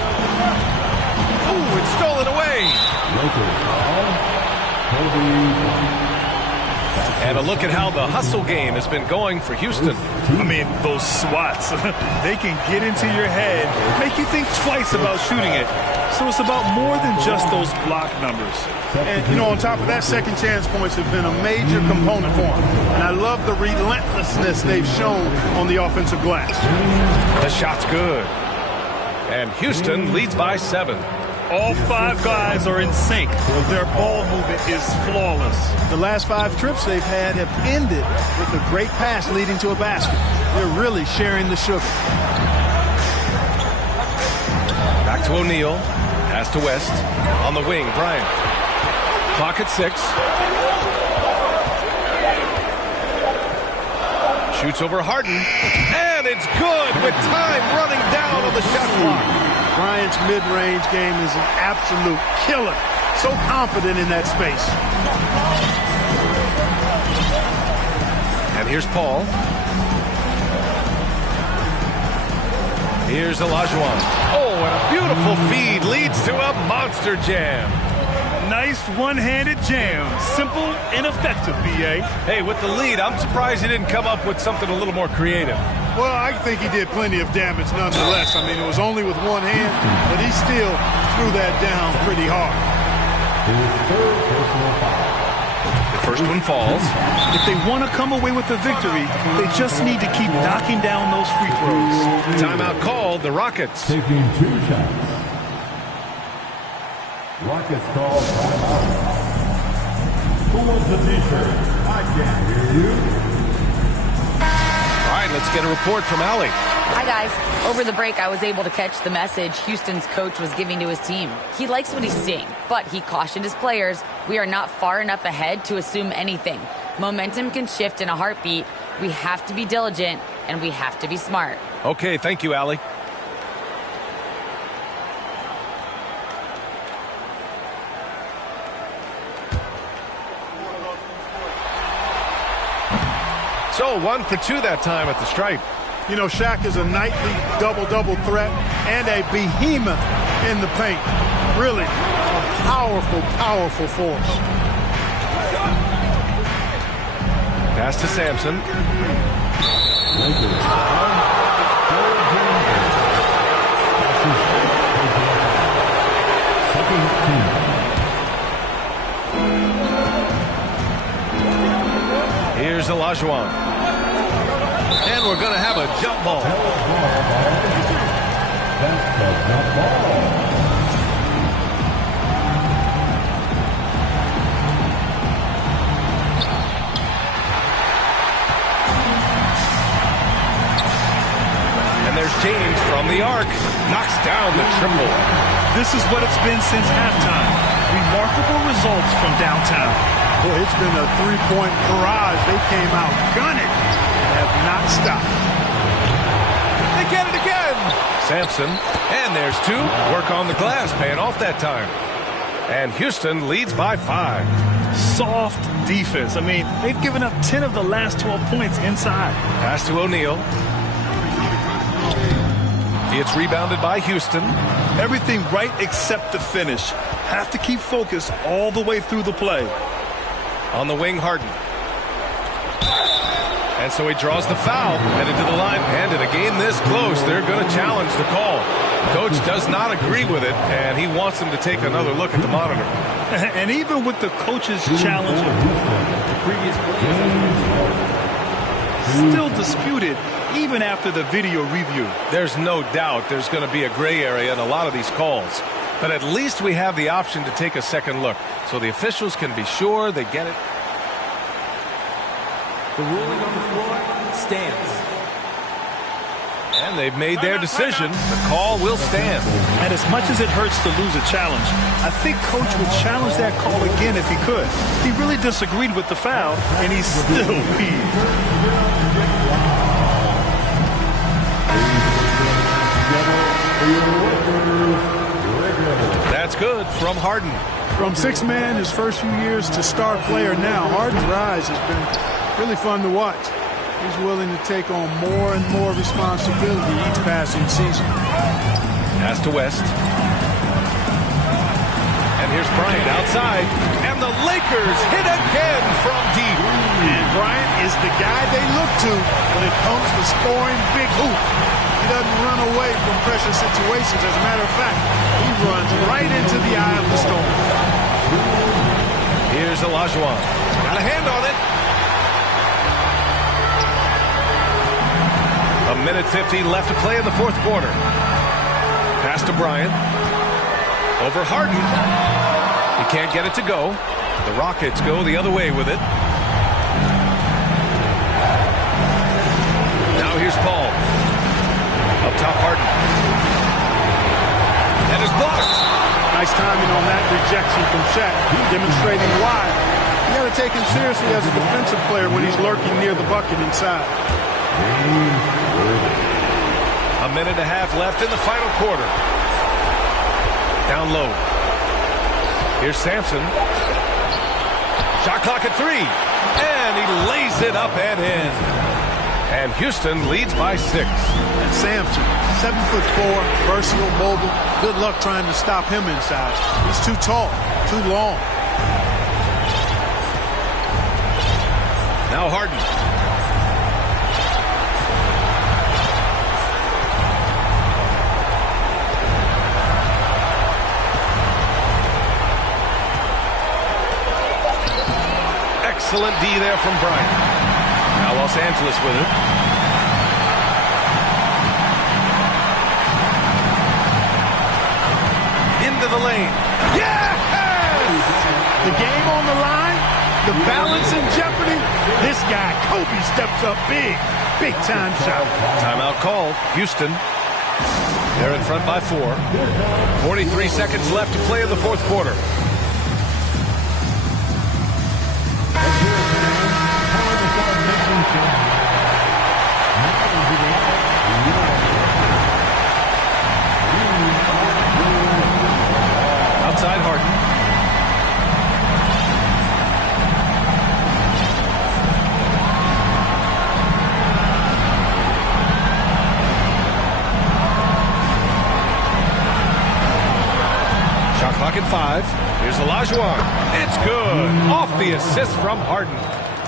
Ooh, it's stolen away. And a look at how the hustle game has been going for Houston. I mean, those swats, they can get into your head, make you think twice about shooting it. So it's about more than just those block numbers. And, you know, on top of that, second chance points have been a major component for them. And I love the relentlessness they've shown on the offensive glass. The shot's good. And Houston leads by 7. All 5 guys are in sync. Their ball movement is flawless. The last 5 trips they've had have ended with a great pass leading to a basket. They're really sharing the sugar. Back to O'Neal. Pass to West. On the wing, Bryant. Clock at 6. Shoots over Harden. And it's good with time running down on the shot clock. Bryant's mid-range game is an absolute killer. So confident in that space. And here's Paul. Here's Olajuwon. Oh, and a beautiful feed leads to a monster jam. Nice one-handed jam. Simple and effective, B.A. Hey, with the lead, I'm surprised he didn't come up with something a little more creative. Well, I think he did plenty of damage nonetheless. I mean, it was only with one hand, but he still threw that down pretty hard. The first one falls. If they want to come away with a victory, they just need to keep knocking down those free throws. Timeout called, the Rockets. Taking 2 shots. Rockets call timeout. Who wants the t-shirt? I can't hear you. All right, let's get a report from Allie. Hi, guys. Over the break, I was able to catch the message Houston's coach was giving to his team. He likes what he's seeing, but he cautioned his players, we are not far enough ahead to assume anything. Momentum can shift in a heartbeat. We have to be diligent, and we have to be smart. Okay, thank you, Allie. So 1 for 2 that time at the stripe. You know, Shaq is a nightly double-double threat and a behemoth in the paint. Really a powerful, powerful force. Pass to Sampson. Here's Olajuwon. And we're going to have a jump ball. And there's James from the arc. Knocks down the triple. This is what it's been since halftime. Remarkable results from downtown. Boy, it's been a three-point barrage. They came out gunning. Have not stopped. They get it again. Sampson. And there's 2. Work on the glass, paying off that time. And Houston leads by 5. Soft defense. I mean, they've given up 10 of the last 12 points inside. Pass to O'Neal. It's rebounded by Houston. Everything right except the finish. Have to keep focused all the way through the play. On the wing, Harden. And so he draws the foul, headed to the line. And in a game this close, they're going to challenge the call. Coach does not agree with it, and he wants them to take another look at the monitor. And even with the coach's challenge, the previous play still disputed even after the video review. There's no doubt there's going to be a gray area in a lot of these calls. But at least we have the option to take a second look, so the officials can be sure they get it. The ruling on the floor stands. And they've made their decision. The call will stand. And as much as it hurts to lose a challenge, I think Coach would challenge that call again if he could. He really disagreed with the foul, and he still peeved. That's good from Harden. From 6-man his first few years to star player now, Harden's rise has been really fun to watch. He's willing to take on more and more responsibility each passing season. Pass to West. And here's Bryant outside. And the Lakers hit again from deep. And Bryant is the guy they look to when it comes to scoring big hoops. He doesn't run away from pressure situations. As a matter of fact, he runs right into the eye of the storm. Here's Olajuwon. Got a hand on it. A minute 15 left to play in the fourth quarter. Pass to Bryant. Over Harden. He can't get it to go. The Rockets go the other way with it. Now here's Paul. Up top, Harden. And it's blocked. Nice timing on that rejection from Shaq, demonstrating why you got to take him seriously as a defensive player when he's lurking near the bucket inside. A minute and a half left in the final quarter. Down low. Here's Sampson. Shot clock at 3. And he lays it up and in. And Houston leads by 6. And Sampson, 7'4", versatile, mobile. Good luck trying to stop him inside. He's too tall, too long. Now Harden. Excellent D there from Bryant. Now Los Angeles with it. Into the lane. Yes! The game on the line, the balance in jeopardy. This guy, Kobe, steps up big. Big time shot. Timeout called. Houston. They're in front by 4. 43 seconds left to play in the fourth quarter. Outside Harden. Shot clock at 5. Here's Olajuwon. It's good. Off the assist from Harden.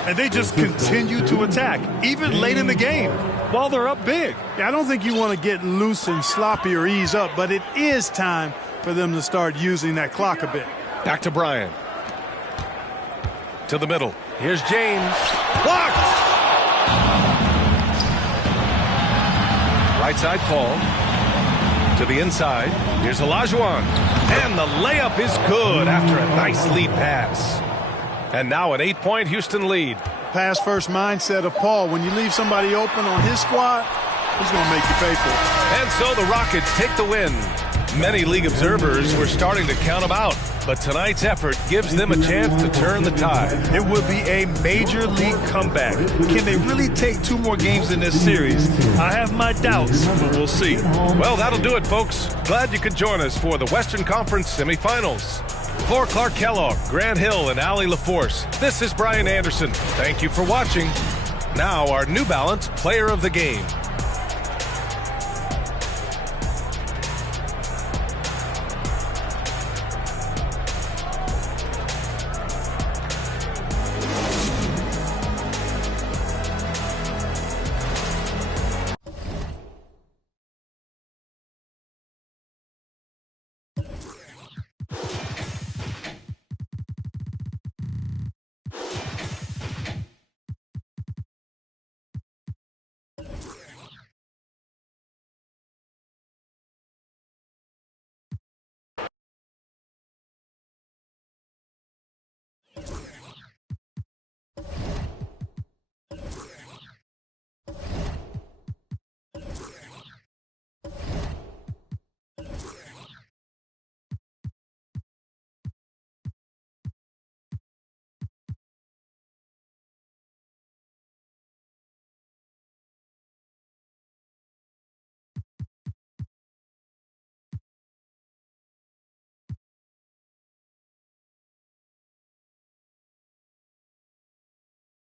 And they just continue to attack, even late in the game, while they're up big. Yeah, I don't think you want to get loose and sloppy or ease up, but it is time for them to start using that clock a bit. Back to Bryant. To the middle. Here's James. Blocked! Right side, Paul. To the inside. Here's Olajuwon. And the layup is good after a nice lead pass. And now an 8-point Houston lead. Pass-first mindset of Paul. When you leave somebody open on his squad, he's going to make you pay for it. And so the Rockets take the win. Many league observers were starting to count them out, but tonight's effort gives them a chance to turn the tide. It would be a major league comeback. Can they really take 2 more games in this series? I have my doubts, but we'll see. Well, that'll do it, folks. Glad you could join us for the Western Conference semifinals. For Clark Kellogg, Grant Hill, and Allie LaForce, this is Brian Anderson. Thank you for watching. Now our New Balance Player of the Game.